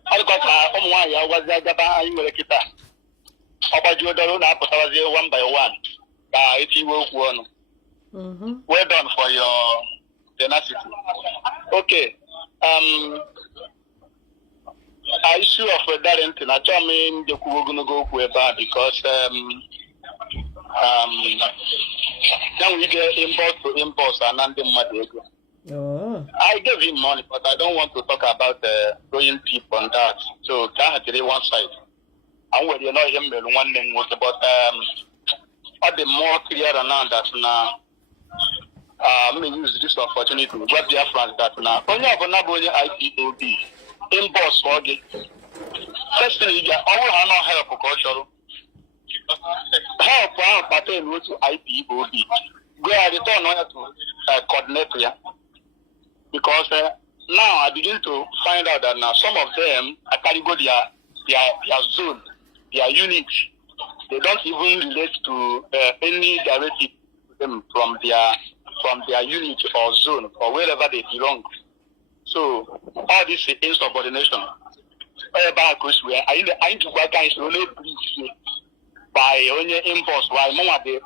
I got I was there, you will keep that. About you don't know, one by one. If you work one. Well done for your tenacity. Okay. Issue of Darlington, I told me we're going to go with that because then we get import to import and Nnamdi. I gave him money, but I don't want to talk about going deep on that. So that's really one side. And when you know him, one thing was about the more clear now that now. May use this opportunity to grab Biafrans that now. Only IPOB impulse for the first thing you get all help cultural help pertain to IPOB. Go ahead return to coordinate here because now I begin to find out that now some of them I carry go their zone, their unit. They don't even relate to any directive to them from their unit or zone or wherever they belong. So all this is insubordination. I need to work only by only impulse. Why more the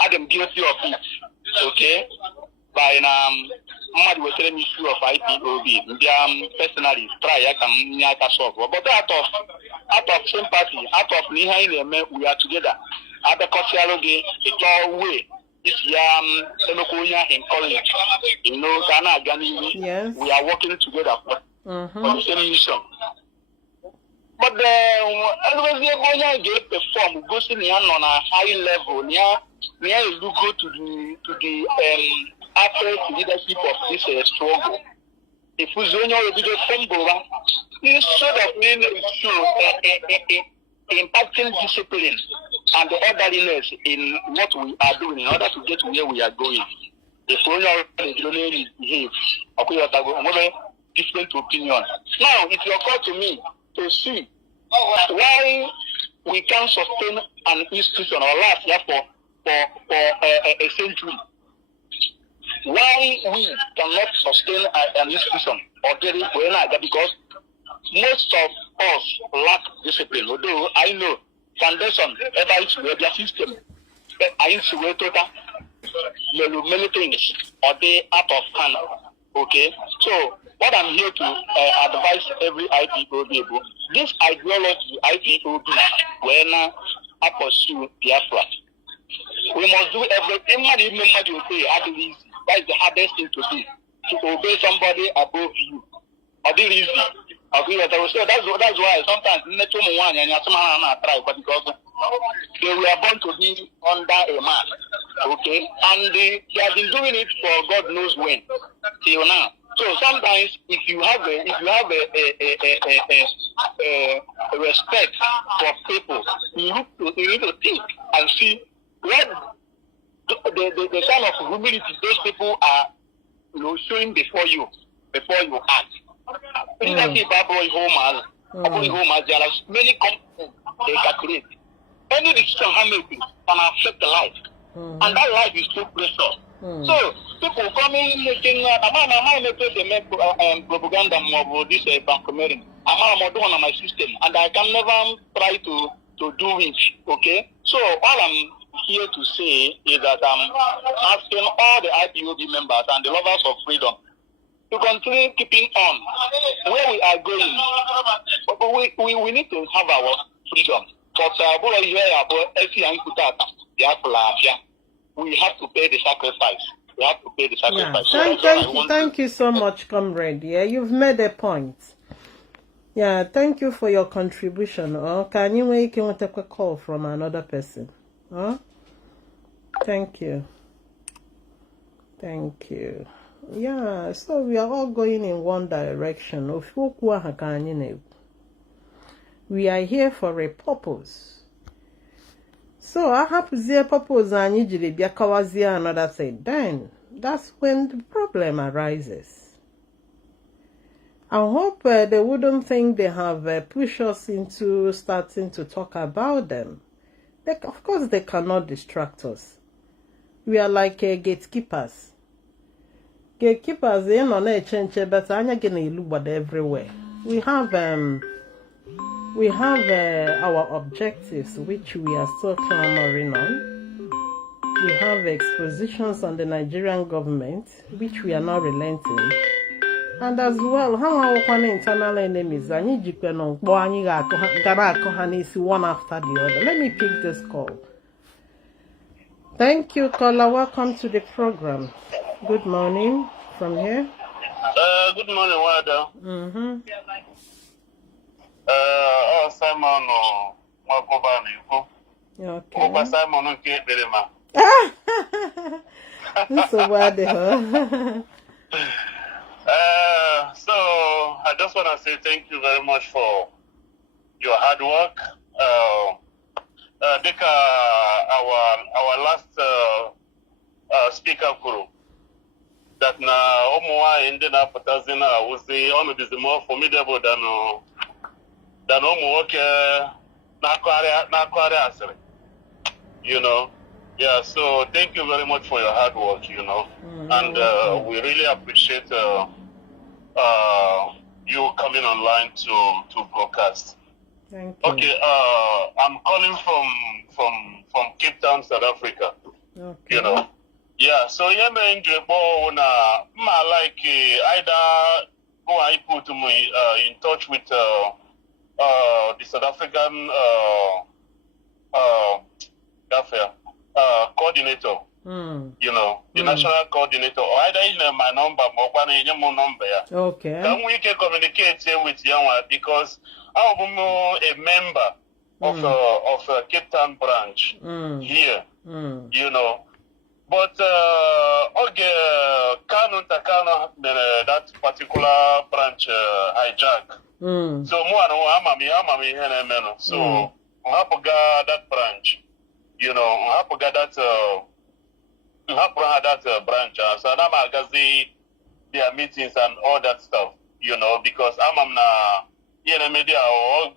I'm guilty of it. Okay, by Mad was telling me issue of IPOB. Personally try I can solve. But out of sympathy, out of we are together. At the Kosialogi, it's all way. It's in college. You know, Ghana, Ghana, yes. We are working together for the same mission. But the get perform goes in on a high level, near you go to the after leadership of this struggle. If we zone your video symbol, instead of being impacting discipline and the orderliness in what we are doing in order to get to where we are going. If we don't behave, different opinion. Now, it will occur to me to see why we can sustain an institution or last year for a century. Why we cannot sustain an institution or get it because most of us lack discipline. Although I know foundation ever is their system. I used to total many things or they out of hand. Okay, so what I'm here to advise every IPOB, this ideology IPOB when I pursue Biafra. We must do everything. That is the hardest thing to do. To obey somebody above you. So that's why sometimes because they were born to be under a man. Okay? And they have been doing it for God knows when. Till now. So sometimes if you have a respect for people, you need to think and see what the kind of humility those people are showing before you act. There are many companies they calculate. Any decision can affect the life. And that life is so precious. So people coming making propaganda of this bank on my system, and I can never try to do it. Okay, so all I'm here to say is that I'm asking all the IPOB members and the lovers of freedom to continue keeping on where we are going. We need to have our freedom. But we have to pay the sacrifice. We have to pay the sacrifice. Yeah, thank you so much, comrade. Yeah, you've made a point. Yeah, thank you for your contribution. Can you make a call from another person? Thank you. Thank you. Yeah, so we are all going in one direction. We are here for a purpose. So I have to say purpose and usually be a another thing. Then that's when the problem arises. I hope they wouldn't think they have pushed us into starting to talk about them. Of course, they cannot distract us. We are like gatekeepers. Gatekeepers, they are not change, but I'm not going to look everywhere. We have our objectives, which we are still clamoring on. We have expositions on the Nigerian government, which we are not relenting. And as well, how our internal enemies are one after the other. Let me pick this call. Thank you, caller. Welcome to the program. Good morning from here. Good morning, Wada. Simon okay. Simon So bad, so I just want to say thank you very much for your hard work. Our last speaker group that now ended up was the more formidable than you know. Yeah, so thank you very much for your hard work, you know. And we really appreciate you coming online to broadcast. Thank you. Okay, I'm calling from Cape Town, South Africa. Okay. You know. Yeah, so yeah, man, like either go I put me in touch with the South African coordinator, you know, the national coordinator, or either in my number, or number. Okay. Can we can communicate with Yanwa because I'm a member of Cape Town branch here, you know. But Kanu that particular branch hijack. So so that branch, you know, that branch. So I'm their meetings and all that stuff, you know, because I'm na media or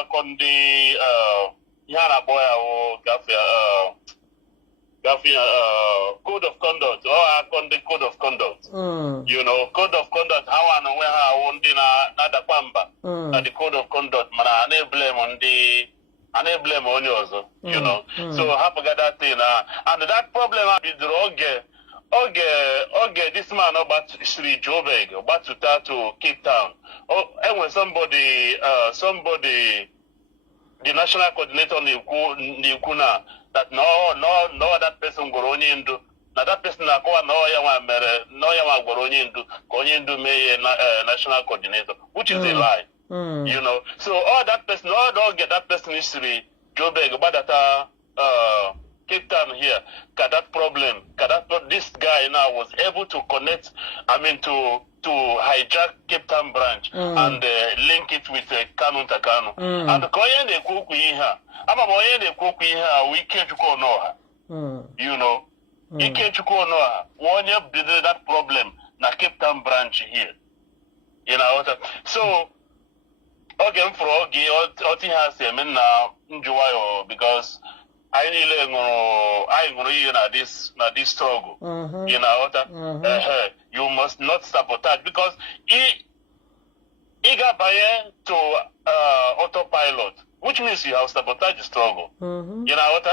Akondi Yana Boya or code of conduct, or on the code of conduct. You know, code of conduct, how and where I won't dinner pamba. The code of conduct, man, I blame on yours, you know. So have got that thing, and that problem is this man about Sri Joburg, about to Cape Town. Oh, and when somebody the national coordinator Nikuna that no that person Goronyindo. Now that person na kwa no ya wa Goronyindo may national coordinator, which is a lie. You know. So all that person, all get that person history, Joe Beg about that Cape Town here, this guy now was able to connect, to hijack Cape Town branch and link it with Kanu Takano. And the Koyan de Kukuiha, Amamoyan de Kukuiha, we can't go no. You know, we can't go no. One year did that problem, na Cape Town branch here. You know, so, again, for all the has a men now, because I really this struggle. You know, you must not sabotage because he got by to autopilot, which means you have sabotaged the struggle. You know what?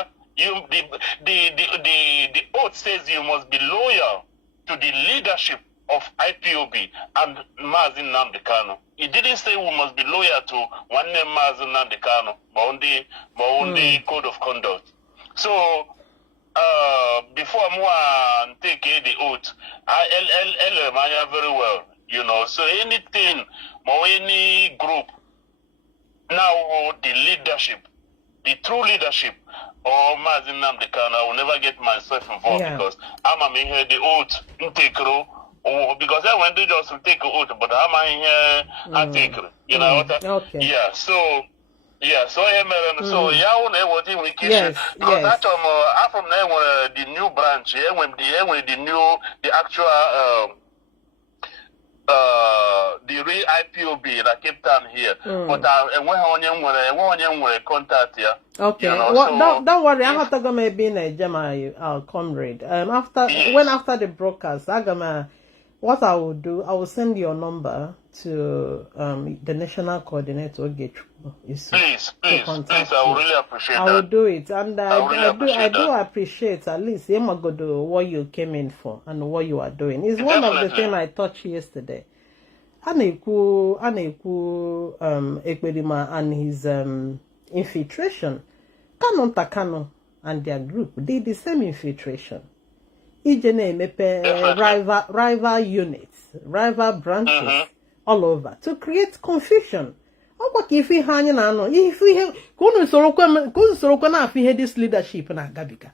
The oath says you must be loyal to the leadership of IPOB and Mazi Nnamdi Kanu. It didn't say we must be loyal to one name Mazi Nnamdi Kanu, but only code of conduct. So before I take the oath, I very well, you know. So anything, or any group, now the leadership, the true leadership, or Mazi Nnamdi Kanu, I will never get myself involved because I'm here the oath take because I went to just take oath, but I'm here and take you know what? Okay. Yeah. So so what we can yes. that from there the new branch when the actual the real IPOB that Cape Town here. But when contact here. Okay. You know, well, don't worry. I'm not gonna be in a Jama comrade. After the broadcast, what I will do, I will send your number to the national coordinator. Please, I will really appreciate that. I will do it, and I do that. appreciate at least what you came in for and what you are doing. It's one of the things I touched yesterday. Aneku Ekperima and his infiltration. Kanu Takano and their group did the same infiltration. Rival units, rival branches all over to create confusion. If we hang on, if we have this leadership in Agabika,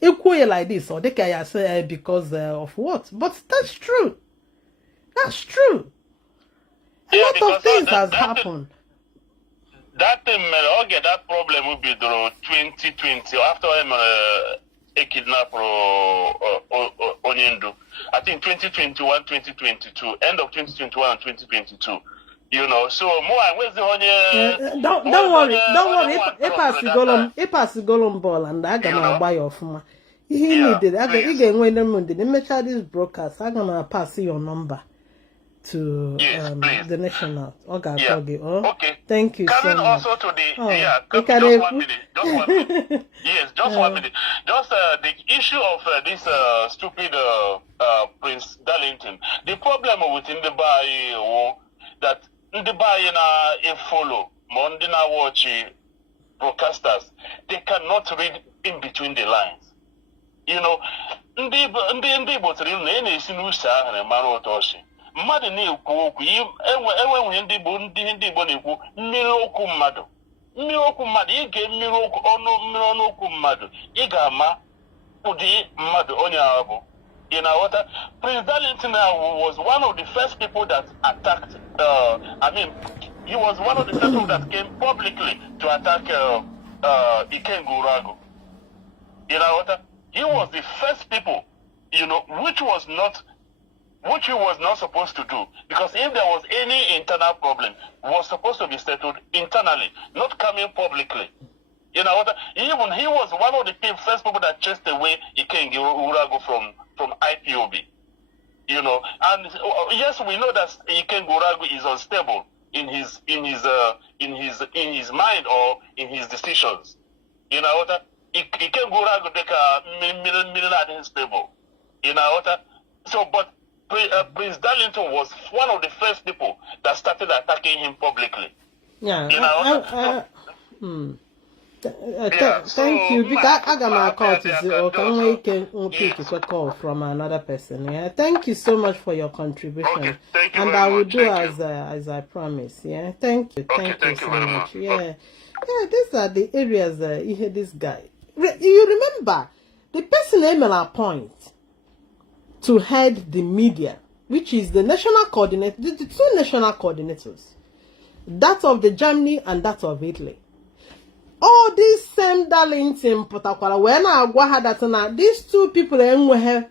equal like this, or they can say because of what? But that's true. That's true. A lot of things has happened. That that problem will be through 2020 after a kidnap Onyendu. I think 2021, 2022, end of 2021 and 2022. You know, so more where's the one don't worry. If I see Golem ball and I gonna buy your phone. He needed they make sure this broadcast. I'm gonna pass your number to the national. Okay. Thank you so much. Also to the just 1 minute. Yes, just 1 minute. Just the issue of this stupid Prince Darlington. The problem within the bar that the bar follow Monday now watch broadcasters, they cannot read in between the lines. You know, ndị botiri na na-esi n'usa ahụ mara ụtọ mmadụ na-ekwu okwu enweghị ndị Igbo na-ekwu mmiri okwu mmadụ ị ga-mmiri ọnụ okwu mmadụ ị ga-ama ụdị mmadụ onye ahụ bụ. You know what? Prince Darlington was one of the first people that attacked. He was one of the first people that came publicly to attack Ikengurago. You know what? He was the first people, you know, which he was not supposed to do. Because if there was any internal problem, it was supposed to be settled internally, not coming publicly. You know what? Even he was one of the first people that chased away Ikengurago from IPOB. You know, and yes, we know that Ikengurago is unstable in his mind or in his decisions. You know what? Ikengurago deka unstable. You know what? So, but Prince Darlington was one of the first people that started attacking him publicly. Yeah. You know Thank you. Because I got my call to say, or can we pick a call from another person? Yeah. Thank you so much for your contribution. Okay, thank you and very I will much. do as I promised. Yeah. Thank you. Okay, Thank you so very much. much. Yeah. Yeah. These are the areas you hear this guy. You remember the person Emela appoint to head the media, which is the national coordinator, the two national coordinators, that of the Germany and that of Italy. All these same Darlington Potakwala, when I had that now, these two people don't have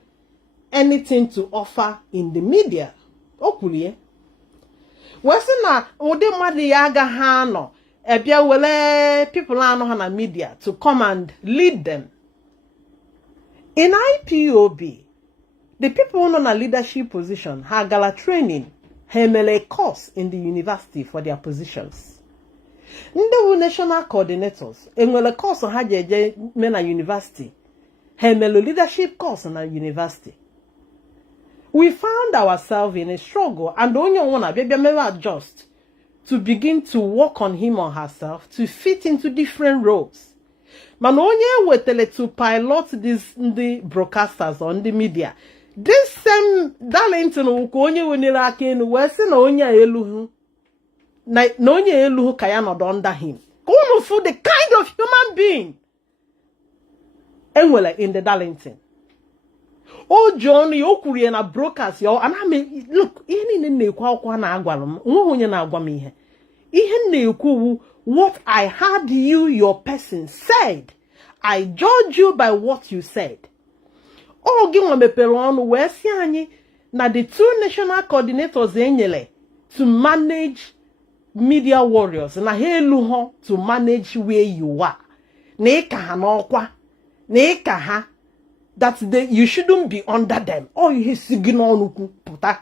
anything to offer in the media. Okulie. What's na ode madi yaga hano ebia wele people ano na media to come and lead them. In IPOB, the people on a leadership position have gala training, a course in the university for their positions. Ndị national coordinators enwere course ha jeje me na university, hemelo leadership course na university. We found ourselves in a struggle, and only one baby never adjust to begin to work on him or herself to fit into different roles. Man onye wetele to pilot the broadcasters on the media. This same Darlington onye wenere aka enu we si na onye eluhu na onye eluhu ka ya nọdụ under him. Kunu for the kind of human being enwele in the Darlington. O John yo kwurie na broadcast yo aname look ihe niile na-ekwu akwụkwọ na agwalụ m nwe onye na-agwa m ihe. Ihe na-ekwu what I heard your person said. I judge you by what you said. Oh, give me on where si na the two national coordinators enyele to manage media warriors na helu ho to manage where you are. Na ika ha n'ọkwa. Na ika ha that you shouldn't be under them. Oh, you signal nuku puta.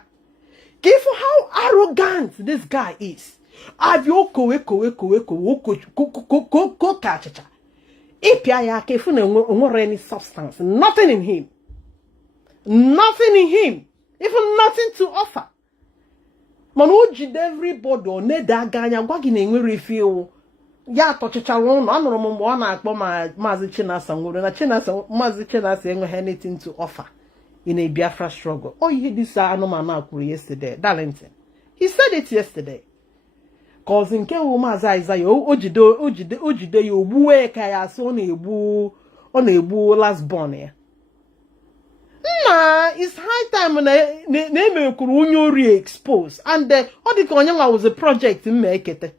Give how arrogant this guy is. Have you ko kachacha. Ipia ya kefu na nwere any substance. Nothing in him. Nothing in him. Even nothing to offer. Man ojide everybody o ne daganya gwa gi na enwere feel. Ya tochichara unu anụrụ m mgbe ọ na-akpọ Mazi Chinasa nwere na Mazi Chinasa enweghị anything to offer in a Biafra struggle. Oh, you this anụmanụ akwuru yesterday, Darlington. He said it yesterday. Cause nke wo Mazi Isaiah ojide ya ogbuwe ka ya so ọ na-egbu last born ya. Nah, it's high time na emekwuru onye ori expose and ọ dị ka onye nwa was a project mmekete.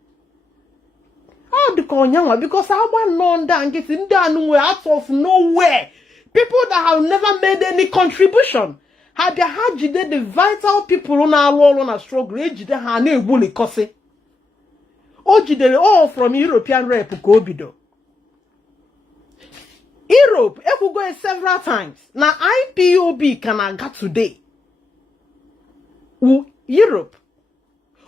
Ọ dị ka onye nwa because agba nọ nda nkịtị ndị anụ out of nowhere. People that have never made any contribution. Ha bịa ha jide the vital people na-alụ ọrụ na struggle ejide ha na-egbu n'ikosi. O jidere all from European rep ka o bido. Europe, if we go several times, now IPOB can aga today. Europe.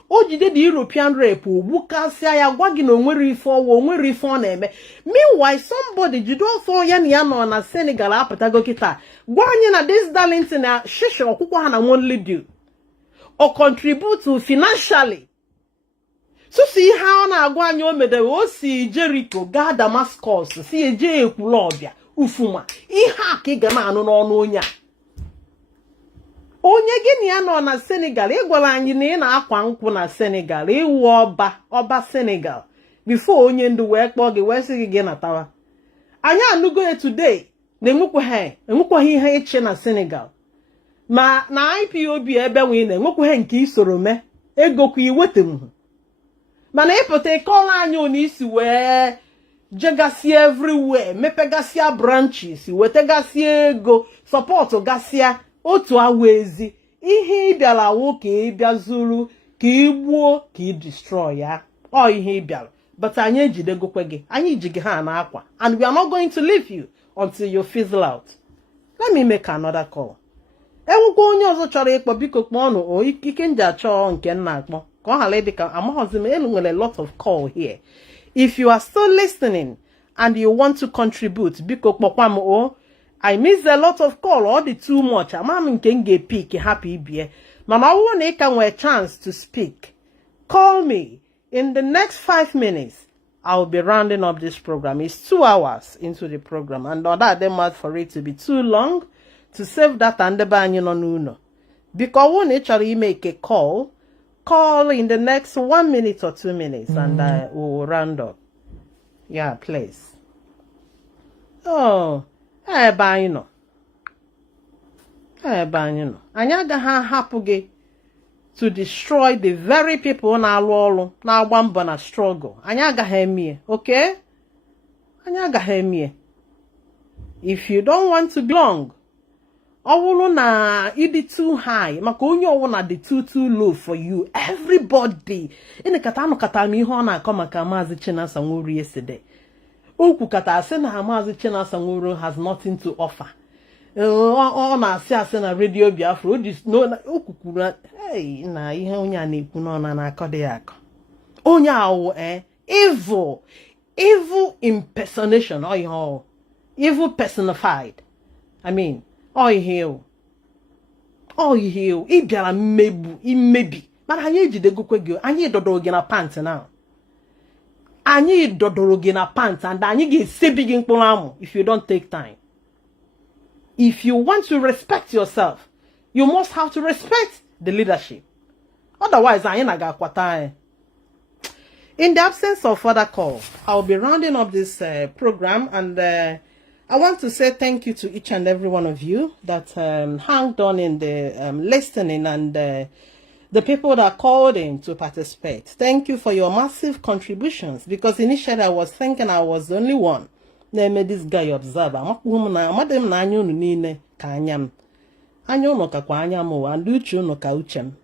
O jide the European rep, wukasya ya gwagi no nwere ife ọ na-eme. Meanwhile, somebody jido for ya no na Senegal apụtago kita. Gwa anyị na this Darlington na shisha ọkwụkwọ ha na won't lead you. Or contribute to financially. So see how na agwa anyị o medere o si Jericho ga Damascus si eje ekwulu ọbịa ufuma ihe a ka ị ga na-anụ n'ọnụ onye a. Onye gị na nọ na Senegal ịgwara anyị na ị na-akwa nkwụ na Senegal iwu ọba Senegal before onye ndu wee kpọọ gị wee sị gị natawa. Anyị anụgo ya today na enwekwaghị ihe iche na Senegal ma na IPOB ebe nwee na enwekwaghị nke isoro mee ego kwa iwetemhu. Mana ịpụta ịkọla anyị ona isi wee jegasia everywhere mepegasia branches wetegasia ego support gasia otu awa ezi ihe ịbịara nwoke ịbịa zuru ka igbuo ka ị destroy ya ọ ihe ịbịara but anyị ejidegokwe gị anyị ji gị ha na akwa and we are not going to leave you until you fizzle out. Let me make another call. Enwekwa onye ọzọ chọrọ ịkpọ biko kpọọ ọnụ ikike nji achọ nke nna akpọ. A lot of call here. If you are still listening and you want to contribute, I miss a lot of call, all the too much. I'm get pick happy beer. Mama won't a chance to speak. Call me in the next 5 minutes. I'll be rounding up this program. It's 2 hours into the program, and that they might for it to be too long to save that and the banyo no. Because when actually make a call in the next 1 minute or 2 minutes, and we'll round up. Yeah, please. Oh, banyo. Anya gaha hapuge to destroy the very people na alụ na agba mbọ na struggle. Anya gaha emie, okay? Anya gaha emie. If you don't want to belong, ọwụrụ na ịdị too high, maka onye ọwụ na dị too low for you. Everybody. Ine kata anụkata m ihe ọ na-akọ maka Mazi Chinasa Nwuru yesterday. Okwu kata asị na Mazi Chinasa Nwuru has nothing to offer. Ọ na-asị asị na radio Biafra. O kwukwuru na ihe onye a na-ekwu n'ọna na-akọ dị ya akọ. Onye awụ evil impersonation. Evil personified. I mean, ihe ị bịara mmebi mana anyị ejidegokwe gị, anyị dọdọrọ gị na pant now. Anyị dọdọrọ gị na pant, and anyị ga-esebi gị mkpụrụ amụ if you don't take time. If you want to respect yourself, you must have to respect the leadership. Otherwise, anyị na ga-akwata anyị. In the absence of further call, I'll be rounding up this program, and I want to say thank you to each and every one of you that hanged on in the listening, and the people that called in to participate. Thank you for your massive contributions, because initially I was thinking I was the only one. Name this guy observer. Madam na anya unu niile ka anya m. Anya unu ka kwa anya m, and uche unu ka uche m.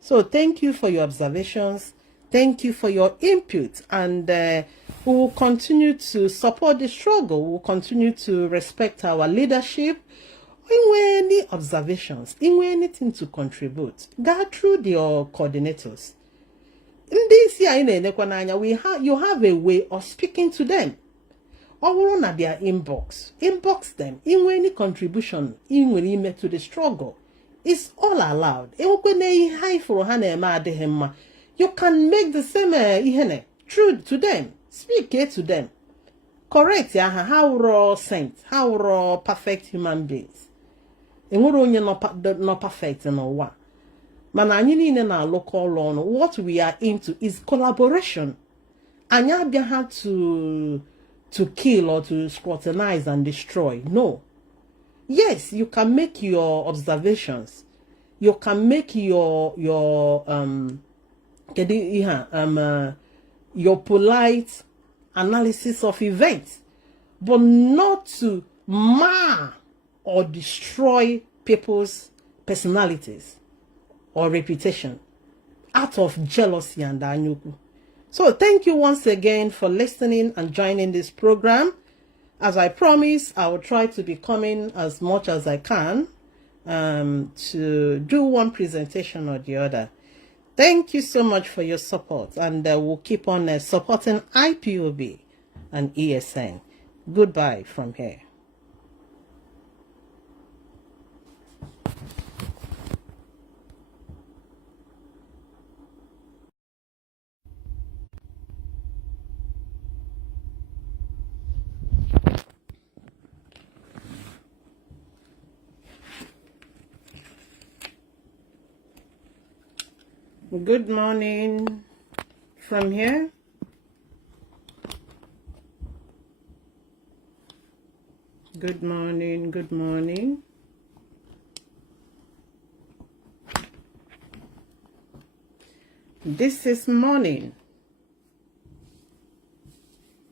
So thank you for your observations. Thank you for your input, and we will continue to support the struggle. We will continue to respect our leadership. Any observations, anything to contribute, go through your coordinators. In this year, you have a way of speaking to them. Or on their inbox them. In any contribution, in to the struggle, it's all allowed. You can make the same true to them. Speak to them. Correct how raw saints, how raw perfect human beings. Not perfect in one. Man, na local law. What we are into is collaboration. Anya have to kill or to scrutinize and destroy. No. Yes, you can make your observations. You can make your polite analysis of events, but not to mar or destroy people's personalities or reputation out of jealousy and anyuku. So thank you once again for listening and joining this program. As I promised, I will try to be coming as much as I can to do one presentation or the other. Thank you so much for your support, and we'll keep on supporting IPOB and ESN. Goodbye from here. Good morning from here. Good morning, good morning. This is morning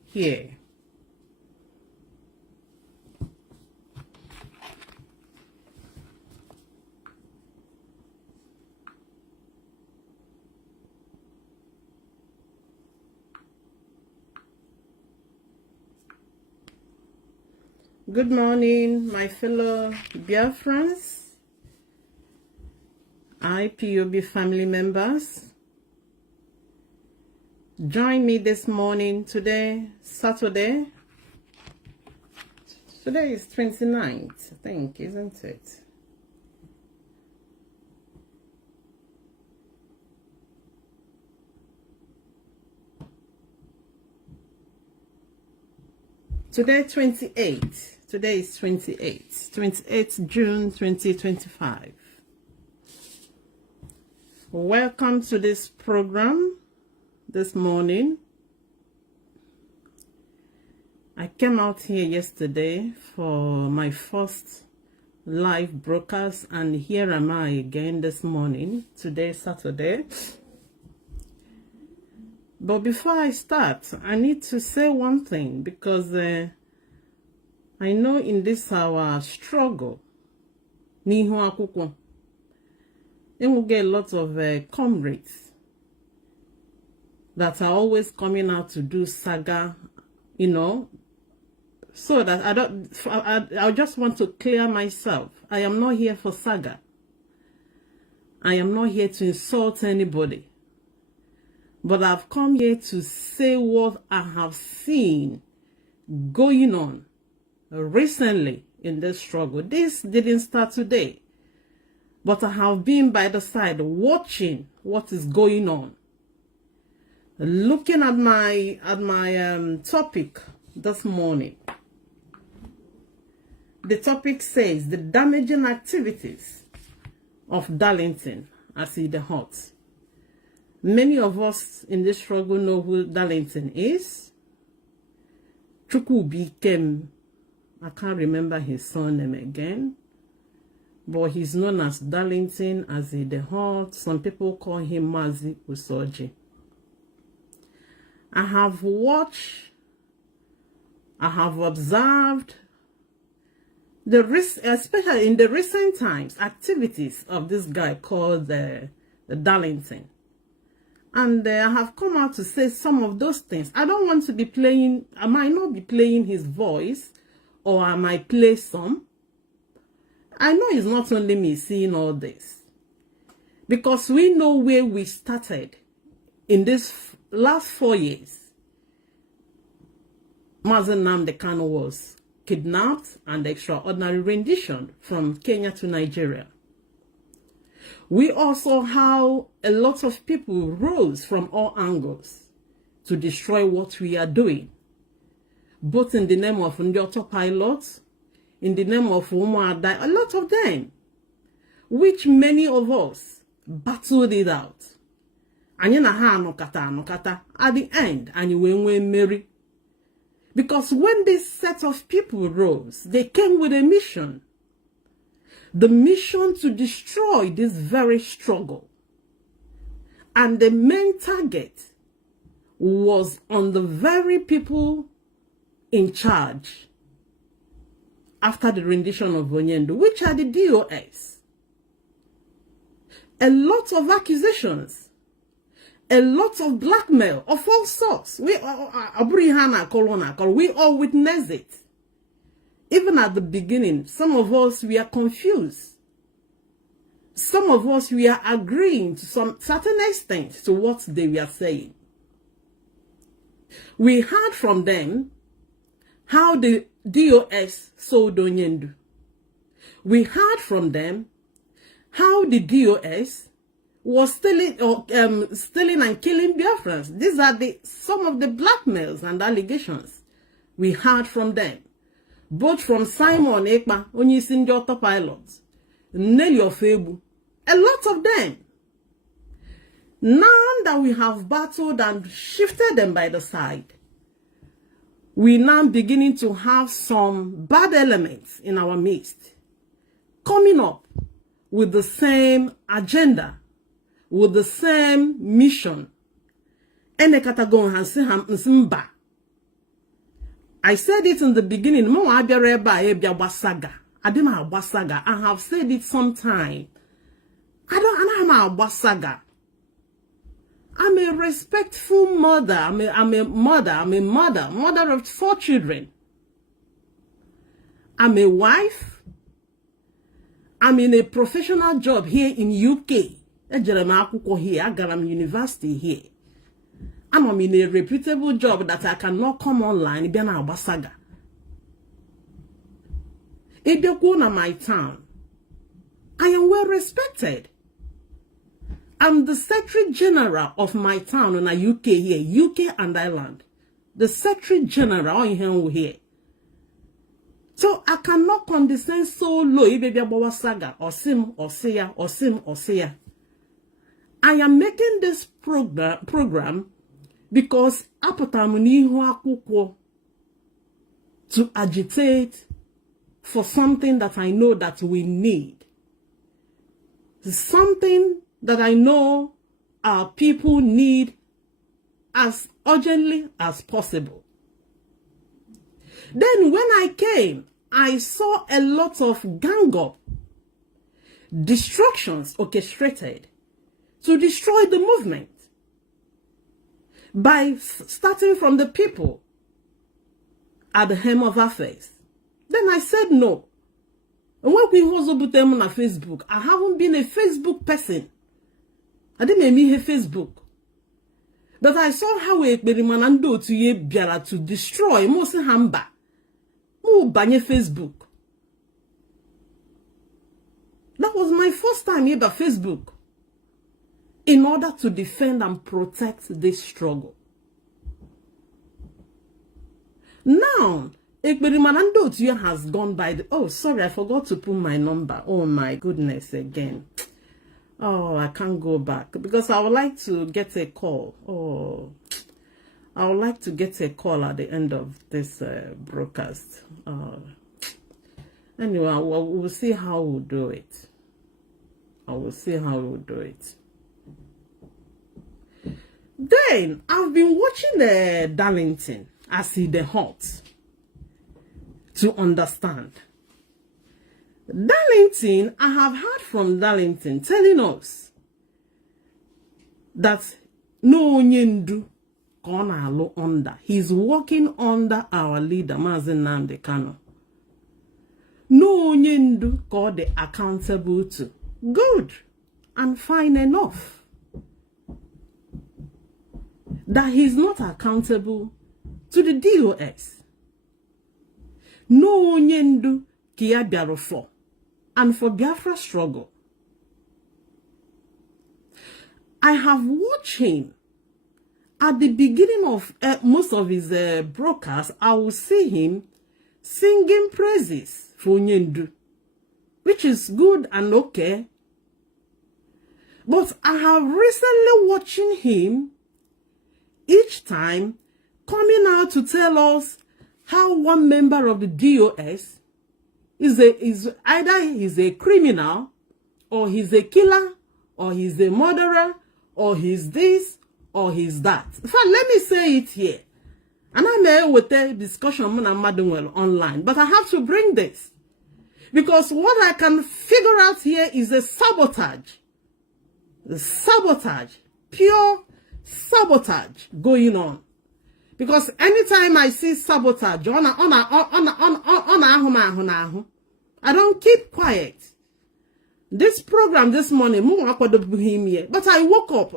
here. Good morning, my fellow Biafrans, IPOB family members. Join me this morning today, Saturday. Today is 29th, I think, isn't it? Today 28. Today is 28th June 2025. Welcome to this program this morning. I came out here yesterday for my first live broadcast, and here am I again this morning. Today, Saturday. But before I start, I need to say one thing, because I know in this our struggle, we will get a lot of comrades that are always coming out to do saga, you know, so that I just want to clear myself. I am not here for saga. I am not here to insult anybody. But I've come here to say what I have seen going on recently in this struggle. This didn't start today, but I have been by the side watching what is going on. Looking at my topic this morning. The topic says the damaging activities of Darlington as he the hot. Many of us in this struggle know who Darlington is. Chukwubuikem, I can't remember his surname again, but he's known as Darlington, as he the hot. Some people call him Mazi Usoji. I have watched, I have observed especially in the recent times, activities of this guy called the Darlington. And I have come out to say some of those things. I don't want to be playing, I might not be playing his voice, or I might play some. I know it's not only me seeing all this, because we know where we started in this last 4 years. Mazi Nnamdi Kanu was kidnapped and extraordinary rendition from Kenya to Nigeria. We also how a lot of people rose from all angles to destroy what we are doing, both in the name of Ndioto pilots, in the name of Umuadai, a lot of them, which many of us battled it out. And at the end, and you went marry. Because when this set of people rose, they came with a mission. The mission to destroy this very struggle. And the main target was on the very people in charge after the rendition of Onyendo, which are the DOS. A lot of accusations. A lot of blackmail of all sorts. We all witnessed it. Even at the beginning, some of us, we are confused. Some of us, we are agreeing to some certain extent to what they were saying. We heard from them how the DOS sold Onyendo. We heard from them how the DOS was stealing and killing Biafrans. These are some of the blackmails and allegations we heard from them. Both from Simon Ekpa, Onyisi Ndioto pilots, Nelly Ofebu, a lot of them. Now that we have battled and shifted them by the side, we now beginning to have some bad elements in our midst, coming up with the same agenda, with the same mission. I said it in the beginning. I have said it sometime. I'm a respectful mother. I'm a mother of 4 children. I'm a wife. I'm in a professional job here in UK. I got university here. I'm in a reputable job that I cannot come online. If you go to my town, I am well respected. I'm the Secretary General of my town in the UK here, UK and Ireland. The Secretary General in here. So I cannot condescend so low. Saga or sim or seya or sim or seya. I am making this program because to agitate for something that I know that we need. Something that I know our people need as urgently as possible. Then when I came, I saw a lot of gang up, destructions orchestrated to destroy the movement by starting from the people at the hem of affairs. Then I said no. And when we also put them on Facebook, I haven't been a Facebook person. I didn't mean a Facebook. But I saw how we manando to ye biara to destroy most hamba. Mo banye Facebook. That was my first time here by Facebook. In order to defend and protect this struggle. Now, Ekberimanando to you has gone by the... Oh, sorry, I forgot to put my number. Oh, my goodness, again. Oh, I can't go back. Because I would like to get a call. Oh, I would like to get a call at the end of this broadcast. Anyway, we'll see how we'll do it. I will see how we'll do it. Then, I've been watching Darlington as he the hot to understand. Darlington, I have heard from Darlington telling us that no nyendu kona lo under. He's working under our leader, Mazi Nnamdi Kanu. No nyendu called the accountable to. Good and fine enough. That he's not accountable to the DOS. No nyendu kia biarofo. And for Biafra struggle. I have watched him at the beginning of most of his broadcasts. I will see him singing praises for Nyendu, which is good and okay. But I have recently watching him each time coming out to tell us how one member of the DOS is either he's a criminal, or he's a killer, or he's a murderer, or he's this, or he's that. In fact, let me say it here. And I may with a discussion online, but I have to bring this. Because what I can figure out here is a sabotage. Sabotage. Pure sabotage going on. Because anytime I see sabotage, I don't keep quiet. This program this morning, but I woke up.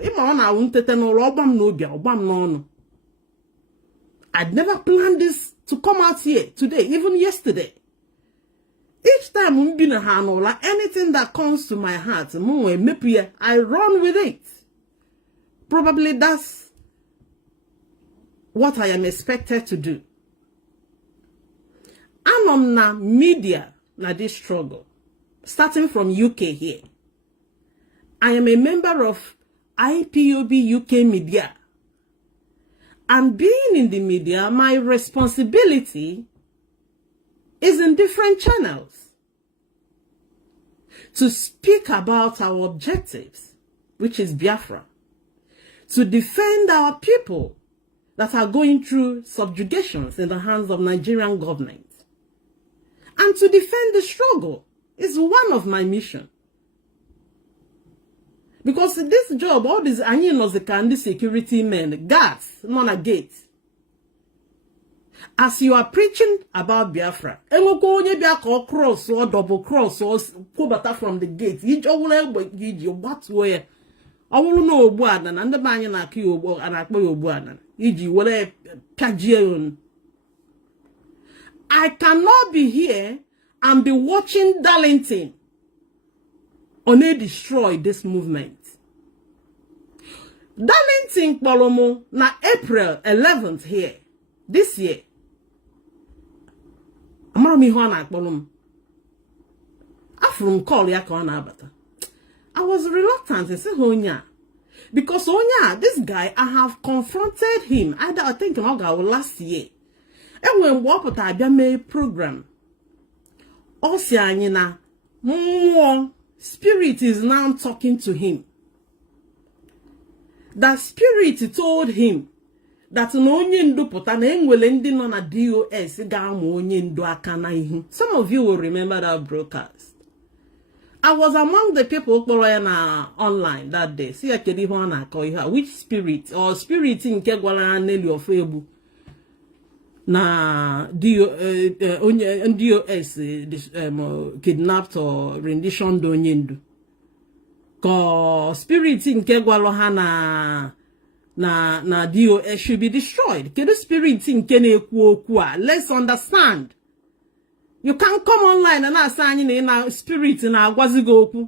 I'd never planned this to come out here today, even yesterday. Each time anything that comes to my heart, I run with it. Probably that's what I am expected to do. I'm on media na this struggle, starting from UK here. I am a member of IPOB UK Media. And being in the media, my responsibility is in different channels to speak about our objectives, which is Biafra, to defend our people that are going through subjugations in the hands of Nigerian government. And to defend the struggle is one of my missions. Because this job, all these and these security men, guards, not a gate. As you are preaching about Biafra, cross or double cross or go from the gate, each what way. I will know Buadan and the banyan are Kyo and Akbo Buadan. E.g., whatever Pajion. I cannot be here and be watching Darlington on a destroy this movement. Darlington Polomo na April 11th here, this year. amara m ihe ọ na-akpọrọ m afụrụ m call ya ka ọ na-abata. I was reluctant to say onye because onye this guy, I have confronted him either I think last year. And when we put a program, Osianina, more spirit is now talking to him. That spirit told him that no ndu put an engwelendi non a DOS gam ndu akana ihu. Some of you will remember that broadcast. I was among the people online that day. See, which spirit or spirit in Kegwala Nelly of Ebu na DOS kidnapped or rendition donyendu. Ko spirit in Kegwala na DOS should be destroyed. Kedu spirit in Kene kwa. Let's understand. You can't come online and not signing in a spirit in a wazigoku.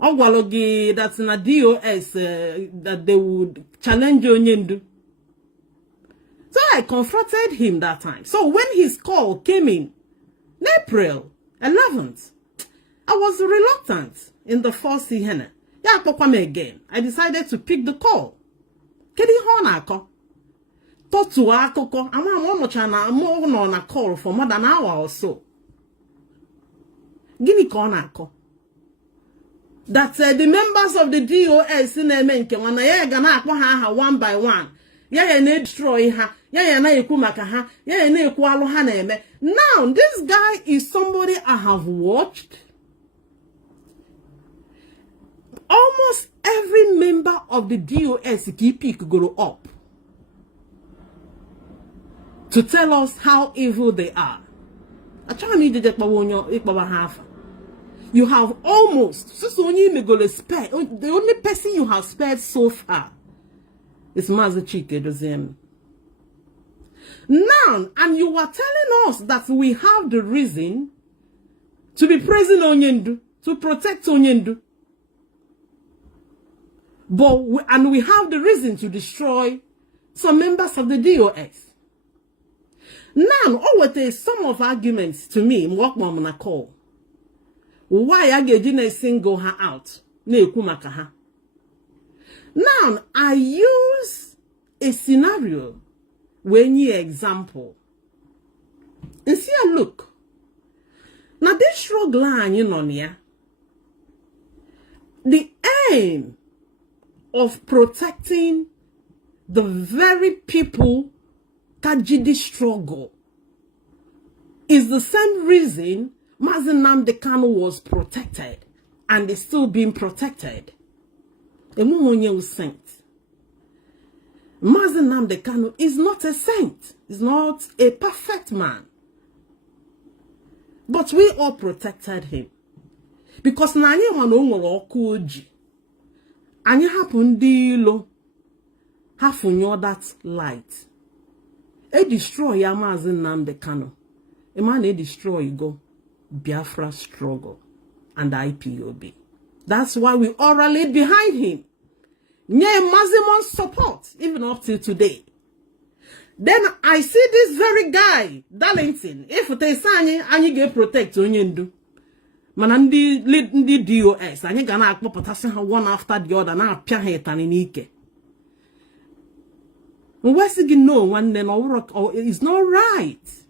Ogwalogi that's in a DOS that they would challenge Onyendu. So I confronted him that time. So when his call came in April 11th, I was reluctant in the first Sihene. Again. I decided to pick the call. Kedi Honako. Totu akoko, I'm on a call for more than an hour or so. Gini konako. That the members of the DOS in Emenke, when I gana ha one by one, ya ne destroy her, ya na ekumaka ha, ya ne ekwalo ha na eme. Now, this guy is somebody I have watched. Almost every member of the DOS keep grow up to tell us how evil they are. You have almost, the only person you have spared so far is Mazi. Now, and you are telling us that we have the reason to be praising Onyendu, to protect Onyendu. And we have the reason to destroy some members of the DOS. Now, some of arguments to me, na call. Why I get single her out? Now, I use a scenario when you example. And see a look. Now, this struggle line, the aim of protecting the very people Kajidi struggle is the same reason Mazi Nnamdi Kanu was protected and is still being protected. Emumonye was saint. Mazi Nnamdi Kanu is not a saint. He's not a perfect man. But we all protected him. Because nani wano okuji. Anya hapundi lo. Hafunyo that light. A destroy Mazi Nnamdi Kanu. A man a destroy go Biafra struggle and IPOB. That's why we all rallied behind him. Nye maximum support even up till today. Then I see this very guy, Darlington. If they say any get protect Onyendu. Manandi lead the DOS. Any gonna potassium one after the other. Now pia hetanike. What's it no one then or it's not right.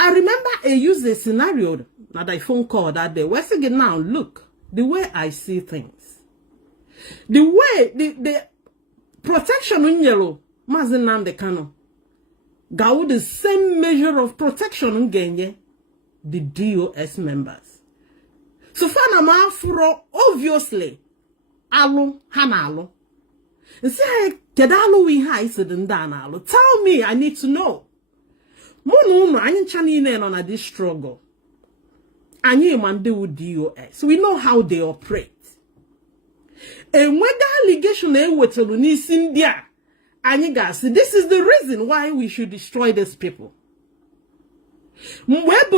I remember I used a scenario that I phone call that day. What's it now? Look, the way I see things. The way the protection in yellow, Mazi Nnamdi Kanu, got the same measure of protection in Genye, the DOS members. So far na furo obviously alu hanalo. And say kedalu we ha isidindana. Tell me, I need to know. Mono any chani on this struggle. Any man do DOS. We know how they operate. And when the allegation with India, and guys, this is the reason why we should destroy these people. At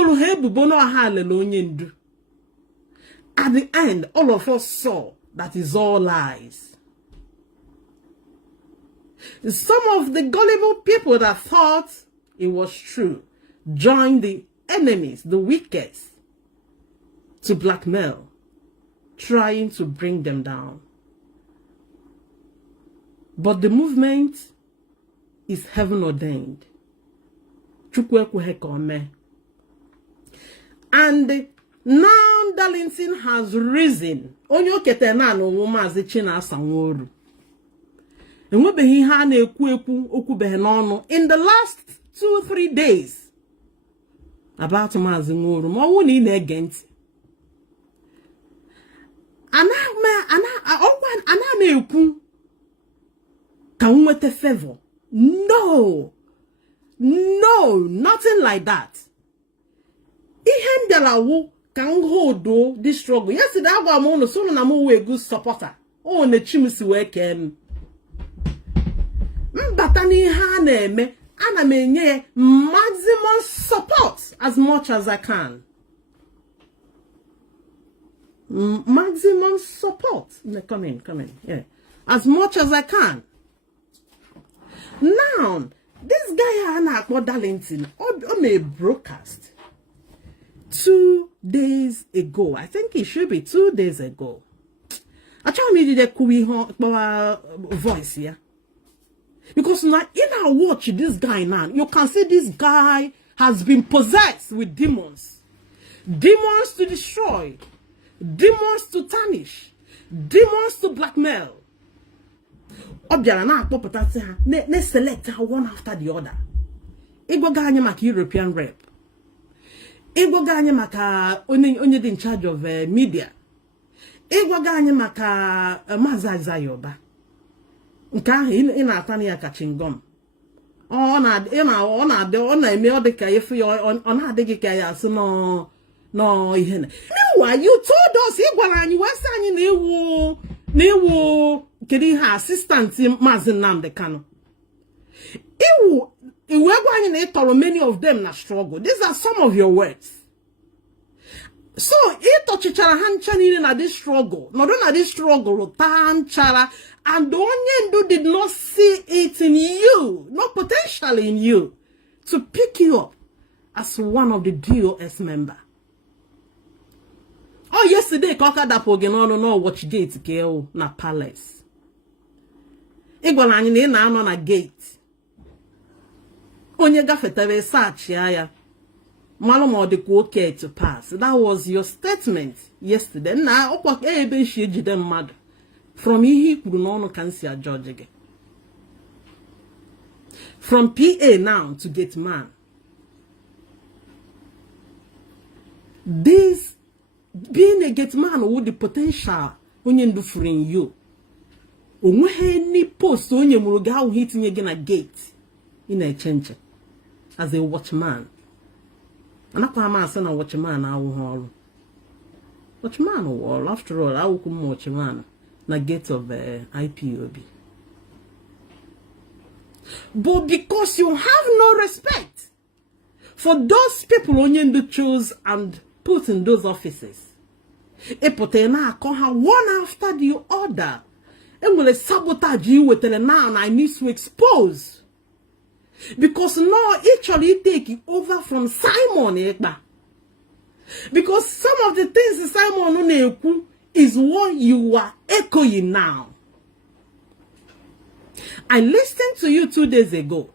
the end, all of us saw that is all lies. Some of the gullible people that thought it was true join the enemies, the weakest, to blackmail, trying to bring them down. But the movement is heaven ordained. And now Darlington has risen. Onyo ketena no Mazi China Sanworu. In the last 2-3 days about Mazi Ngoru, more in against. Ana can we a favor? No, nothing like that. Ihendelawu can hold this struggle. Yesterday, I got on so na mo a good supporter. Oh, the chimney work Batani Haneme, and I mean maximum support as much as I can. Maximum support. Come in. Yeah, as much as I can. Now, this guy Nnamdi Darlington on a broadcast 2 days ago. I think it should be 2 days ago. I try me to voice here. Because now in our watch this guy now, you can see this guy has been possessed with demons. Demons to destroy, demons to tarnish, demons to blackmail. Let's select one after the other. Ego ganye maka European rep. Ego ganye maka onye in charge of media. Ego ganye maka Mazi Yoba. Nka ina atani ya kachingom. Ona eme odeka yefu ona adigi ka ya so no ihene. Meanwhile, you told us igwara anyi wese anyi na ewu kedi ha assistant Mazi Nnamdi Kanu. Many of them na struggle. These are some of your words. So, itochichara hanchani na this struggle. No, na this struggle, tanchara, and the Onyendu did not see it in you, not potentially in you, to pick you up as one of the DOS member. Oh, yesterday, Koka no watch gate keo na palace. Igwanani na ano na gate. Onye gafetere search ya. Malum de okay to pass. That was your statement yesterday. Now, okwa ebe shi ejide mmadu. From he kwuru no no can see a judge again. From PA now to gate man. This being a gate man with the potential onye ndu in you. Onwe ni post onye muruga how hitting again a gate in a chenche as a watchman. And I can't say na watchman I will watchman or after all I will come watchman na gate of IPOB. But because you have no respect for those people onye chose and put in those offices, epotena akoha one after the other. And will sabotage you with the now and I need to expose. Because now actually take it over from Simon Ekba. Because some of the things Simon Oneku is what you are echoing now. I listened to you 2 days ago.